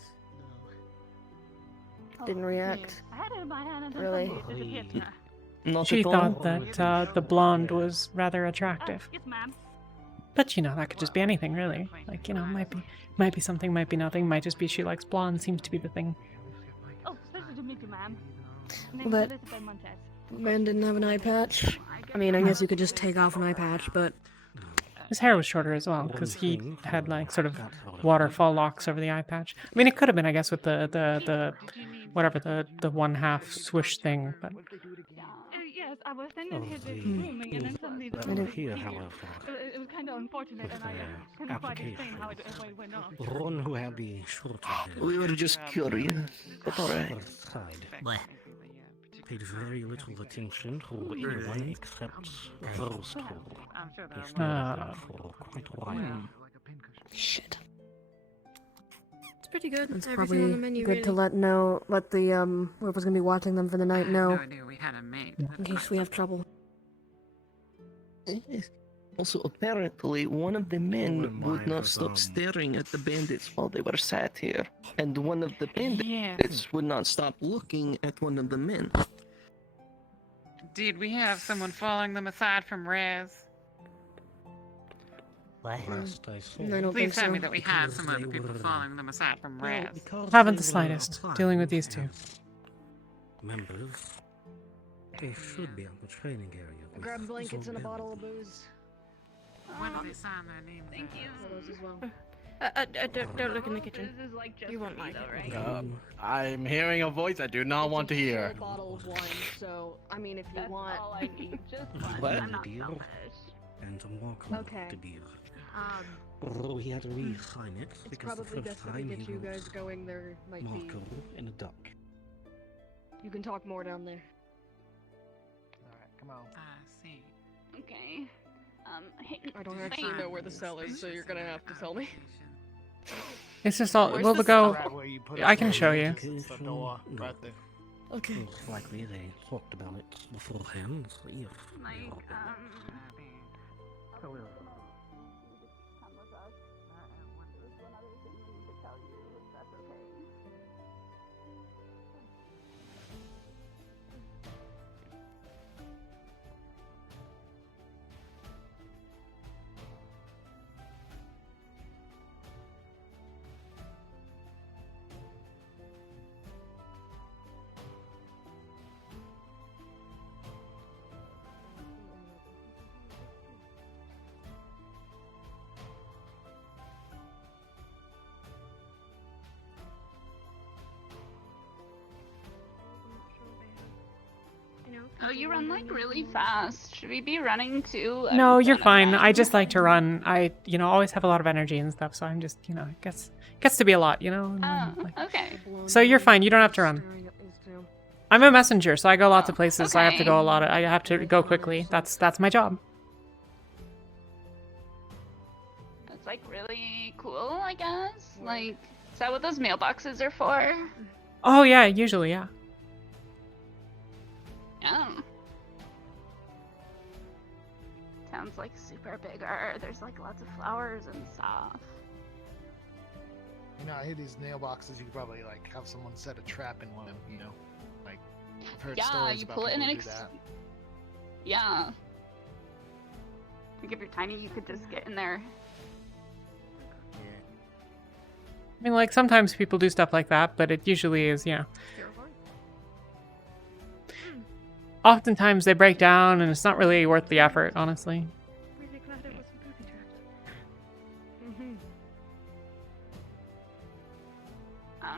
Didn't react. I had it in my hand and then Really? suddenly it disappeared to her. Not She at all? thought that the blonde was rather attractive. Yes, ma'am. But you know, that could just be anything, really. Like, you know, might be something, might be nothing, might just be she likes blonde, seems to be the thing. Oh, pleasure to meet you, ma'am. Well, that man didn't have an eye patch. I mean, I guess you could just take off an eye patch, but His hair was shorter as well, because he had like sort of waterfall locks over the eye patch. I mean, it could have been, I guess, with the whatever the 1/2 swish thing, but Yes, I was standing here just the rooming, and then suddenly the level room here, disappeared. however, It was kind of unfortunate, and I couldn't quite explain how it went off. the one who had the shorter hair We were just curious, but alright. first side paid very little attention to anyone except those two. They stayed there for quite a while. Shit. It's pretty good. It's Everything probably on the menu, good to let the whoever's gonna be watching them for the night know. No idea we had a mate. In case we have trouble. Yes. Also, apparently, one of the men would not stop staring at the bandits while they were sat here, and one of the bandits would not stop looking at one of the men. Did we have someone following them aside from Raz? Last I saw, Please tell me that we had some other people following them aside from Raz. Haven't the slightest. Dealing with these two. members, they should be on the training area. Grab blankets and a bottle of booze. When do they sign their names? Thank you. Those as well. Don't look in the kitchen. This is like just You won't for me, mind. though, right? I'm hearing a voice I do not want to hear. A bottle of wine, so I mean, if you That's want. all I need. Just one. What? I'm not Deal. selfish. And I'm welcome Okay. to beer. Um, Although he had to re-sign it it's because the probably first best if we time get he you wrote guys going. There might be. Marco in a duck. You can talk more down there. Alright, come on. I see. Okay. I don't actually know where the cell is, so you're gonna have to tell me. It's just all. Where's We'll the go. cell at where you put I it? can show you. It's the door right there. Okay. Most likely they talked about it beforehand. If Like, Oh, you run like really fast. Should we be running too? No, you're fine. I just like to run. I, always have a lot of energy and stuff, so I'm just, it gets to be a lot, Okay. So you're fine. You don't have to run. I'm a messenger, so I go lots of places. So I have to go I have to go quickly. That's my job. That's like really cool, I guess. Like, is that what those mailboxes are for? Oh yeah, usually yeah. Oh. Sounds like super bigger. There's like lots of flowers and stuff. I hit these nail boxes. You could probably like have someone set a trap in one of them. Like I've heard Yeah, stories you about pull it in people and who do that. Yeah. Like if you're tiny, you could just get in there. I mean, like sometimes people do stuff like that, but it usually is, Oftentimes they break down, and it's not really worth the effort, honestly. Really glad it wasn't booby trapped.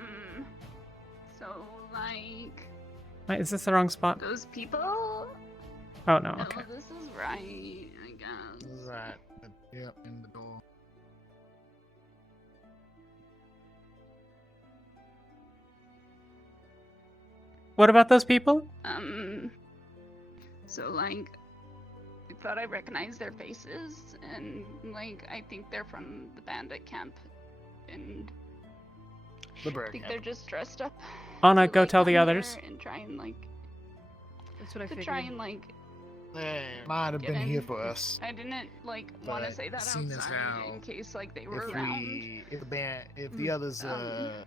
So like Wait, is this the wrong spot? those people? Oh no, okay. No, this is right, I guess. This is right. Yep, in the door. What about those people? So like I thought I recognized their faces, and like I think they're from the bandit camp, and The I bird think camp. they're just dressed up. Anna, to, go like, tell the come others. here and try and like That's what I to figured. try and like They might have get been here in. for us. I didn't like want to But say that seeing as outside how in case like they were If around. if the others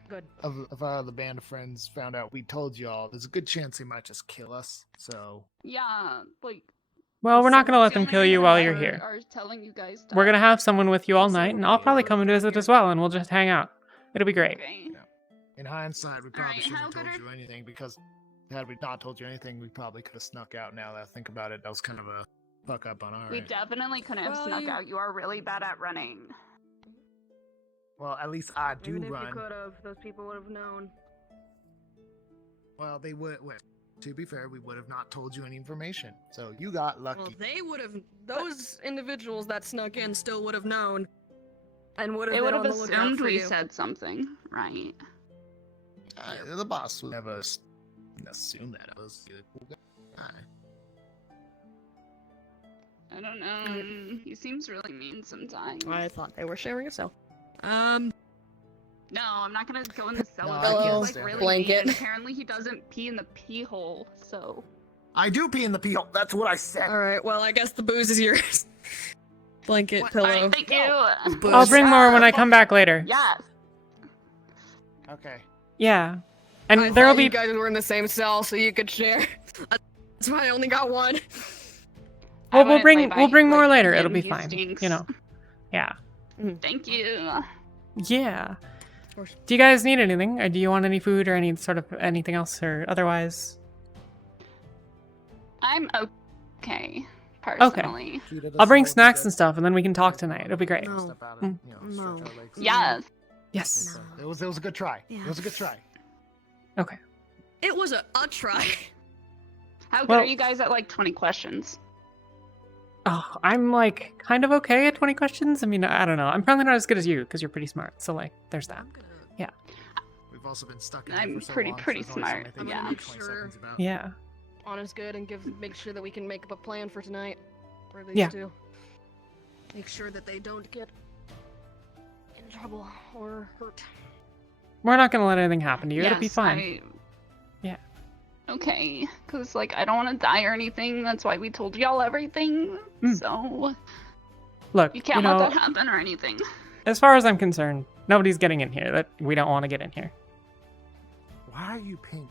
Good. of our other band of friends found out we told y'all, there's a good chance they might just kill us. So Yeah, like Well, we're not gonna let the them only kill you reason while why you're we're- here. Are telling you guys We're stuff. gonna have someone with you all night, and I'll probably come and visit as well, and we'll just hang out. It'll be great. Okay. in hindsight, we probably Alright, shouldn't how have told good you anything because had we not told you anything, we probably could have snuck out. Now that I think about it, that was kind of a fuck up on our We end. definitely couldn't have Well, snuck you- out. You are really bad at running. Well, at least I do Even if you run. could have, those people would have known. Well, they would. to be fair, we would have not told you any information. So you got lucky. Well, they would have. Those individuals that snuck in still would have known, and would have They been would have on the lookout assumed for we you. said something, right? The boss would never assume that it was a cool guy. I don't know. He seems really mean sometimes. I thought they were sharing a cell. No, I'm not gonna go in the cellar. No, I but can't he's like stand really it. mean, Blanket. and apparently he doesn't pee in the pee hole, so. I do pee in the pee hole. That's what I said. All right. Well, I guess the booze is yours. Blanket, pillow. Alright, thank you. Booze. I'll bring more when I come back later. Yes. Okay. Yeah. I And there'll thought be you guys were in the same cell, so you could share. That's why I only got one. Well, wouldn't lay by, we'll bring more like, later. him, It'll be he fine. stinks. You know. Yeah. Thank you. Yeah. Do you guys need anything? Or do you want any food or any sort of anything else or otherwise? I'm okay, personally. I'll bring snacks and stuff, and then we can talk tonight. It'll be great. Step out and, No. stretch our legs. Yes. Yes. It was a good try. It was a good try. Okay. It was a try. How good Well- are you guys at like 20 questions? Oh, I'm like kind of okay at 20 questions. I mean, I don't know. I'm probably not as good as you because you're pretty smart. So like, there's that. Yeah. We've also been stuck in I'm here for so pretty long, so pretty there's always smart. something Yeah. to 20 seconds about. Yeah. Anna's good and make sure that we can make up a plan for tonight. For these Yeah. two. Make sure that they don't get in trouble or hurt. We're not gonna let anything happen to you. It'll be Yes, fine. Yeah. Okay, because like I don't want to die or anything. That's why we told y'all everything. So Look, you can't let that happen or anything. as far as I'm concerned, nobody's getting in here that we don't want to get in here. Why are you pink?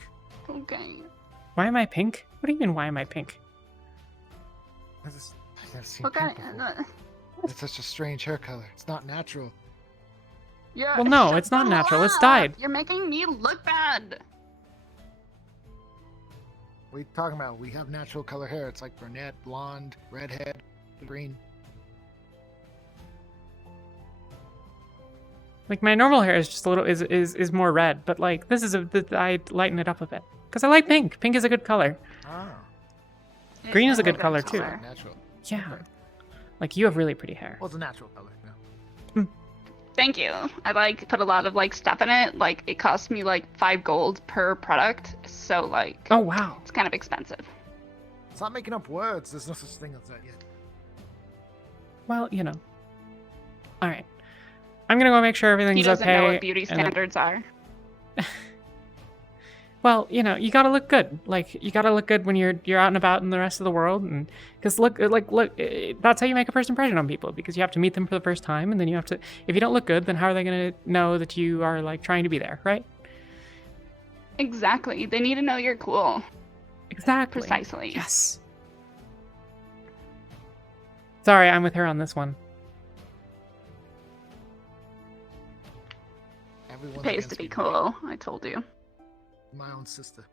Okay. Why am I pink? What do you mean, why am I pink? I've never seen Okay. pink before. It's such a strange hair color. It's not natural. Yeah. Well, no, shut it's not the natural. hell It's up. dyed. You're making me look bad. What are you talking about? We have natural color hair. It's like brunette, blonde, redhead, green. Like my normal hair is just a little is more red, but like this is I lighten it up a bit because I like pink. Pink is a good color. Ah. Green is a It's good color too. Natural. Yeah. Like you have really pretty hair. Well, it's a natural color. Yeah. Thank you. I like put a lot of like stuff in it. Like it cost me like 5 gold per product. So like. Oh wow. It's kind of expensive. Stop making up words. There's no such thing as that yet. Well, you know. All right. I'm gonna go make sure everything's He doesn't okay. know what beauty and then- standards are. Well, you know, you gotta look good. Like you gotta look good when you're out and about in the rest of the world, and because look, that's how you make a first impression on people. Because you have to meet them for the first time, and then you have to. If you don't look good, then how are they gonna know that you are like trying to be there, right? Exactly. They need to know you're cool. Exactly. Precisely. Yes. Sorry, I'm with her on this one. Everyone's Pays against to be me. cool. I told you. My own sister.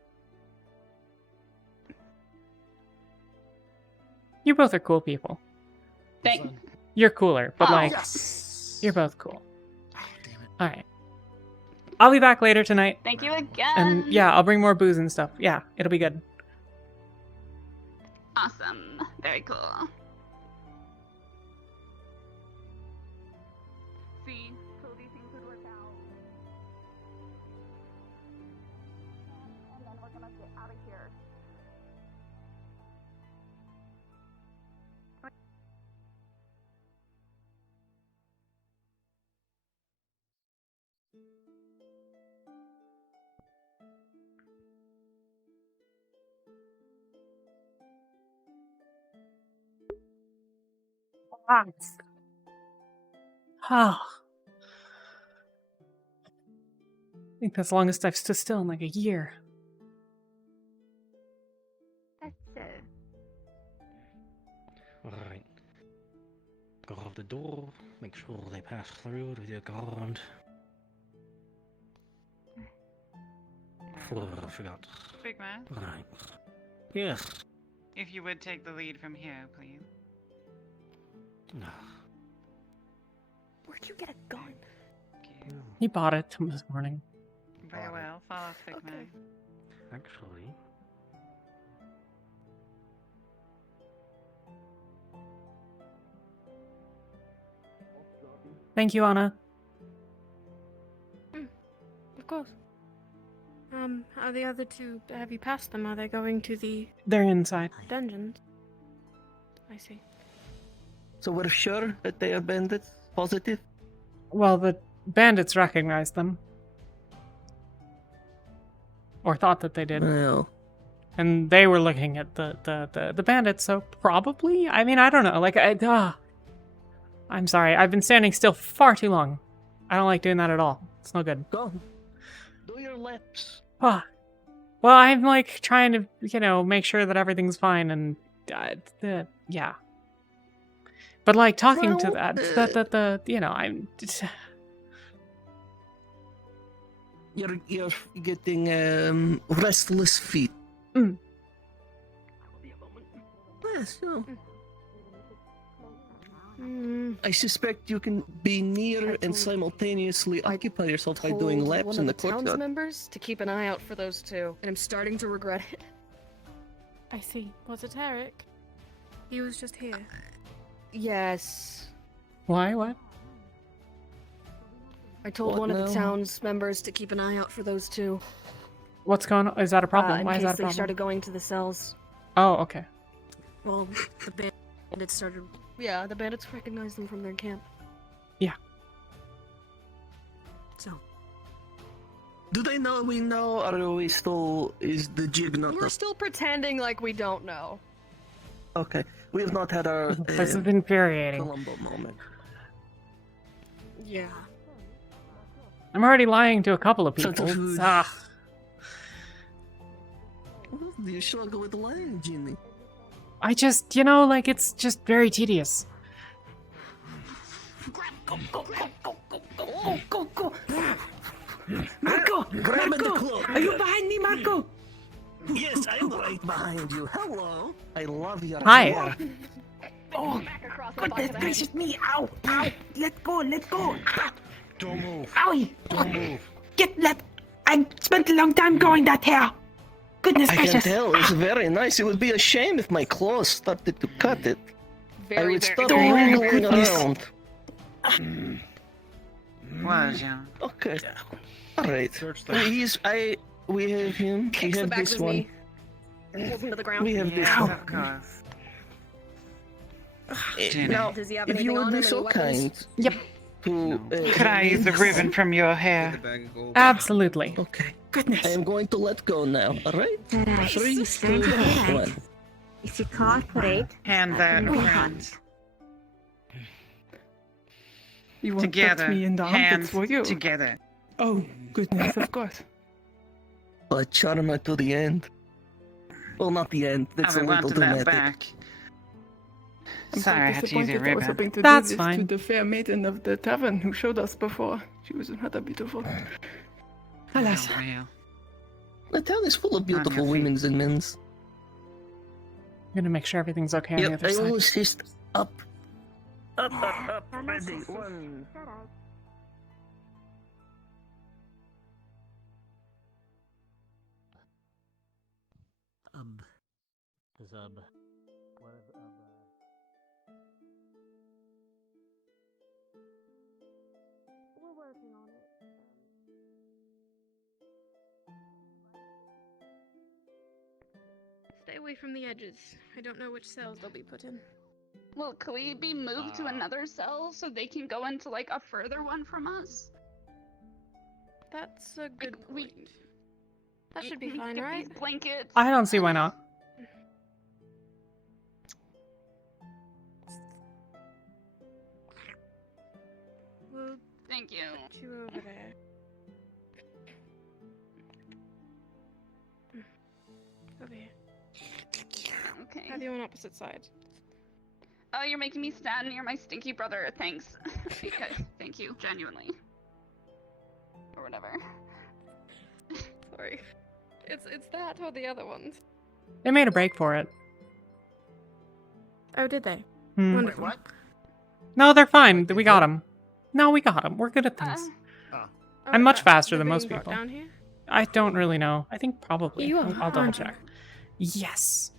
You both are cool people. Thank. You're cooler, but Oh. like, Yes. you're both cool. Oh, damn it. All right. I'll be back later tonight, Thank you again. and yeah, I'll bring more booze and stuff. Yeah, it'll be good. Awesome. Very cool. See, Cody thinks it worked out. And then we're gonna get out of here. Relax. Oh. I think that's the longest I've stood still in like a year. That's so. Alright. Go off the door, make sure they pass through with your guard. Before I forgot. Big man, Right. Yes. if you would take the lead from here, please. No. Where'd you get a gun? He bought it this morning. Very well. Follow us, Big man. Actually, Thank you, Anna. Of course. Are the other two, have you passed them? Are they going to the They're inside. dungeons? I see. So we're sure that they are bandits? Positive? Well, the bandits recognized them. Or thought that they did. Well. And they were looking at the bandits, so probably? I mean, I don't know. Like, I'm sorry. I've been standing still far too long. I don't like doing that at all. It's no good. Go. Do your laps. Ah. Well, I'm, like, trying to, you know, make sure that everything's fine, and, yeah. But, like, talking to that, you know, I'm... You're getting, restless feet. Mm. Yes, no. I suspect you can be near and simultaneously occupy yourself by doing laps in the Town's courtyard. members to keep an eye out for those two, and I'm starting to regret it. I see. Was it Eric? He was just here. Yes. Why? What? I told one of the town's members to keep an eye out for those two. What's going on? Is that a problem? Why is in that a case they problem? started going to the cells. Oh, okay. Well, the bandits started... Yeah, the bandits recognized them from their camp. Yeah. So... Do they know we know, or are we still... Is the jig not We're up? still pretending like we don't know. Okay. We have not had our... This is infuriating. Columbo moment. Yeah. I'm already lying to a couple of people. Do you struggle with lying, Ginny? I just, you know, like, it's just very tedious. Go. Marco! Grab the cloak! Are you behind me, Marco? Yes, I'm right behind you. Hello! I love your Hi. hair. Oh, goodness gracious me! Ow! Ow! Let go! Ah. Don't move. Owie! Don't move. I spent a long time growing that hair. Goodness I gracious! can tell. It's very nice. It would be a shame if my claws started to cut it. I would start wriggling around. Was you? Okay. Alright. We have him. Kicks We the have back this of one. me. Pulls him to the ground. We have this Yeah, one. of course. Now, Does he have if you anything would on be him? so Any weapons? kind Yep. to... Could I use the ribbon from your hair? Absolutely. Okay. Goodness. I am going to let go now, alright? Alright, 3, stand 2, ahead. 1. If you cooperate, Hand that, go friends. You won't Together. touch me in the armpits, Hands will you? together. Oh, goodness, of course. But charm her to the end. Well, not the end. That's I a little wanted that dramatic. back. I'm Sorry, I had to use your disappointed I was ribbon. hoping to That's do this fine. to the fair maiden of the tavern who showed us before. She was rather beautiful. Alas. Oh, well. The town is full of beautiful women's and men's. I'm gonna make sure everything's okay on the Yep, other I side. always just up. Up, ready. 1. We're working on it. Stay away from the edges. I don't know which cells they'll be put in. Well, could we be moved to another cell so they can go into like a further one from us? That's a good we- point. That should be We fine, get right? These blankets. I don't see why not. We'll Thank you. put you over there. Over here. Okay. Have you on opposite side. Oh, you're making me stand near my stinky brother. Thanks. Okay, thank you, genuinely. Or whatever. Sorry. It's that or the other ones. They made a break for it. Oh, did they? Hmm. Wonderful. What? No, they're fine. We got them. No, we got them. We're good at things. I'm much faster than They're most being brought people. down here? I don't really know. I think probably. You I'll are, double aren't you? check. Yes.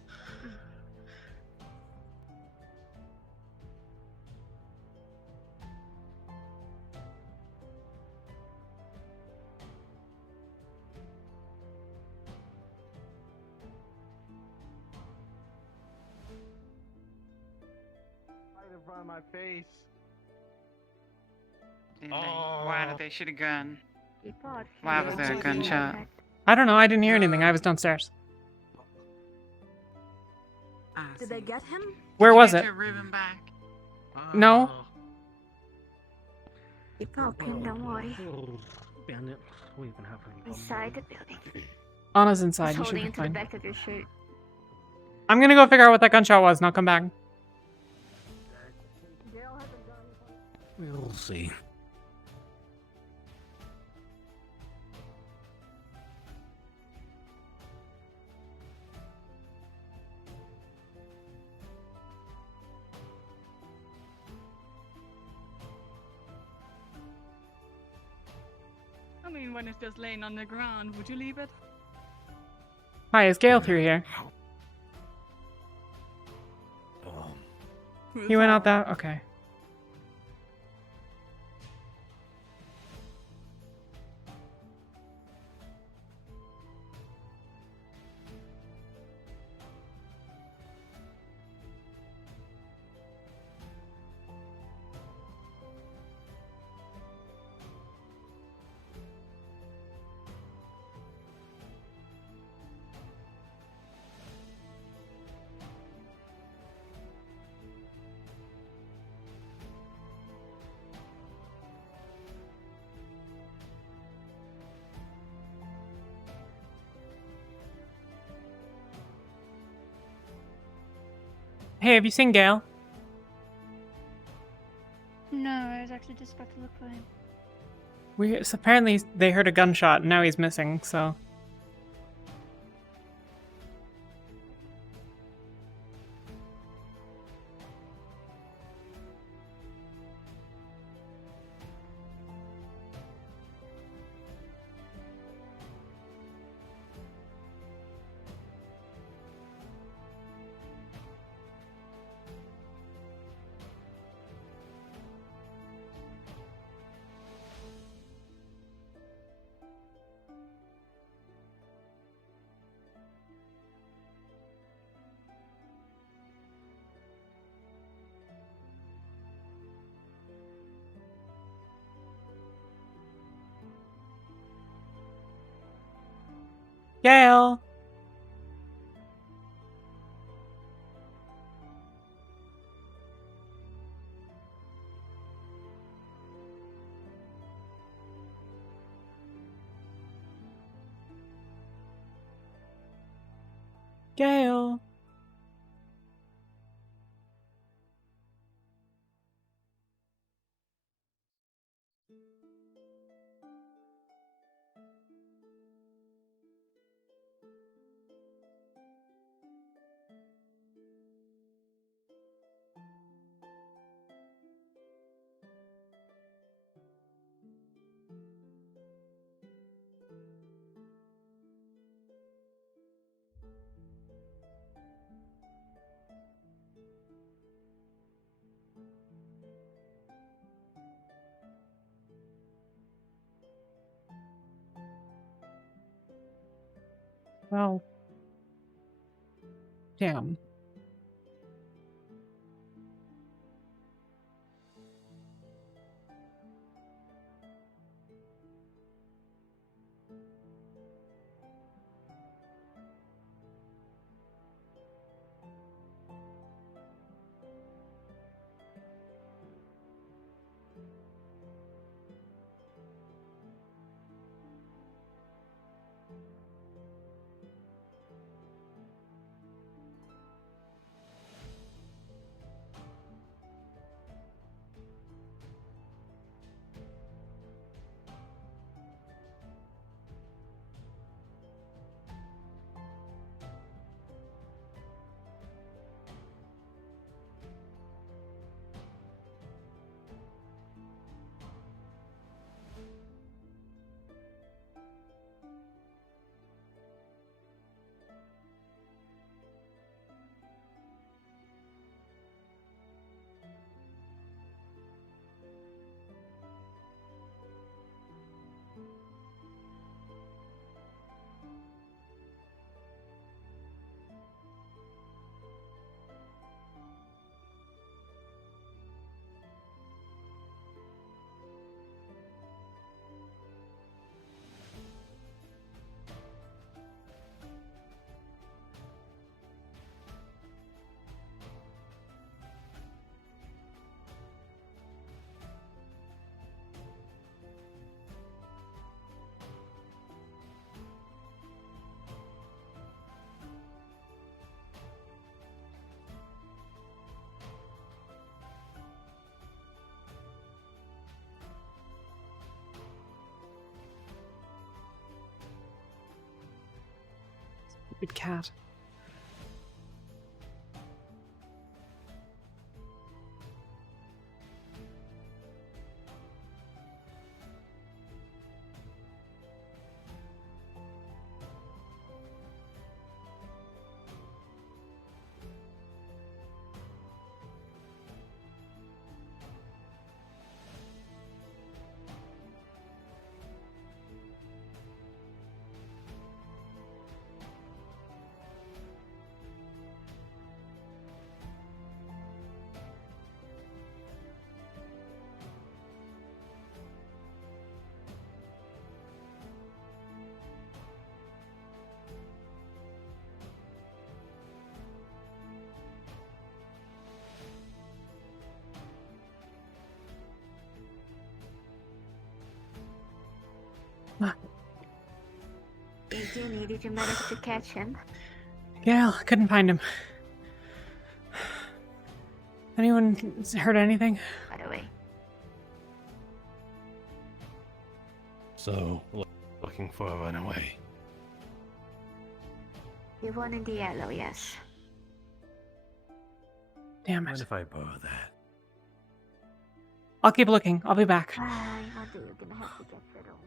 front of my face. Why did they shoot a gun? Why was there a gunshot? I don't know. I didn't hear anything. I was downstairs. Did they get him? Where was it? Your ribbon back? No. You broke him, don't worry. Bandit, we've been having Inside the building. Anna's inside. Just You should holding be into the fine. back of your shirt. I'm gonna go figure out what that gunshot was, and I'll come back. We'll see. I mean, when it's just laying on the ground, would you leave it? Hi, is Gale through here? He went out that? Okay. Hey, have you seen Gale? No, I was actually just about to look for him. So apparently they heard a gunshot, and now he's missing, so... Gale! Gale! Well... Damn. Stupid cat. Hey, Ginny, did you manage to catch him? Yeah, couldn't find him. Anyone heard anything? By the way. So, looking for a runaway. The one in the yellow, yes. Damn it. Mind if I borrow that? I'll keep looking. I'll be back. I wonder you're gonna have to get that on.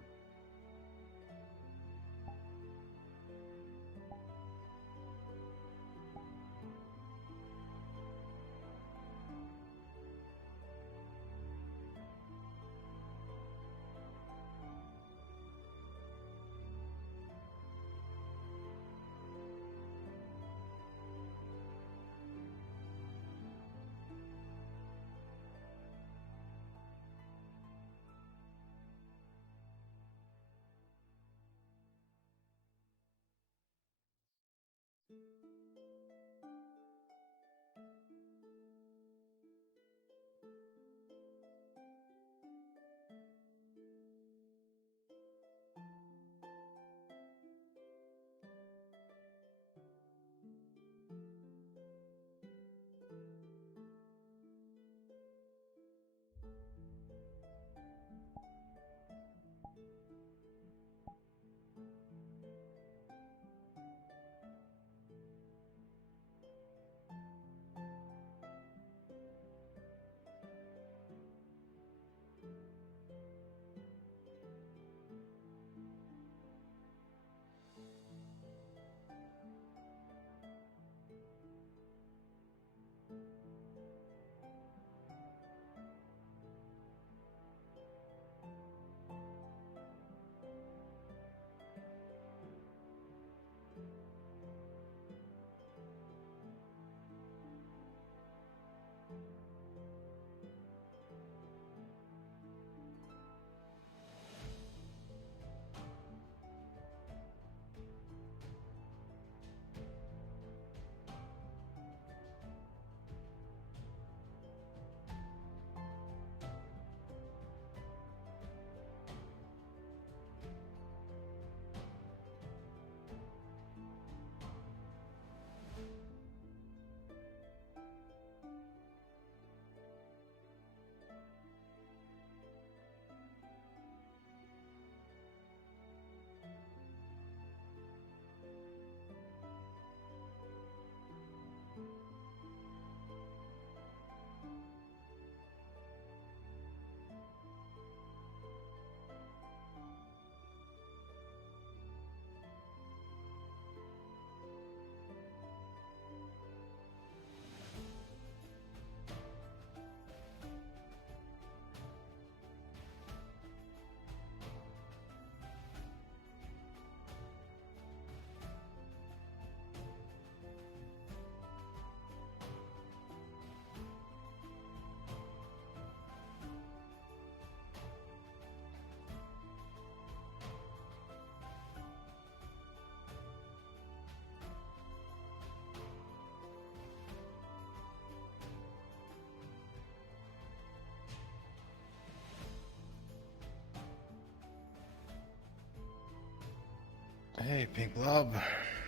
Hey, Pink Blob.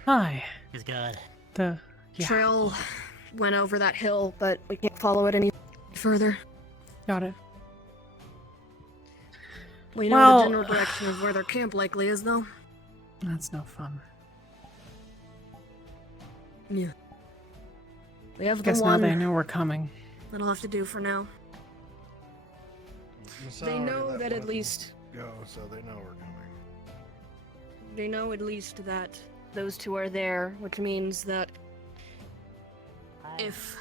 Hi. He's good. Yeah. Trail went over that hill, but we can't follow it any further. Got it. We know Well, the general direction of where their camp likely is, though. That's no fun. Yeah. We have the Guess now one. they know we're coming. That'll have to do for now. They know that at least. Go, so they know we're coming. They know at least that those two are there, which means that if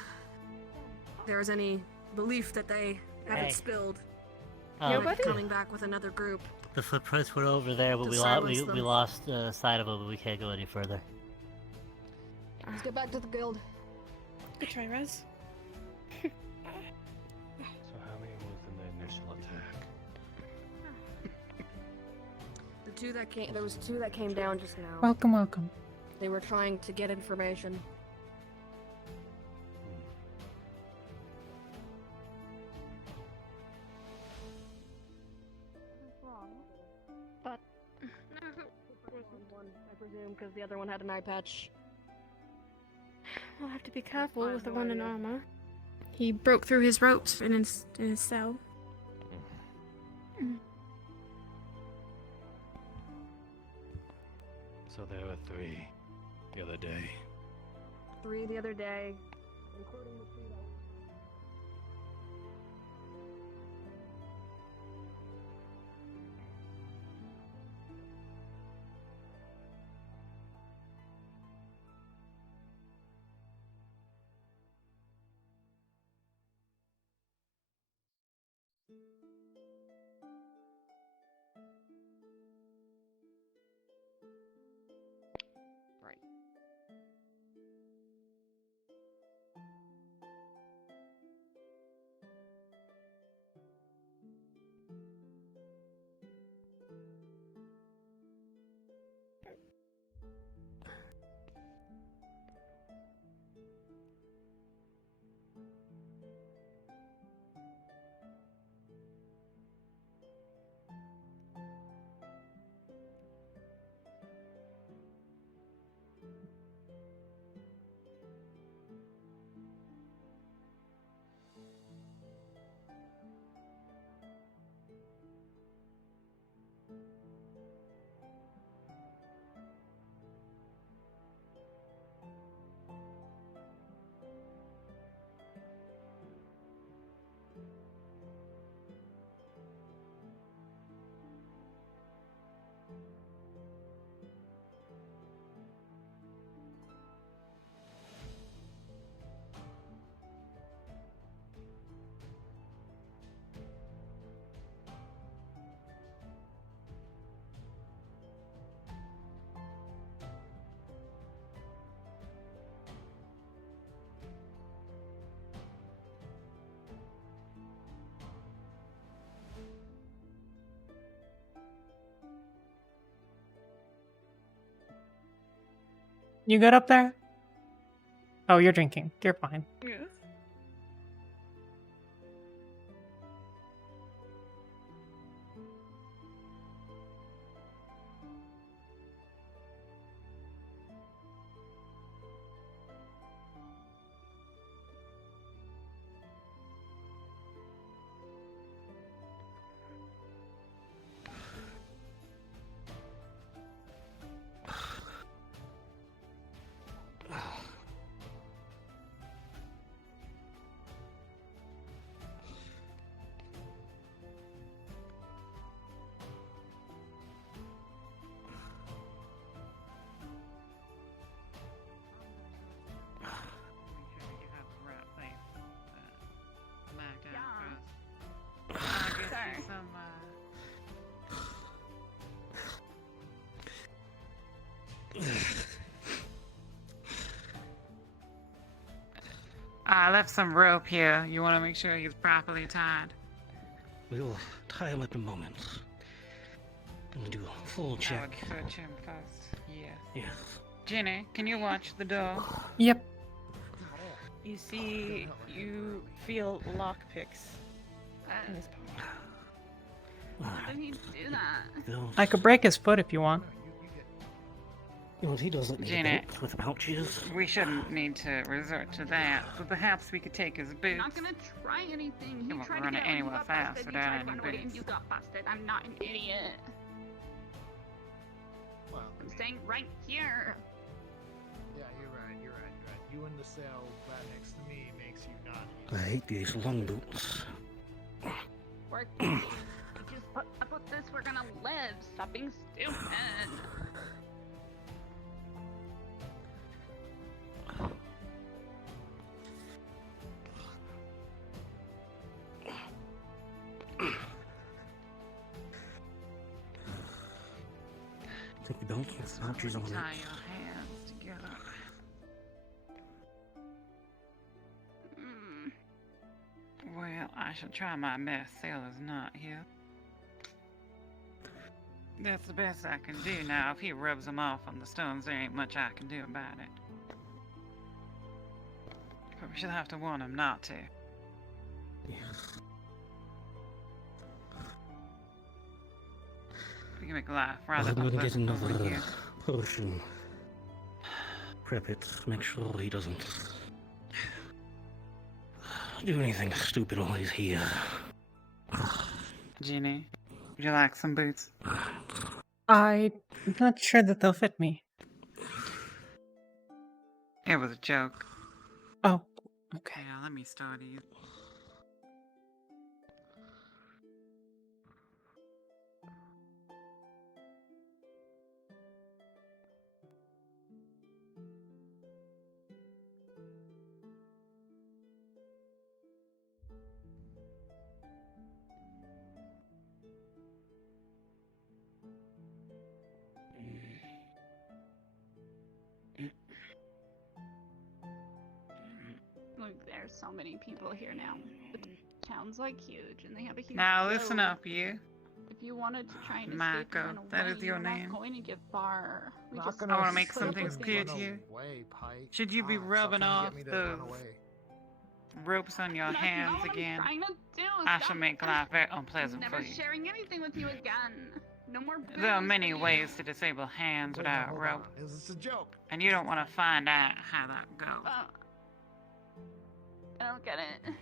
there's any belief that they have Hey. it spilled, Your they're coming back with another group. The footprints were over there, but To we silence them. lost sight of them, but we can't go any further. Let's get back to the guild. Good try, Rez. So how many was in the initial attack? There was two that came down just now. Welcome, welcome. They were trying to get information. But One, I presume, because the other one had an eye patch. We'll have to be careful with the one in armor. He broke through his ropes in his cell. So there were 3 the other day. 3 the other day, including the 2 that You good up there? Oh, you're drinking. You're fine. Yes. I left some rope here. You want to make sure he's properly tied. We'll tie him up in a moment. I'm gonna do a full I check. would search him first. Yes. Yes. Ginny, can you watch the door? Yep. You feel lockpicks in his pocket. How did he do that? I could break his foot if you want. You know, he doesn't need Ginny, it with pouches. we shouldn't need to resort to that, but perhaps we could take his boots. I'm not gonna try anything. He You won't tried run to it get out and you anywhere got fast busted. You without tried to any run away and boots. you got busted. I'm not an idiot. Well, I'm staying right here. yeah, you're right. You're right. you in the cell right next to me makes you not. I hate these long boots. We're just put up with this. We're gonna live. Stop being stupid. Take the belt. She's on it. Tie your hands together. Well, I shall try my best. Sailor's not here. That's the best I can do now. If he rubs them off on the stones, there ain't much I can do about it. But we should have to warn him not to. We can make life rather I'm gonna get unpleasant over another here. potion. Prep it. Make sure he doesn't do anything stupid while he's here. Ginny, would you like some boots? I'm not sure that they'll fit me. It was a joke. Oh, okay. Yeah, let me start you. Look, there's so many people here now. The town's like huge, and they have a huge. Now listen road. up, you. If you wanted to try and escape Marco, and run away, that is your you're name. not going to get far. We just I want to make put some up things with clear things. to you. Away, Pike. Should you be Stop rubbing trying to off get me to run those away. ropes on your That's hands not what again, I'm trying to do. I Stop. shall make life very unpleasant Never for you. sharing anything with you again. No more. There are booze many for you. ways to disable hands Wait, now, without hold rope, on. It's a joke. and you don't want to find out how that goes. I don't get it.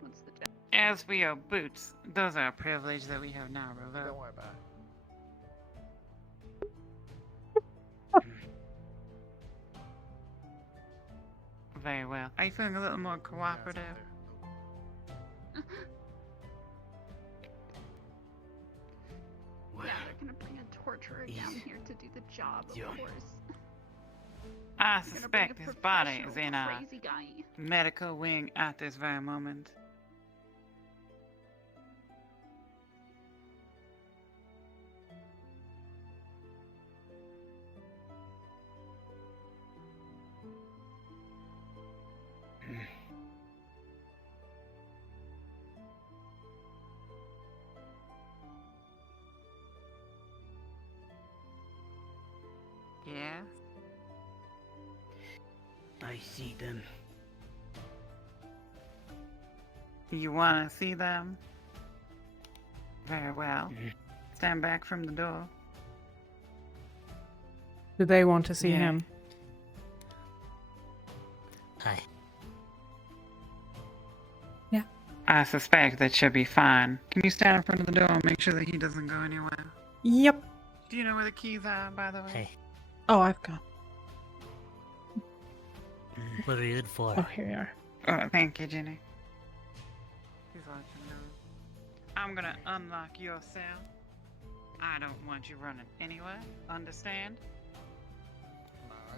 What's the joke? As for your boots, those are a privilege that we have now revoked. Don't worry about it. Very well. Are you feeling a little more cooperative? Yeah, they're gonna bring a torturer down here to do the job, of course. I They're gonna bring suspect a his body is professional in a crazy guy. medical wing at this very moment. Yeah? I see them. You want to see them? Very well. Stand back from the door. Do they want to see Yeah. him? Hi. Yeah. I suspect that should be fine. Can you stand in front of the door and make sure that he doesn't go anywhere? Yep. Do you know where the keys are, by the way? Hey. Oh, I've got. What are you in for? Oh, here you are. Oh, thank you, Ginny. He's watching now. I'm gonna unlock your cell. I don't want you running anywhere. Understand?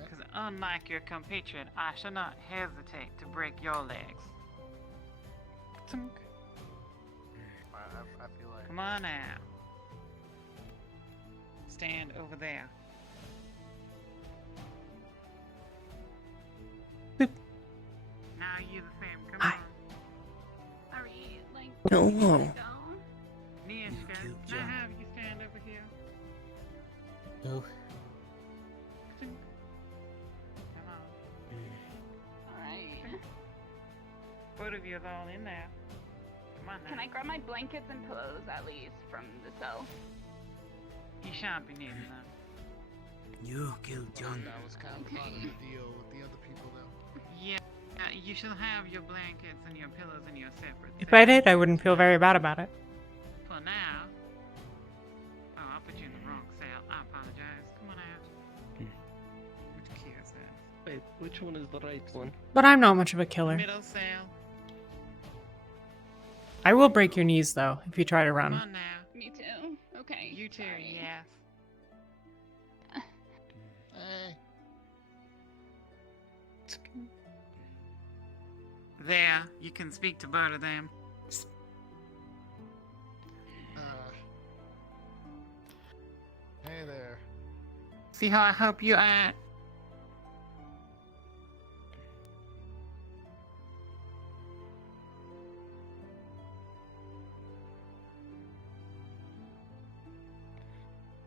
Because unlike your compatriot, I shall not hesitate to break your legs. Tunk. I feel like. Come on now. Stand over there. Now you the same. Come on. Are we like? Hello. Nishka, can I have you stand over here? No. Come on. Alright. Both of you are all in there. Come on now. Can I grab my blankets and pillows at least from the cell? You shan't be needing them. You killed John. That was kind of part of the deal with the other people, though. Yeah, you shall have your blankets and your pillows in your separate If I did, I wouldn't feel very bad about it. For now. Oh, I put you in the wrong cell. I apologize. Come on out. Which key is that? Wait, Which one is the right one? But I'm not much of a killer. Middle sail. I will break your knees, though, if you try to run. Come on now. Me too. Okay. You too, yes. Hey. There, you can speak to both of them. Hey there. See how I help you out?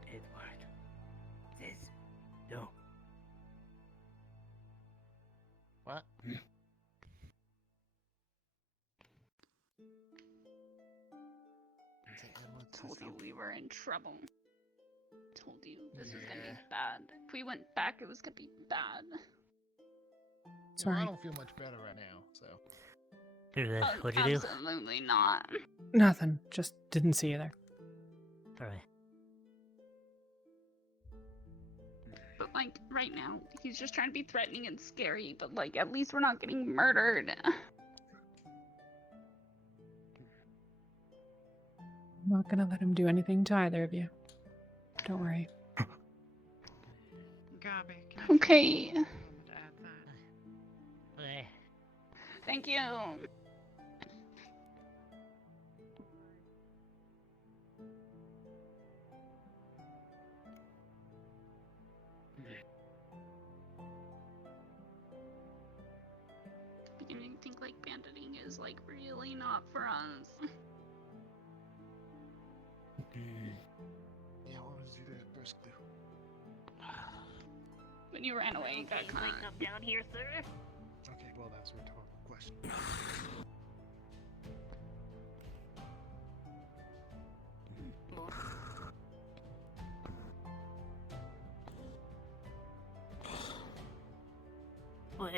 Edward. This. No. What? Told you we were in trouble. Told you this was gonna be bad. If we went back, it was gonna be bad. Well, I don't feel much better right now, so. What'd you do? Absolutely not. Nothing. Just didn't see you there. Alright. But like right now, he's just trying to be threatening and scary. But like, at least we're not getting murdered. I'm not gonna let him do anything to either of you. Don't worry. Okay. Thank you. Beginning to think like banditing is like really not for us. Yeah, what was you there first do? When you ran away, you got caught. Come down here, sir. Okay, well, that's a rhetorical question. Well,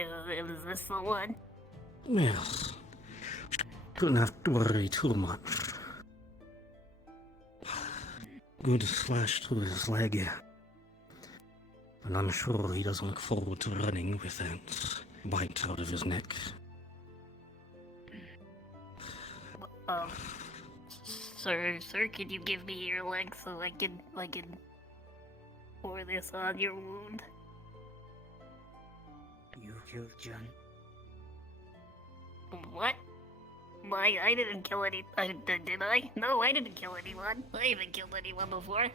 is this the one? Yes. Don't have to worry too much. Good slash through his leg. And I'm sure he doesn't look forward to running with that bite out of his neck. Sir, can you give me your leg so I can pour this on your wound? You killed John. What? Why? I didn't kill any. Did I? No, I didn't kill anyone. I haven't killed anyone before.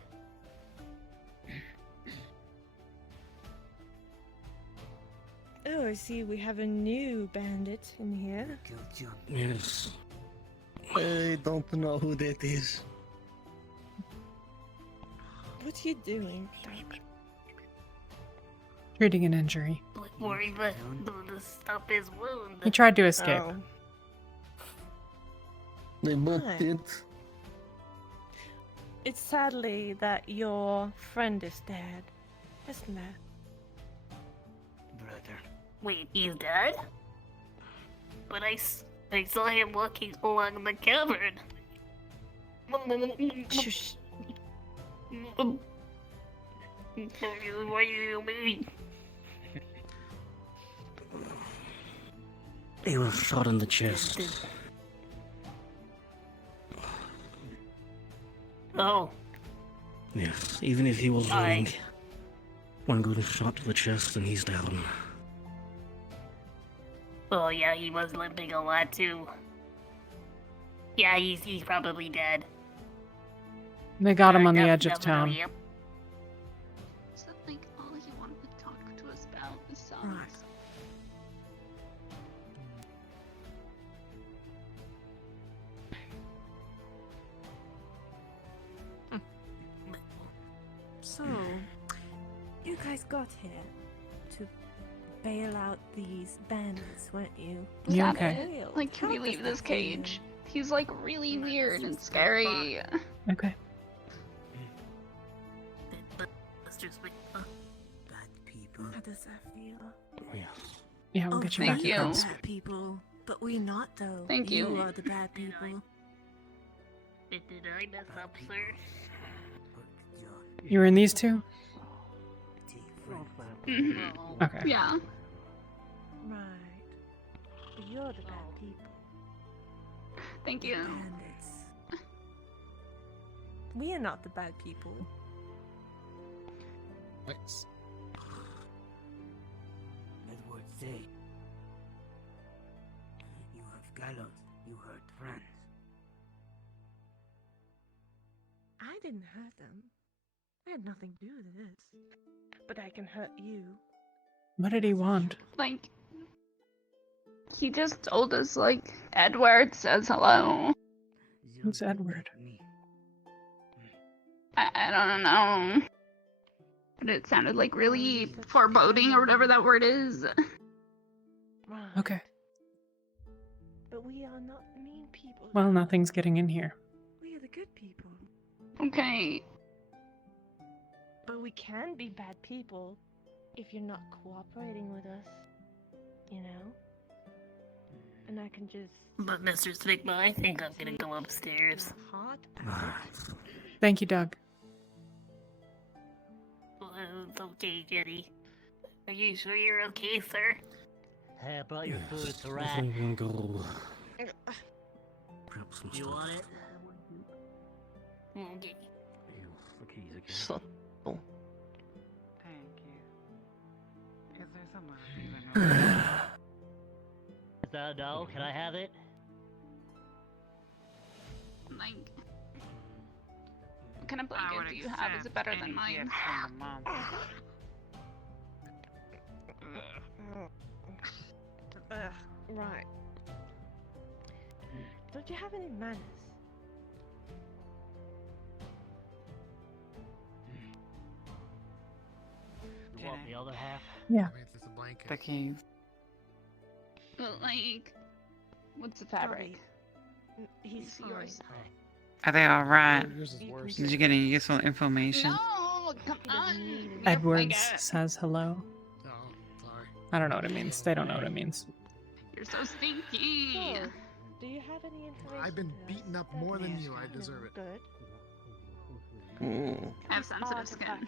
Oh, I see we have a new bandit in here. Killed John. Yes. I don't know who that is. What are you doing? Treating an injury. Don't worry, but to stop his wound. He tried to escape. Oh. They both Hi. did. It's sadly that your friend is dead, isn't it? Brother. Wait, he's dead? But I saw him walking along the cavern. Shush. What do you mean? He was shot in the chest. Oh. Yes, even if he was running, one good shot to the chest and he's down. Oh yeah, he was limping a lot too. Yeah, he's probably dead. They got him on the edge of town. Yep. Is that like all he wanted to talk to us about? The songs. So, you guys got here to bail out these bandits, weren't you? You okay? Like, can we leave this cage? He's like really weird and scary. Okay. How does that feel? Yeah, we'll get you back Thank to you. house. Bad people, but we're not though. Thank you. You are the bad people. Did I mess up, sir? You were in these two? Mhm. Okay. Yeah. Right. But you're the bad people. Thank you. Bandits. We are not the bad people. Thanks. Edward say, you have gallows, you hurt friends. I didn't hurt them. I had nothing to do with this. But I can hurt you. What did he want? Like, he just told us, like, Edward says hello. Who's Edward? I don't know. But it sounded like really foreboding or whatever that word is. Okay. But we are not the mean people. Well, nothing's getting in here. We are the good people. Okay. But we can be bad people if you're not cooperating with us. You know? And I can just... But Mr. Stigma, I think I'm gonna go upstairs. Thank you, Doug. It's okay, Jenny. Are you sure you're okay, sir? Hey, I brought your food, it's a rat. You want it? Okay. So, Thank you. Is there someone even Is that a no? Can I have it? Like, what kind of blanket do you have? Is it better than mine? Right. Don't you have any manners? You want the other half? Yeah. The keys. But like, what's the fabric? He's fine. Are they alright? Yours is worse. Did you get any useful information? No, come on. Edwards says hello. Oh, sorry. I don't know what it means. They don't know what it means. You're so stinky. So, do you have any information? I've been beaten up more than you. I deserve it. Good. I have sensitive skin.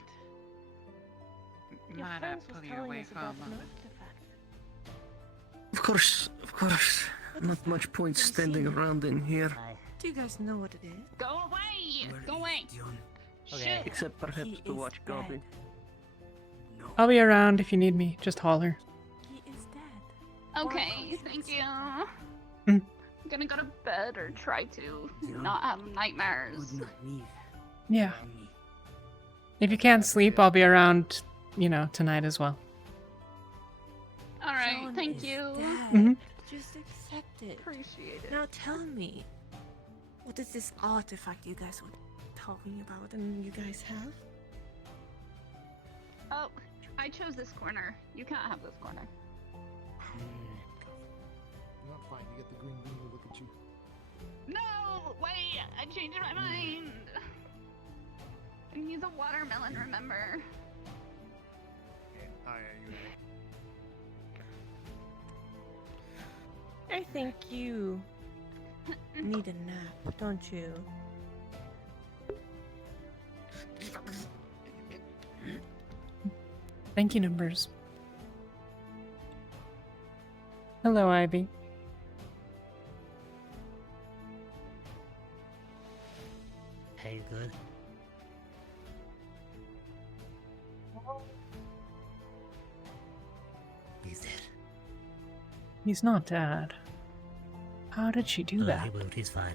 Your Might I friends was pull you telling away us for a about an moment? artifact. of course. Not much point standing around in here. Do you guys know what it is? Go away! Go away! Okay. Except perhaps He to is watch Goblin. I'll be around if you need me. Just holler. He is dead. Okay, thank you. Mm. I'm gonna go to bed or try to not have nightmares. Yeah. If you can't sleep, I'll be around, tonight as well. Alright, John thank is you. dead. Mhm. Just accept it. Appreciate it. Now tell me, what is this artifact you guys were talking about and you guys have? Oh, I chose this corner. You can't have this corner. You're not fine. You get the green bean. Look at you. No! Wait! I changed my mind! And he's a watermelon, remember? Oh, yeah, you. I think you need a nap, don't you? Thank you, Numbers. Hello, Ivy. Hey, good. He's dead. He's not dead. How did she do He that? moved, he's fine.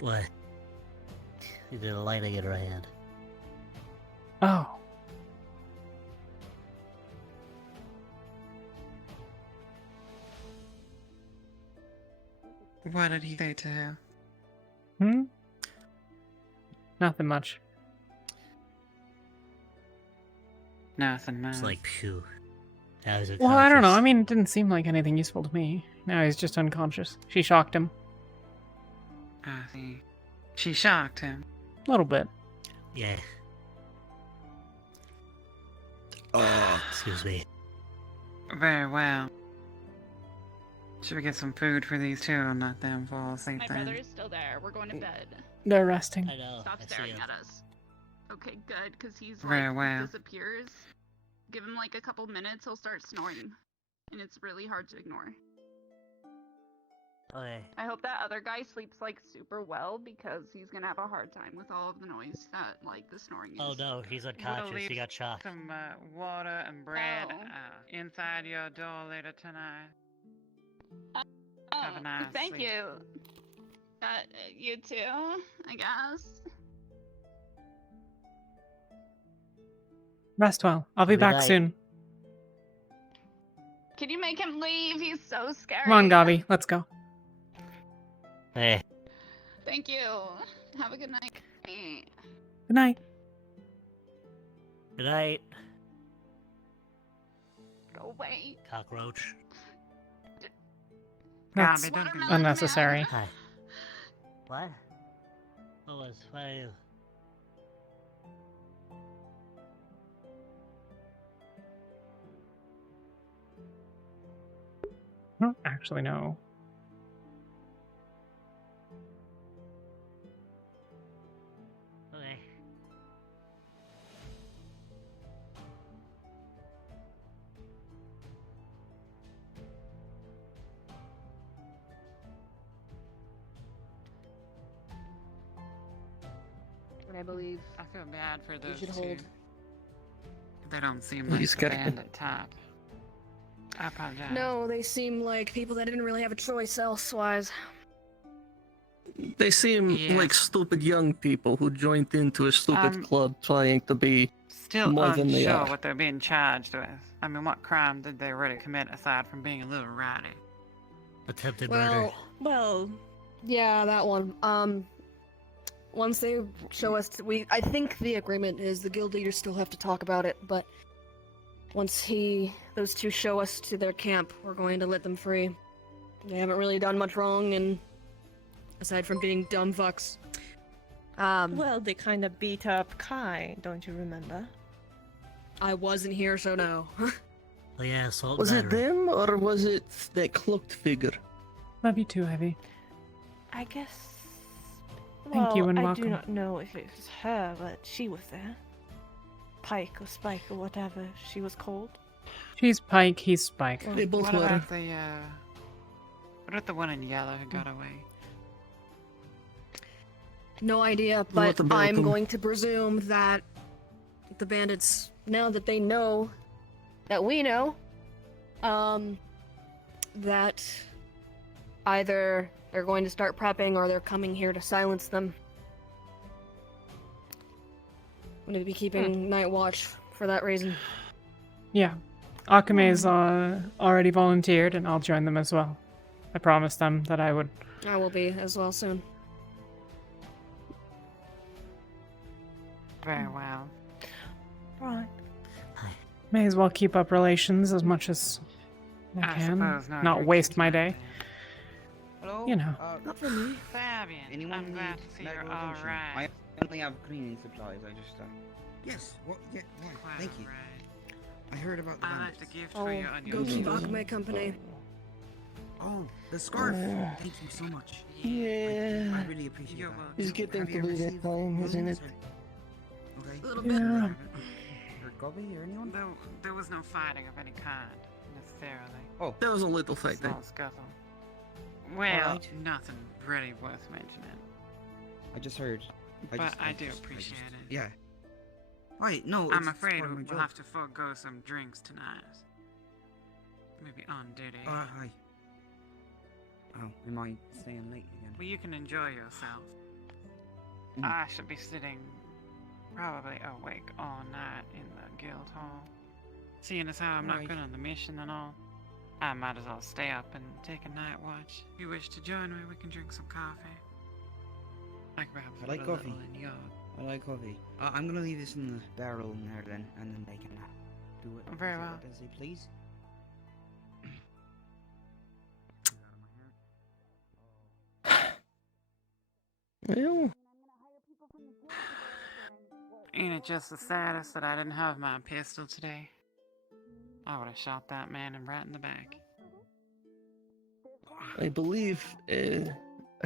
What? He did a lighting in her hand. Oh. What did he say to her? Nothing much. Nothing much. It's like, phew. Now he's Well, I don't know. unconscious. I mean, it didn't seem like anything useful to me. Now he's just unconscious. She shocked him. I see. She shocked him. A little bit. Yeah. Excuse me. Very well. Should we get some food for these two and let them fall asleep My then? brother is still there. We're going to bed. They're resting. I know. Stop I see staring him. at us. Okay, good, because he's Very like well. disappears. give him like a couple minutes, he'll start snoring. And it's really hard to ignore. Okay. I hope that other guy sleeps like super well because he's gonna have a hard time with all of the noise that like the snoring is. Oh no, he's unconscious. He got shot. Some water and bread inside your door later tonight. Have a nice Thank sleep. you. You too, I guess. Rest well. I'll be back soon. Can you make him leave? He's so scary. Come on, Gabi. Let's go. Hey. Thank you. Have a good night. Good night. Good night. Go away. Cockroach. That's unnecessary. Hi. What? What was? What are you? I don't actually know. Okay. And I believe I feel bad for those should two. hold. They don't seem You like just the gotta- bandit type. I apologize. No, they seem like people that didn't really have a choice elsewise. They seem like stupid young people who joined into a stupid club trying to be Still more than they unsure are. what they're being charged with. I mean, what crime did they really commit aside from being a little rowdy? Attempted murder. Well, yeah, that one. Once they show us, I think the agreement is the guild leaders still have to talk about it, but once those two show us to their camp, we're going to let them free. They haven't really done much wrong, and aside from being dumb fucks. Well, they kind of beat up Keay, don't you remember? I wasn't here, so no. Oh yeah, assault Was it battery. them or was it that cloaked figure? Love you too, Ivy. I guess. Thank you and I welcome. do not know if it was her, but she was there. Pike or Spike or whatever she was called. She's Pike, he's Spike. They both What were. about the what about the one in yellow who got away? No idea, What but about I'm them? going to presume that the bandits, now that they know that we know, that either they're going to start prepping or they're coming here to silence them. I'm going to be keeping night watch for that reason. Yeah. Akame's already volunteered, and I'll join them as well. I promised them that I would. I will be as well soon. Very well. Right. May as well keep up relations as much as I can. suppose not. Not waste my day. Hello? You know. Not for me. Fabian, Anyone I'm glad to see you're alright. I only have cleaning supplies. I just. Yes. Well, yeah. Thank you. I heard about the I bandits. left a gift Oh, for you on your go keep table. Akame company. Oh, the scarf. Thank you so much. Yeah. I really appreciate You're that. welcome. It's getting Have to you ever be that received time, isn't it? Okay. A little bit. Yeah. Or Gobby or anyone? There was no fighting of any kind, necessarily. Oh, There was a little fight there. Small scuffle. Well, Alright. nothing really worth mentioning. I just heard. But I do appreciate it. Yeah. Right. No. I'm it's afraid part of my we'll job. have to forego some drinks tonight. Maybe on duty. Hi. Oh, am I staying late again? Well, you can enjoy yourself. Mm. I should be sitting probably awake all night in the guild hall. Seeing as how I'm not Right. good on the mission and all, I might as well stay up and take a night watch. If you wish to join me, we can drink some coffee. I can perhaps I like put a coffee. little in your... I like coffee. I'm gonna leave this in the barrel in there then, and then they can do it. Very do well. it as they please. Well, Ain't it just the saddest that I didn't have my pistol today? I would have shot that man right in the back. I believe a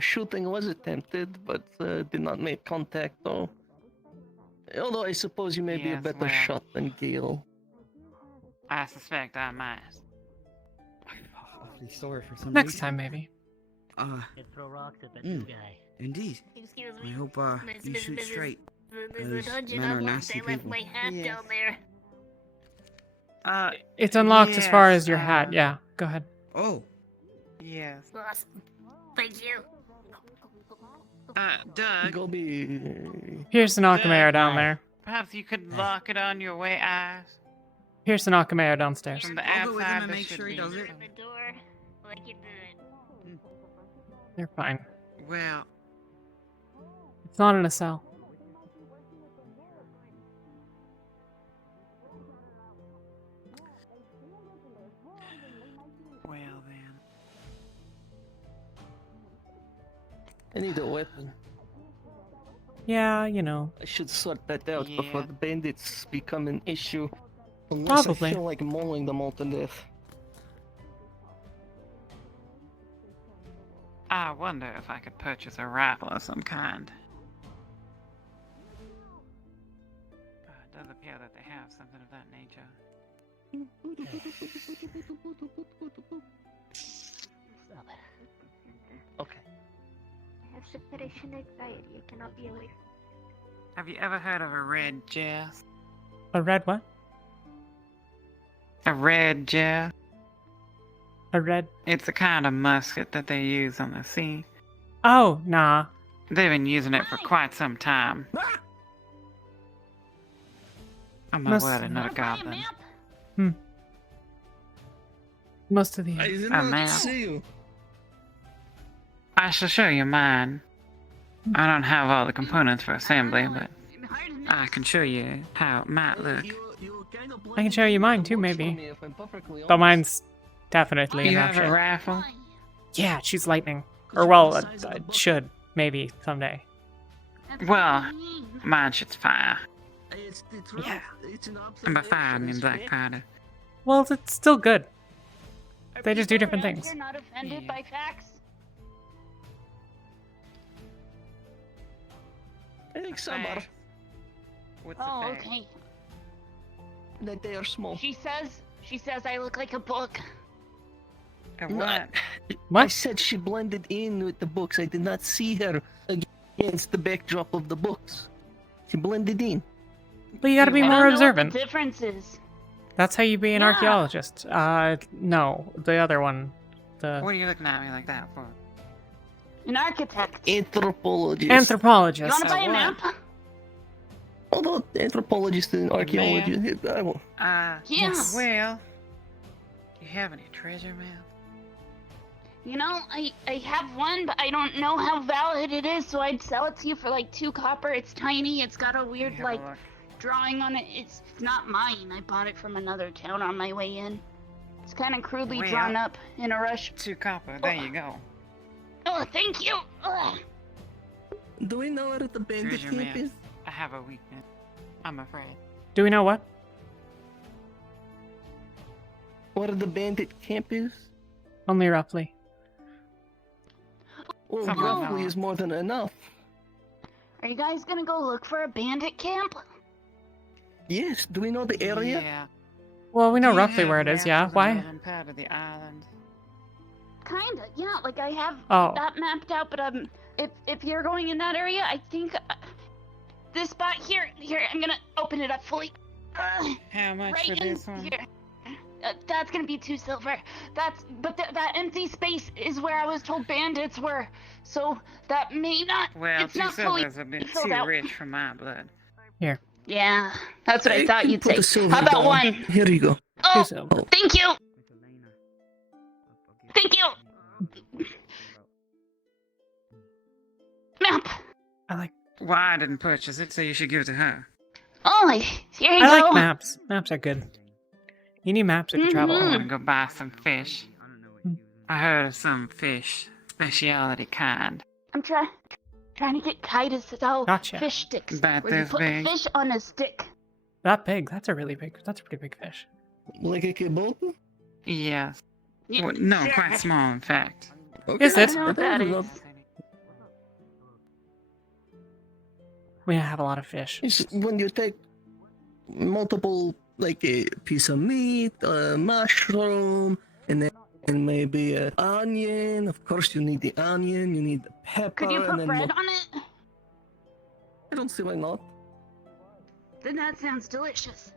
shooting was attempted, but did not make contact, though. Although I suppose you may be a Yes, better well. shot than Gale. I suspect I might. Awfully sore for some Next reason. time, maybe. Could throw rocks at that new guy. Indeed. Excuse I hope you shoot straight. There's Those a dungeon men are unlocked. nasty I left people. my hat down there. It's unlocked as far yes, as your hat. Yeah, go ahead. Oh. Yes. Awesome. Thank you. Doug. Go be. Here's the Nakamura down there. Perhaps you could lock it on your way out. Here's the Nakamura downstairs. From the I'll go with him outside, and there make should sure he be does it. The door. Like you did. They're fine. Well, It's not in a cell. well then. I need a weapon. Yeah, you know. I should sort that out before Yeah. the bandits become an issue. Unless Probably. I feel like mauling them all to death. I wonder if I could purchase a rifle of some kind. It does appear that they have something of that nature. Okay. I have separation anxiety. I cannot be away. Have you ever heard of a red jess? A red what? A red jess? A red. It's a kind of musket that they use on the sea. Oh, nah. They've been using it for quite some time. Oh my Must- word, another goblin. Most of the. I did A not map. see you. I shall show you mine. I don't have all the components for assembly, but I can show you how it might look. I can show you mine too, maybe. But mine's definitely You enough have a shit. rifle? Yeah, she's lightning. Or well, it should maybe someday. Well, mine shoots fire. Yeah. And by fire, I mean black powder. Well, it's still good. They just do different Around things. here not offended by facts? I think some are. What's Oh, the fact? okay. That they are small. She says I look like a book. A No, what? I said she blended in with the books. I did not see her against the backdrop of the books. She blended in. But you gotta be I more don't know what observant. the difference is. That's how you be an Yeah. archaeologist. No, the other one. The What are you looking at me like that for? An architect. Anthropologist. You anthropologist. want to buy a map? Although anthropologist and archaeologist, I will. Yeah. Well, do you have any treasure map? You know, I have one, but I don't know how valid it is, so I'd sell it to you for like 2 copper. It's tiny. It's got a weird have a like look. drawing on it. It's not mine. I bought it from another town on my way in. It's kind of crudely Well, drawn up in a rush. 2 copper. There you go. Oh, thank you. Ugh. Do we know where the bandit Treasure camp map. is? I have a weakness. I'm afraid. Do we know what? Where the bandit camp is? Only roughly. Well, Something roughly like is more than enough. Are you guys gonna go look for a bandit camp? Yes. Do we know the area? Yeah. Well, we know Do you roughly have where it is. maps Yeah. of the Why? northern part of the island? Kinda, yeah. Like I have Oh. that mapped out, but if you're going in that area, I think this spot here, I'm gonna open it up fully. How much Right for in this one? here. That's gonna be 2 silver. But that empty space is where I was told bandits were, so that may not. Well, it's 2 not fully silver's a bit filled too out. rich for my blood. Here. Yeah, that's what I thought can you'd put say. the silver How about down. 1? Here you go. Oh, silver. thank you. Thank you. Map. I like. Well, I didn't purchase it, so you should give it to her. Oh, here you I go. like maps. Maps are good. You need maps if you travel. I'm Mm-hmm. gonna go buy some fish. I heard of some fish speciality kind. I'm trying to get Kai to sell Gotcha. fish sticks. About where you this put big? a fish on a stick. That big. That's a pretty big fish. Like a kebab? Yes. Yeah, Well, no, sure. quite small, in fact. Is I it? don't know what that is. We have a lot of fish. It's when you take multiple like a piece of meat, a mushroom, and then maybe an onion. Of course, you need the onion, you need the pepper, Could you and put then bread on it? I don't see why not. Then that sounds delicious.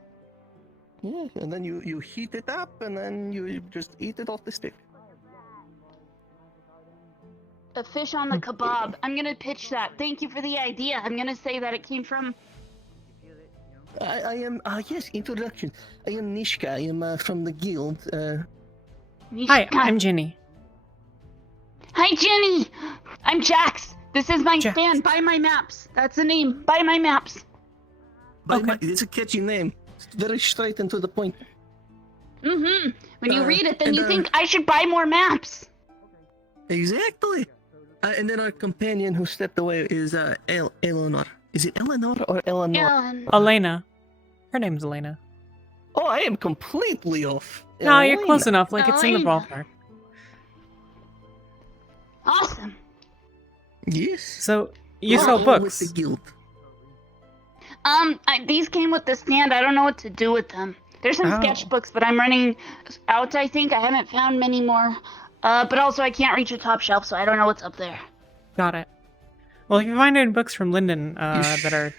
Yeah, and then you heat it up, and then you just eat it off the stick. A fish on the kebab. I'm gonna pitch that. Thank you for the idea. I'm gonna say that it came from... I am, yes, introduction. I am Nishka. I am from the guild. Hi, I'm Ginny. Hi, Ginny! I'm Jax. This is my stand. Buy my maps. That's the name. Buy my maps. It's a catchy name. It's very straight and to the point. Mm-hmm. When you read it, then and, you think I should buy more maps. Exactly. And then our companion who stepped away is Eleanor. Is it Eleanor or Eleanor? Elena. Her name's Elena. Oh, I am completely off. No, you're close Elena. enough. Like, it's in the Elena. ballpark. Awesome. Yes. So, you sell books. With the guild. These came with the stand. I don't know what to do with them. There's some sketchbooks, but I'm running out, I think. I haven't found many more. But also I can't reach the top shelf, so I don't know what's up there. Got it. Well, if you find any books from Linden that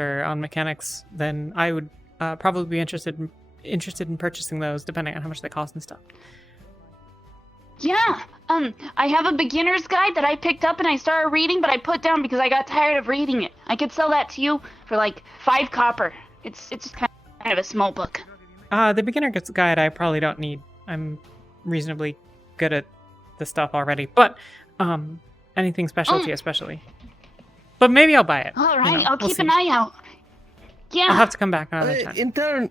are on mechanics, then I would probably be interested in purchasing those, depending on how much they cost and stuff. Yeah. I have a beginner's guide that I picked up and I started reading, but I put down because I got tired of reading it. I could sell that to you for like 5 copper. It's just kind of a small book. The beginner's guide I probably don't need. I'm reasonably good at the stuff already, but anything specialty especially. But maybe I'll buy it. All right, You know, I'll we'll keep see. an eye out. Yeah. I'll have to come back another time. In turn,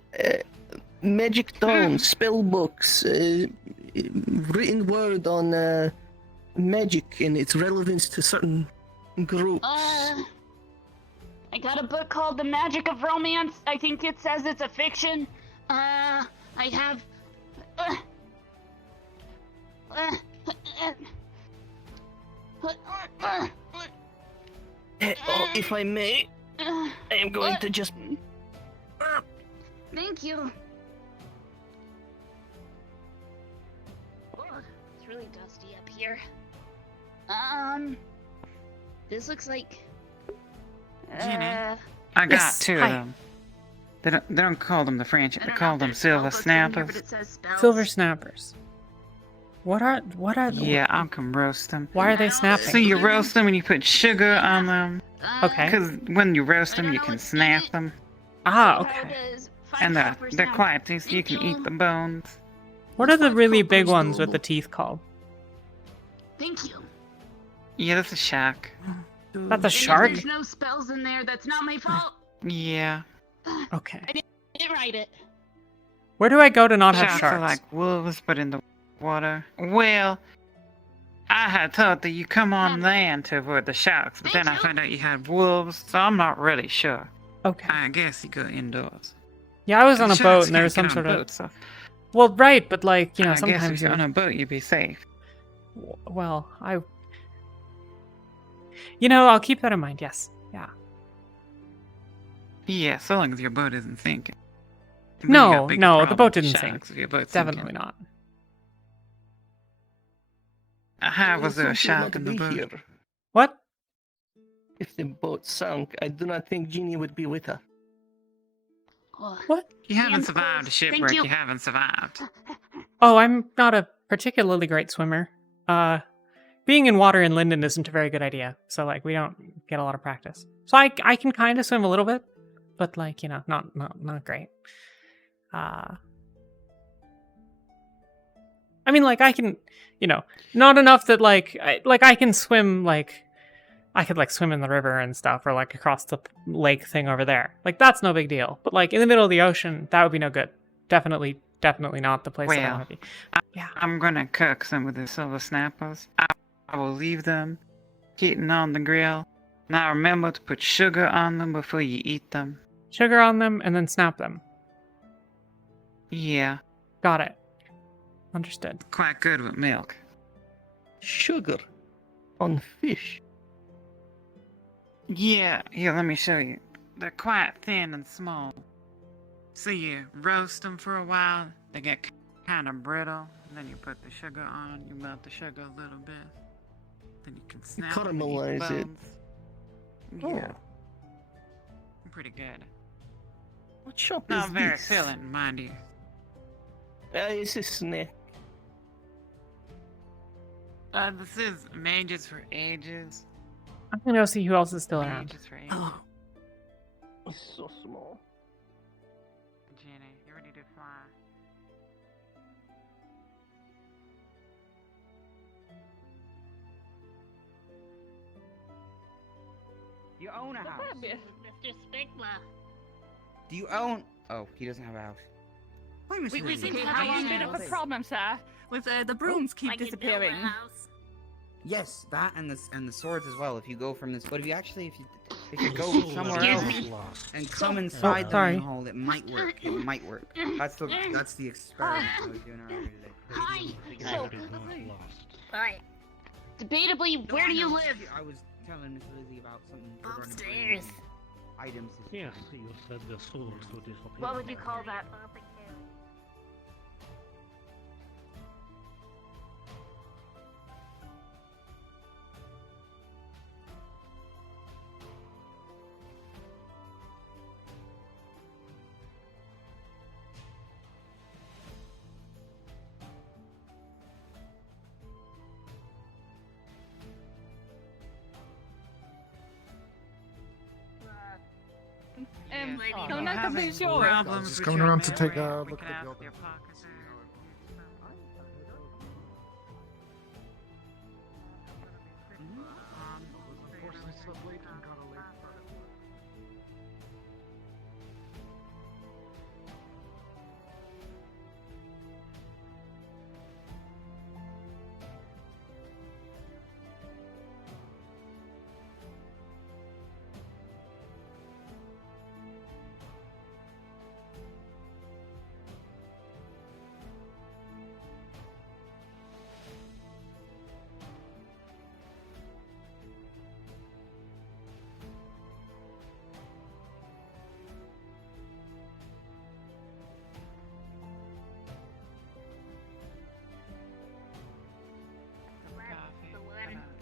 magic tomes, spell books, written word on magic and its relevance to certain groups. I got a book called The Magic of Romance. I think it says it's a fiction. I have... If I may, I am going to just... Thank you. Oh, it's really dusty up here. This looks like... Ginny, I got 2 of them. They don't call them the French. They call them silver snappers. Silver snappers. What are the... Yeah, I'll come roast them. Why are they snapping? So you roast them and you put sugar on them. Okay. Because when you roast them, you can snap them. Ah, okay. And they're quite tasty. You can eat the bones. What are the really big ones with the teeth called? Thank you. Yeah, that's a shark. That's a shark? There's no spells in there. That's not my fault. Yeah. Okay. I didn't write it. Where do I go to not have Sharks sharks? are like wolves, but in the water. Well, I had thought that you come on land to avoid the sharks, but then I found out you had wolves, so I'm not really sure. Okay. I guess you go indoors. Yeah, I was on a Sharks boat and there can't was some get on sort of... boats, so Well, right, but like, you know, I guess sometimes if you're on a boat, you'd be safe. Well, You know, I'll keep that in mind, yes. Yeah. Yeah, so long as your boat isn't sinking. No, the boat didn't sink. If your boat's Definitely sinking. not. How was there a Simply shark not in the be boat? here. What? If the boat sunk, I do not think Ginny would be with her. What? You haven't Hands survived a closed. shipwreck. Thank you. You haven't survived. Oh, I'm not a particularly great swimmer. Being in water in Linden isn't a very good idea. So, like, we don't get a lot of practice. So I can kind of swim a little bit, but, like, you know, not great. I mean, like, I can, you know, not enough that, like, I can swim, like, I could, like, swim in the river and stuff, or, like, across the lake thing over there. Like, that's no big deal. But, like, in the middle of the ocean, that would be no good. Definitely not the place that I want to be. I'm gonna cook some of the silver snappers. I will leave them heating on the grill. Now remember to put sugar on them before you eat them. Sugar on them and then snap them. Yeah. Got it. Understood. Quite good with milk. Sugar on fish. Yeah, here, let me show you. They're quite thin and small. So you roast them for a while, they get kind of brittle, and then you put the sugar on, you melt the sugar a little bit, then you can snap them and eat the Caramelize it. bones. Oh. Yeah. Pretty good. What shop Not is very this? filling, mind you. It's a snack. This is Mages for Ages. I'm gonna go see who else is still around. Mages for Ages. Oh. It's so small. Ginny, you ready to fly? You own a house. Mr. Spigma. Do you own? Oh, he doesn't have a house. Why, Mr. We seem to Lee? have a bit of a problem, sir, with the brooms keep disappearing. Yes, that and the swords as well. If you go from this, but if you go somewhere else and come inside the main hall, it might work. It might work. That's the experiment I was doing earlier. Hi. Debatably, where do you live? I was telling Miss Lizzie about something. Upstairs. Items. Yes, you said the swords would disappear. What would you call that? Don't let them be sure. Problems Just with coming your around to take memory, a we look can at ask the building. your pockets. Unfortunately, slept late and got a late start.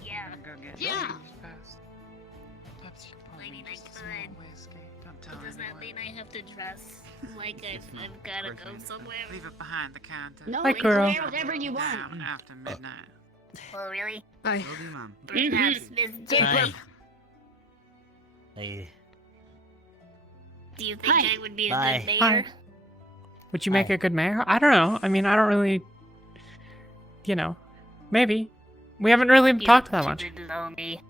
Yeah. Go get Yeah. these fast. Perhaps you can pour me Lady, I just a small could. whiskey. Don't tell Does that anyone. mean I have to dress like I've gotta go somewhere? Leave it behind the counter. No, Hi, you girl. can wear whatever you want. Down after midnight. Oh, really? Hi. Will do, ma'am. Perhaps Miss Jacob. Hey. Do you think Hi. I would be a Bye. good mayor? Hi. Would you make a good mayor? I don't know. I mean, I don't really, maybe. We haven't really talked that much. Didn't know me.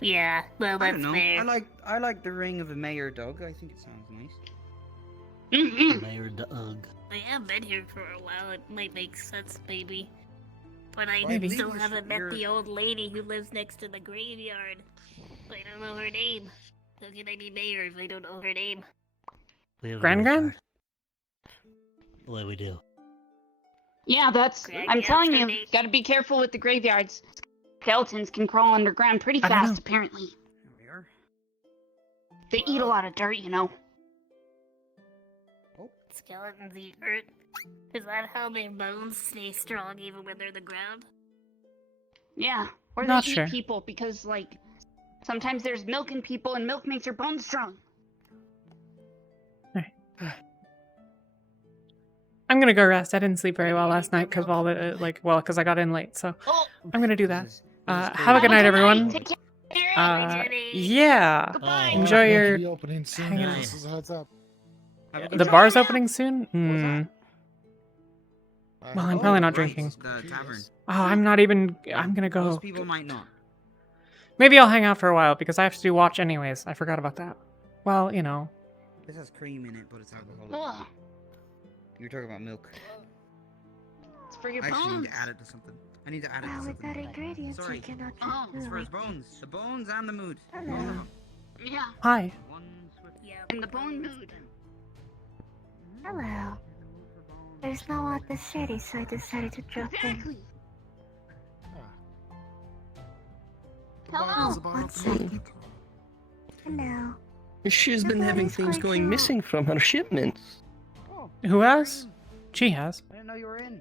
Yeah, well, I that's don't know. fair. I like the ring of a mayor dog. I think it sounds nice. Mayor Doug. I have been here for a while. It might make sense, maybe. But I Maybe. still haven't met the old lady who lives next to the graveyard. I don't know her name. How can I be mayor if I don't know her name? Gran? What we do? Yeah, that's. Greg, I'm yeah, telling you, maybe. gotta be careful with the graveyards. Skeletons can crawl underground pretty I don't fast, know. apparently. There we are. They eat a lot of dirt, you know. Skeletons eat dirt? Is that how their bones stay strong even when they're in the ground? Yeah, or Not they sure. eat people because, like, sometimes there's milk in people, and milk makes your bones strong. I'm gonna go rest. I didn't sleep very well last night because because I got in late. So Oh, I'm gonna do that. This is Have a good night, everyone. Take care. Yeah. Goodbye. Enjoy Might your. be opening soon. hanging out. This is a heads up. Have a The good bar's time. opening soon. that? Well, I'm probably not Right, drinking. The tavern. Oh, I'm not even. I'm gonna go. Most people might not. Maybe I'll hang out for a while because I have to do watch anyways. I forgot about that. Well, This has cream in it, but it's alcoholic. Ugh, You were talking about milk. it's for your I actually bones. need to add it to something. I need to add it to Well, with that something. ingredient, Sorry. I cannot Oh, It's for his bones. The bones and the mood. Hello. Yeah, hi. One swift. Yeah. in the bone mood. Hello. There's no one at the city, so I decided to drop in. Exactly. The bar Hello. is about One opening. second. Hello. She's been having things going missing from her shipments. Who has? She has. I didn't know you were in.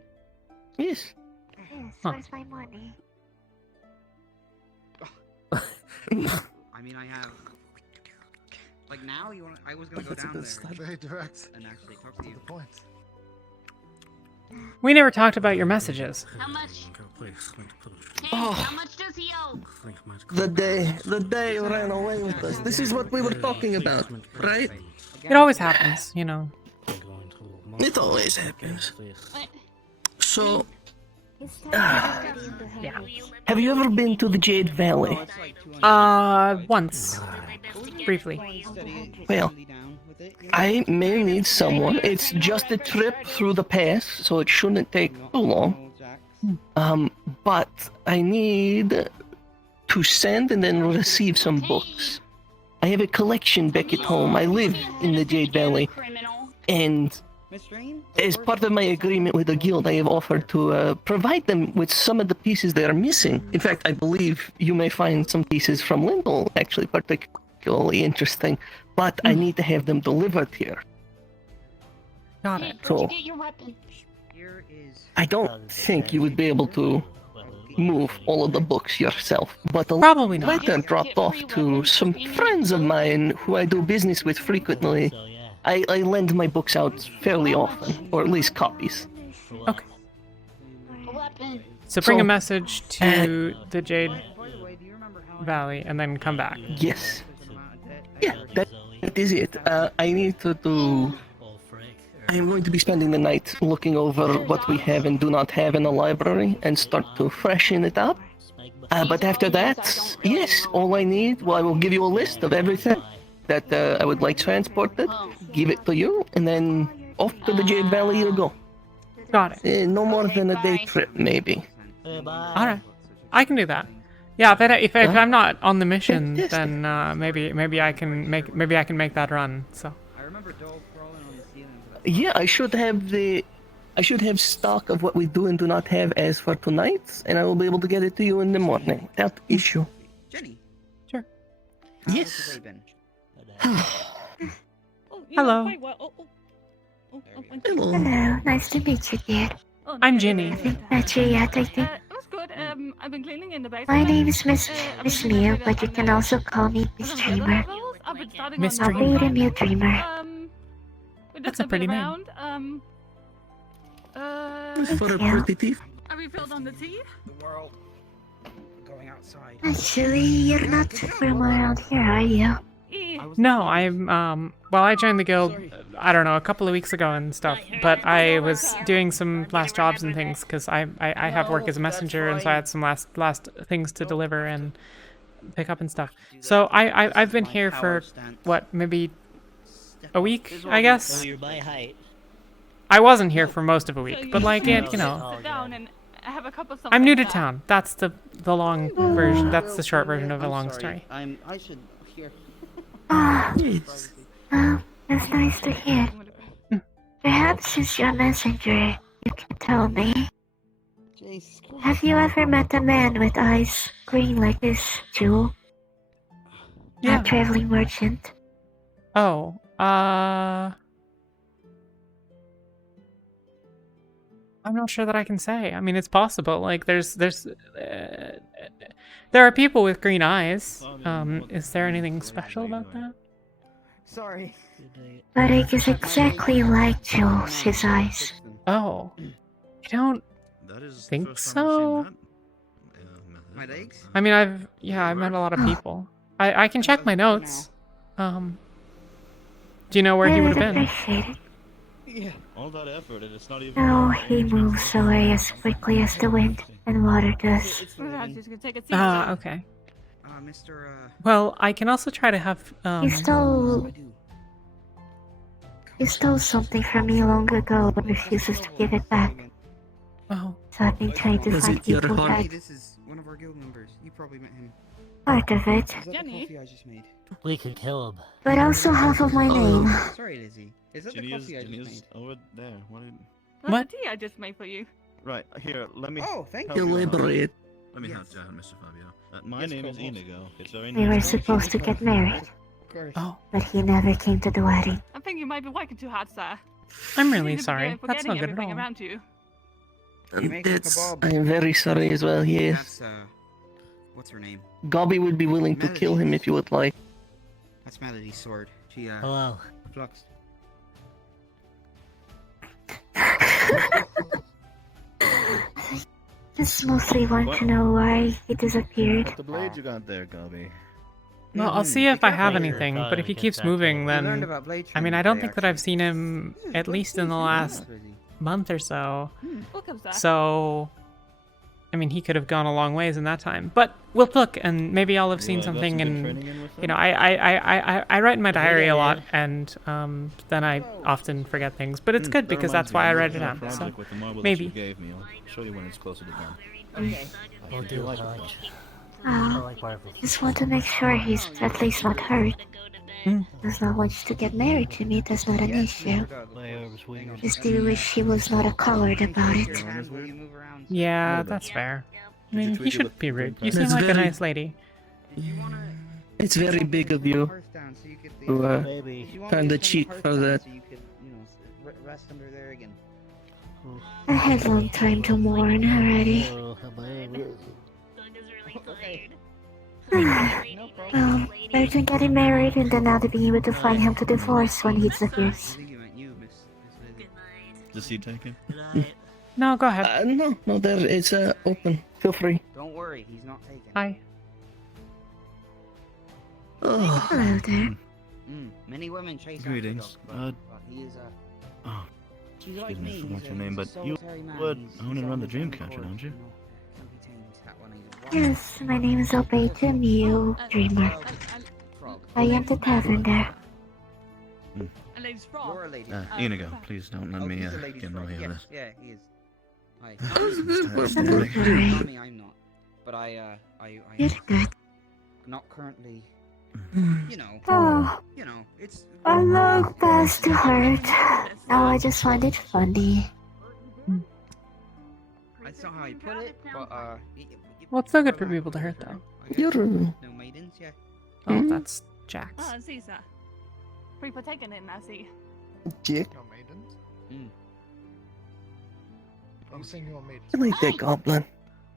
Yes. Yes, Huh. where's my money? I mean, I have. Like now, you want? I was gonna go down there. Very direct. And actually talk to you. The point. We never talked about your messages. How much? Hey, Oh. how much does he owe? The day you ran away with us. This is what we were talking about, right? It always happens, you know. It always happens. So, have you ever been to the Jade Valley? Once. Briefly. Well, I may need someone. It's just a trip through the pass, so it shouldn't take too long. But I need to send and then receive some books. I have a collection back at home. I live in the Jade Valley, and as part of my agreement with the guild, I have offered to provide them with some of the pieces they are missing. In fact, I believe you may find some pieces from Lindell actually particularly interesting, but I need to have them delivered here. Got it. So, I don't think you would be able to move all of the books yourself, but a Probably not. letter dropped off to some friends of mine who I do business with frequently. I lend my books out fairly often, or at least copies. Okay. So bring a message to the Jade Valley and then come back. Yes. Yeah, that is it. I need to do... I am going to be spending the night looking over what we have and do not have in the library and start to freshen it up. But after that, yes, all I need, well, I will give you a list of everything that I would like transported, give it to you, and then off to the Jade Valley you go. Got it. No more than a day trip, maybe. Alright. I can do that. Yeah, if I'm not on the mission, then maybe I can make that run. So. I remember Dole crawling on the ceiling. Yeah, I should have stock of what we do and do not have as for tonight, and I will be able to get it to you in the morning without issue. Jenny. Sure. Yes. Hello. Hello. Hello, nice to meet you, dear. I'm Ginny. Met you yet, I think. That's good. I've been cleaning in the basement. My name is Miss Mio, but you can also call me Miss Dreamer. Miss I'll be Dreamer. the Mio Dreamer. That's a pretty name. For a pretty thief. Are we filled on the tea? The world. Going outside. Actually, you're not from around here, are you? No, well, I joined the guild, I don't know, a couple of weeks ago and stuff, but I was doing some last jobs and things, because I have work as a messenger, and so I had some last things to deliver and pick up and stuff. So I've been here for, what, maybe a week, I guess? I wasn't here for most of a week, but like, you know, I'm new to town. That's the long version, that's the short version of a long story. I should hear. Ah, well, that's nice to hear. Perhaps since you're a messenger, you can tell me. Have you ever met a man with eyes green like this, Jewel? Yeah. A traveling merchant? Oh, I'm not sure that I can say. I mean, it's possible. Like, there are people with green eyes. Is there anything special about that? Sorry. But it is exactly like Jewel's, his eyes. Oh, I don't think so. My legs? I mean, I've met a lot of people. I can check my notes. Do you know where he would have been? Appreciate it. Yeah. All that effort and it's not even. No, he moves away as quickly as the wind and water does. Okay. Mr. Well, I can also try to have. He stole something from me long ago but refuses to give it back. Oh. So I've been trying to find people that. This is one of our guild members. You probably met him. Part of it. Is that the coffee I just made? We could kill him. But also half of my name. Sorry, Lizzie. Is that Ginny the is, coffee I just Ginny made? is over there. What? That's the tea I just made for you. Right here. Let me. Oh, thank help you. out. Elaborate. Let me help you out, Mr. Fabio. My Yes, name is Provost. Inigo. It's very We were nice. supposed to get married. course. Oh, but he never came to the wedding. I think you might be working too hard, sir. I'm really You seem to be sorry. That's forgetting not good at everything all. around you. I am very sorry as well, yes. That's, what's her name? Gobby would be willing to kill him if you would like. That's Melody's sword. She, Hello. Flux. Just mostly want to know why he disappeared. What the blade you got there, Gobby? Well, I'll see if I have anything, but if he keeps moving, then... I mean, I don't think that I've seen him, at least in the last month or so. Welcome, sir. So... I mean, he could have gone a long ways in that time. But we'll look, and maybe I'll have seen something, and... You know, I write in my diary a lot, and then I often forget things. But it's good, because that's why I write it down. So, maybe. I'll show you when it's closer to done. Okay. We'll do it. Just want to make sure he's at least not hurt. Does not want you to get married to me, that's not an issue. Just do wish he was not a coward about it. Yeah, that's fair. I mean, he shouldn't be rude. You seem like a nice lady. It's very big of you to turn the cheek for that. Rest under there again. I had a long time to mourn already. Well, better getting married and then now to be able to find him to divorce when he disappears. Is the seat taken? No, go ahead. No, there, it's open. Feel free. Don't worry, he's not taken. Hi. Oh. Hello there. Many women chase Greetings. after Doug, but he is Oh, He's excuse like me, me. I forgot He's your a- name, he's but a you solitary man. would He's- own and he's run the always on Dreamcatcher, board, don't you? Can't be tamed. That one is Yes, my name is Obey Mew, Dreamer. I am the tavern there. A lady's frog. You're a lady. Inigo, please don't let me he's a lady's get in the frog. way of Yes, this. yeah, he is. Hi. Sorry. Tommy, I'm not. But I You're good. not currently. You know. Oh. You know, it's. I look past to hurt. Now I just find it funny. That's not how you put it, but Well, it's still good for people to hurt, though. You're... No maidens, yeah. Oh, that's Jax. Ah, see, sir. Free partaken in, I see. Dick. No maidens? I'm saying you're maidens. I like that goblin.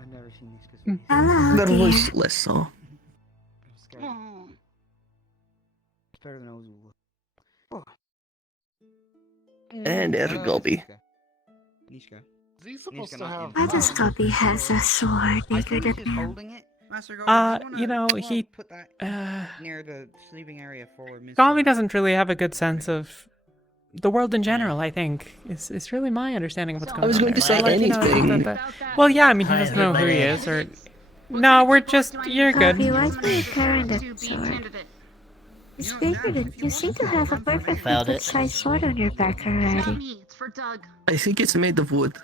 I've never seen this because. Hello, Their dear. voice less so. It's better than Ozul. And there, Gobby. Nishka. Is he supposed to have... Why does Gobby has a sword bigger than him? Holding it, Master Gobby. You know, he... Put that near the sleeping area for Miss. Gommy doesn't really have a good sense of the world in general, I think. It's really my understanding of what's going on. I was going to say there. You know, anything. well, yeah, I mean, he doesn't know who he is, or... No, we're just... You're good. Gobby, why are you carrying that sword? It's bigger than... You seem to have a perfect Found it. size sword on your back already. It's for Doug. I think it's made of wood.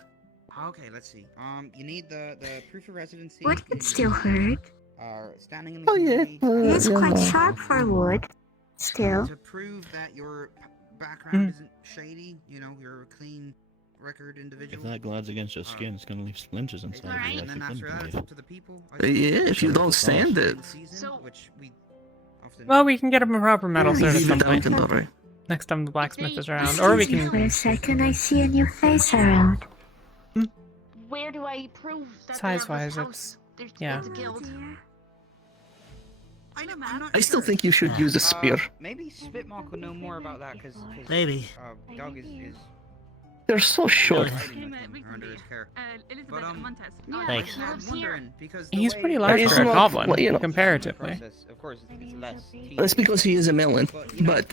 Okay, let's see. You need the proof of residency. Wood can still hurt. Standing in the Oh yeah. community. It's yeah, quite no. sharp for wood. Still. To prove that your background isn't shady, you know, you're a clean record individual. If that glides against your skin, it's gonna leave splinters inside of you And like then you after couldn't that, it's believe. up to the people. Yeah, if you don't sand it. Which we often Well, we can get him a proper metal sword at Leave some it out point. in the right. Next time the blacksmith is around. Or we Excuse me can... for a second, I see a new face around. Where do I prove that Size-wise, they have it's... this house? There's Yeah. it's a guild. I still think you should use a spear. Maybe Spitmark will know more about that because Maybe. Doug is They're so short. under his care. Elizabeth Montes. Thanks. I'm wondering because He's pretty That large is for a not- goblin, well, you know. comparatively. Of course, it's less. That's because he is a melon. But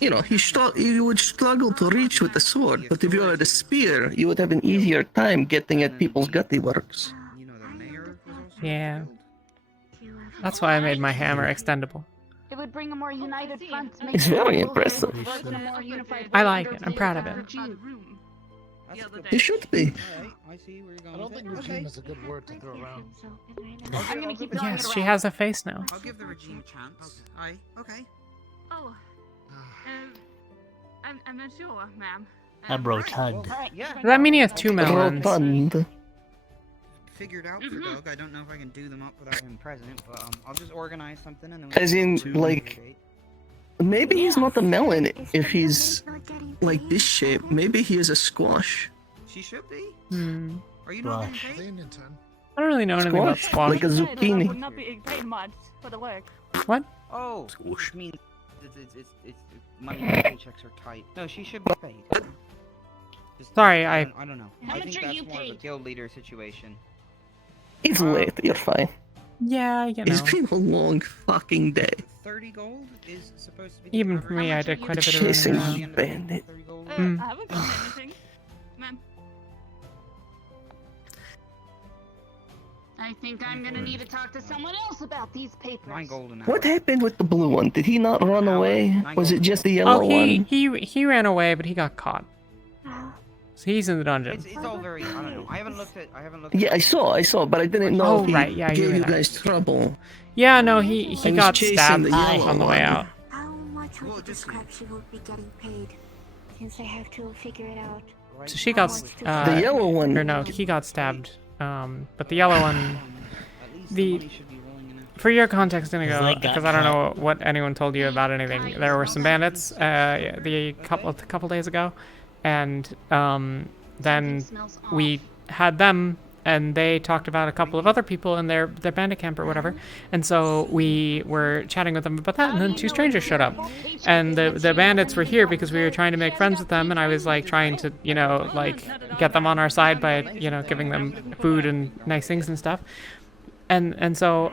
you know, he would struggle to reach with the sword. But if you had a spear, you would have an easier time getting at people's gutty works. You know, the mayor was also Yeah. That's why I made my hammer extendable. It would bring a more united front. Make It's sure very both impressive. sides work in a more unified I way like under it. I'm proud of the it. regime. He should be. Alright, I see where you're going. I don't think regime is a good word to throw around. I'm gonna keep throwing Yes, it she around. has a face now. I'll give the regime a chance. Aye, okay. Oh. I'm not sure, ma'am. I'm rotund. Yeah. Does that mean he has two melons? Rotund. figured out for Doug. I don't know if I can do them up without him present, but I'll just organize something and then we As in, like, maybe he's not a melon if he's like this shape. Maybe he is a squash. She should be. Hmm. Are you not getting paid? I don't really know anything about squash. Like a I zucchini. would not be paid much for the work. What? Oh, which means it's money paychecks are tight. No, she should be paid. Sorry, I don't know. How I much think are that's you more of a paid? guild leader situation. It's late. You're fine. Yeah, you It's know. been a long fucking day. 30 gold is supposed to be. Even for me, I did quite a bit of Chasing running a around. bandit. Hmm. I haven't gotten anything. Ma'am. I think I'm gonna need to talk to someone else about these papers. 9 gold an hour. What happened with the blue one? Did he not run away? Was it just the yellow Oh, one? he ran away, but he got caught. So he's in the dungeon. It's all very. I don't know. I haven't looked at. Yeah, I saw, but I didn't know Oh, if he right, yeah, you gave were you there. guys trouble. Yeah, no, he I was got chasing stabbed the yellow on the way one. out. How much would you describe she would be getting paid? Since I have to figure it out. So she got The yellow one. Or no, he got stabbed. But the yellow one, for your context, Inigo, His leg got because I don't know what anyone told you about anything. There were some bandits the couple days ago, and then we had them, and they talked about a couple of other people in their bandit camp or whatever, and so we were chatting with them about that, and then 2 strangers showed up, and the bandits were here because we were trying to make friends with them, and I was like trying to, you know, like get them on our side by, you know, giving them food and nice things and stuff, and so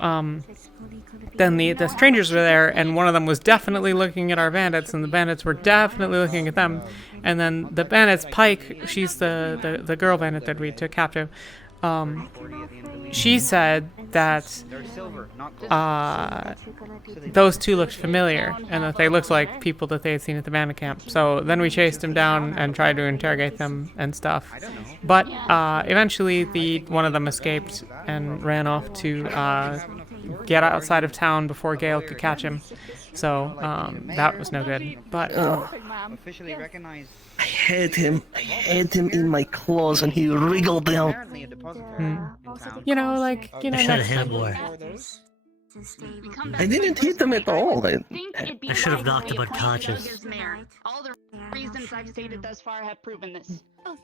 then the strangers were there, and one of them was definitely looking at our bandits, and the bandits were definitely looking at them, and then the bandits, Pike, she's the girl bandit that we took captive, she said that those 2 looked familiar, and that they looked like people that they had seen at the bandit camp. So then we chased them down and tried to interrogate them and stuff. But eventually one of them escaped and ran off to get outside of town before Gale could catch him. So that was no good. But officially recognized. I had him in my claws, and he wriggled out. You know, like, you know, I should have hit him more. I didn't hit him at all. I should have knocked him unconscious. All the reasons I've stated thus far have proven this. Oh,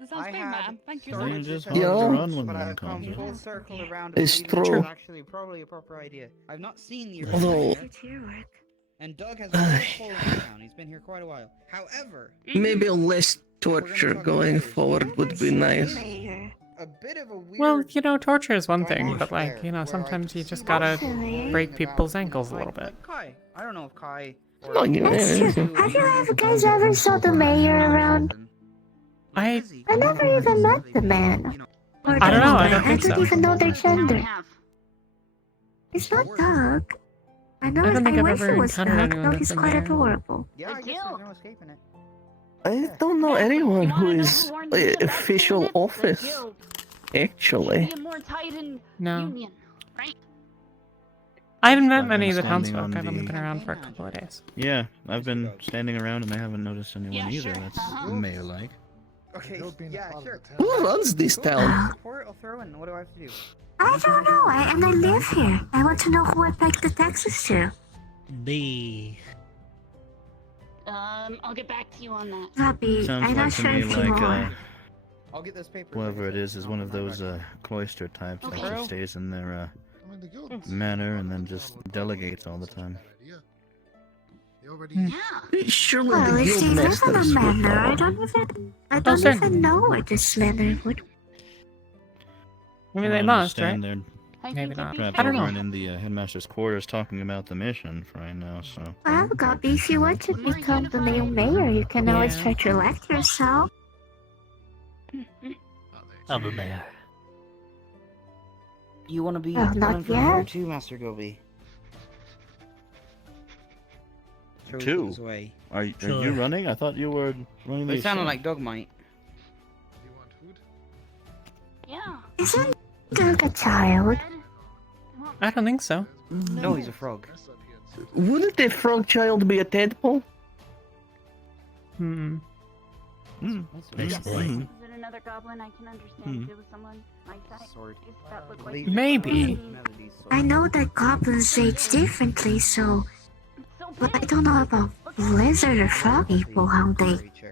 that sounds great, ma'am. Thank you so Someone much. just Yeah. hopped around when But they're I've come unconscious. full circle around. It's and believe true. It's actually probably a proper idea. I've not seen the Although- original. And Doug has been full in town. He's been here quite a while. However, Maybe less torture going forward would be nice. a bit of a weird. well, you know, torture is one thing, but like, you know, sometimes you just gotta break people's ankles a little bit. Like Kai. I don't know if Kai. Or Oh, yeah. Have you guys ever saw the mayor around? I never even met the man. Or I don't know, I the don't woman. think so. don't even know their gender. It's not Doug. I know. I don't think I I've wish ever it was encountered Doug, anyone though that's he's been quite there. adorable. Yeah, I guess there's no escaping it. I don't know anyone who is official office, actually. Be a more tightened No. union, right? I haven't met I've many been of the standing townsfolk. on I've only the- been around for a couple of days. Yeah, I've been standing around and I haven't noticed anyone Yeah, either. sure. That's Uh-huh. mayor-like. Okay, yeah, sure. Who runs this town? Support, I'll throw in. What do I have to do? I don't know. I live here. I want to know who I paid the taxes to. Me. I'll get back to you on that. Robbie, Sounds I'm like not to sure me if you like are. I'll get those papers. whoever it is one of those cloister types that just stays in their I mean, the guild. manor and then just delegates all the time. They already. Yeah. Surely Well, the if guild they live in a masters. manor, I don't sure. even know where this manor would. I mean, they I'm must, just right? standing there, Maybe not. trapped I don't over know. and in the headmaster's quarters talking about the mission for right now, so... Well, Gobby, if you want to become the new mayor, you can always Yeah. try to elect yourself. I'm a mayor. You want to be Well, not running for mayor yet. too, Master Gobi? Throws Two? things away. Are you Sure. running? I thought you were running the... It sounded like Doug might. You want food? Yeah. Isn't Doug a child? I don't think so. No, he's a frog. Wouldn't a frog child be a tadpole? Hmm. Hmm. Basically. Is it another goblin? I can understand if it was someone sword. Maybe. I know that goblins age differently, so. But I don't know about lizard or frog people, how they age.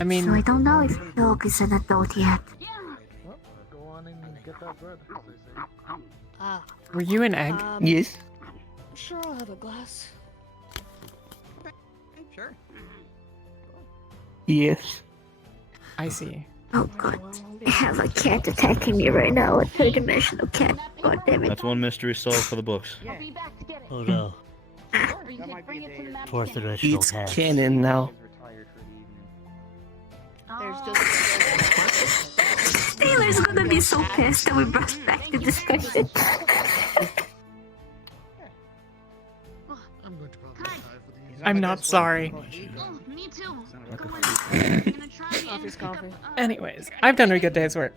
I mean- so I don't know if dog is an adult yet. Go on and get that bread. Were you an egg? Yes. Sure, I'll have a glass. Sure. Yes. I see. Oh god. I have a cat attacking me right now, a third-dimensional cat. God damn it. That's one mystery solved for the books. Oh no. Fourth dimensional It's cats. canon now. There's just. Taylor's gonna be so pissed that we brought back the discussion. I'm not sorry. Me too. Coffee's coffee. Anyways, I've done a good day's work.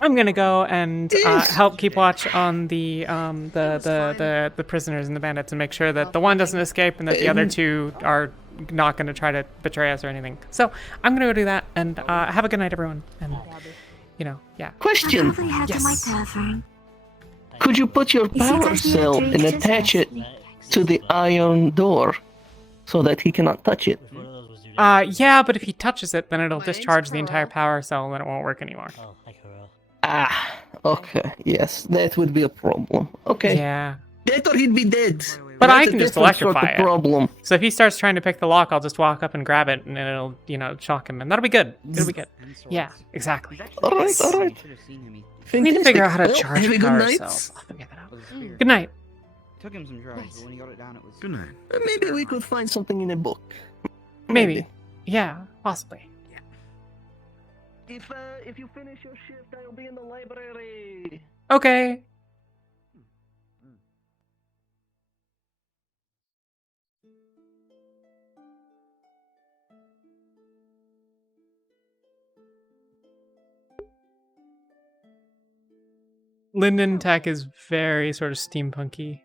I'm gonna go and help keep watch on the prisoners and the bandits and make sure that the one doesn't escape and that the other two are not gonna try to betray us or anything. So I'm gonna go do that and have a good night, everyone. And yeah. Question. Yes. Could you put your power cell and attach it to the iron door so that he cannot touch it? Yeah, but if he touches it, then it'll discharge the entire power cell and then it won't work anymore. Ah, okay. Yes, that would be a problem. Okay. Yeah. That or he'd be dead. But That's I a can just different sort electrify of it. problem. So if he starts trying to pick the lock, I'll just walk up and grab it, and it'll, shock him, and that'll be good. It'll be good. Yeah, exactly. All right, all right. We need to figure out how to Well, charge have a the good power night. cells. I'll figure that out. Good night. Took him some drugs, but when he got it down, it was. Good night. Maybe we could find something in a book. Maybe. Yeah, possibly. If you finish your shift, I'll be in the library. Okay. Linden tech is very sort of steampunky,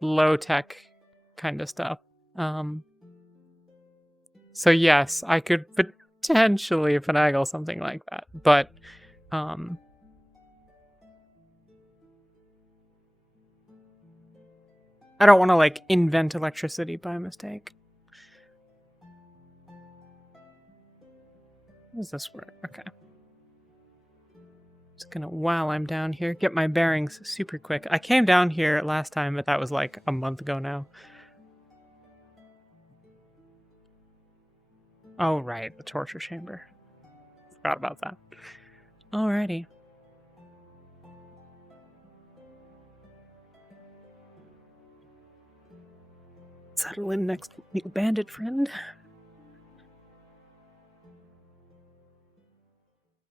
low tech kind of stuff. So yes, I could potentially finagle something like that, but I don't want to invent electricity by mistake. How does this work? Okay. Just gonna, while I'm down here, get my bearings super quick. I came down here last time, but that was like a month ago now. Oh, right, the torture chamber. Forgot about that. Alrighty. Settle in next bandit friend.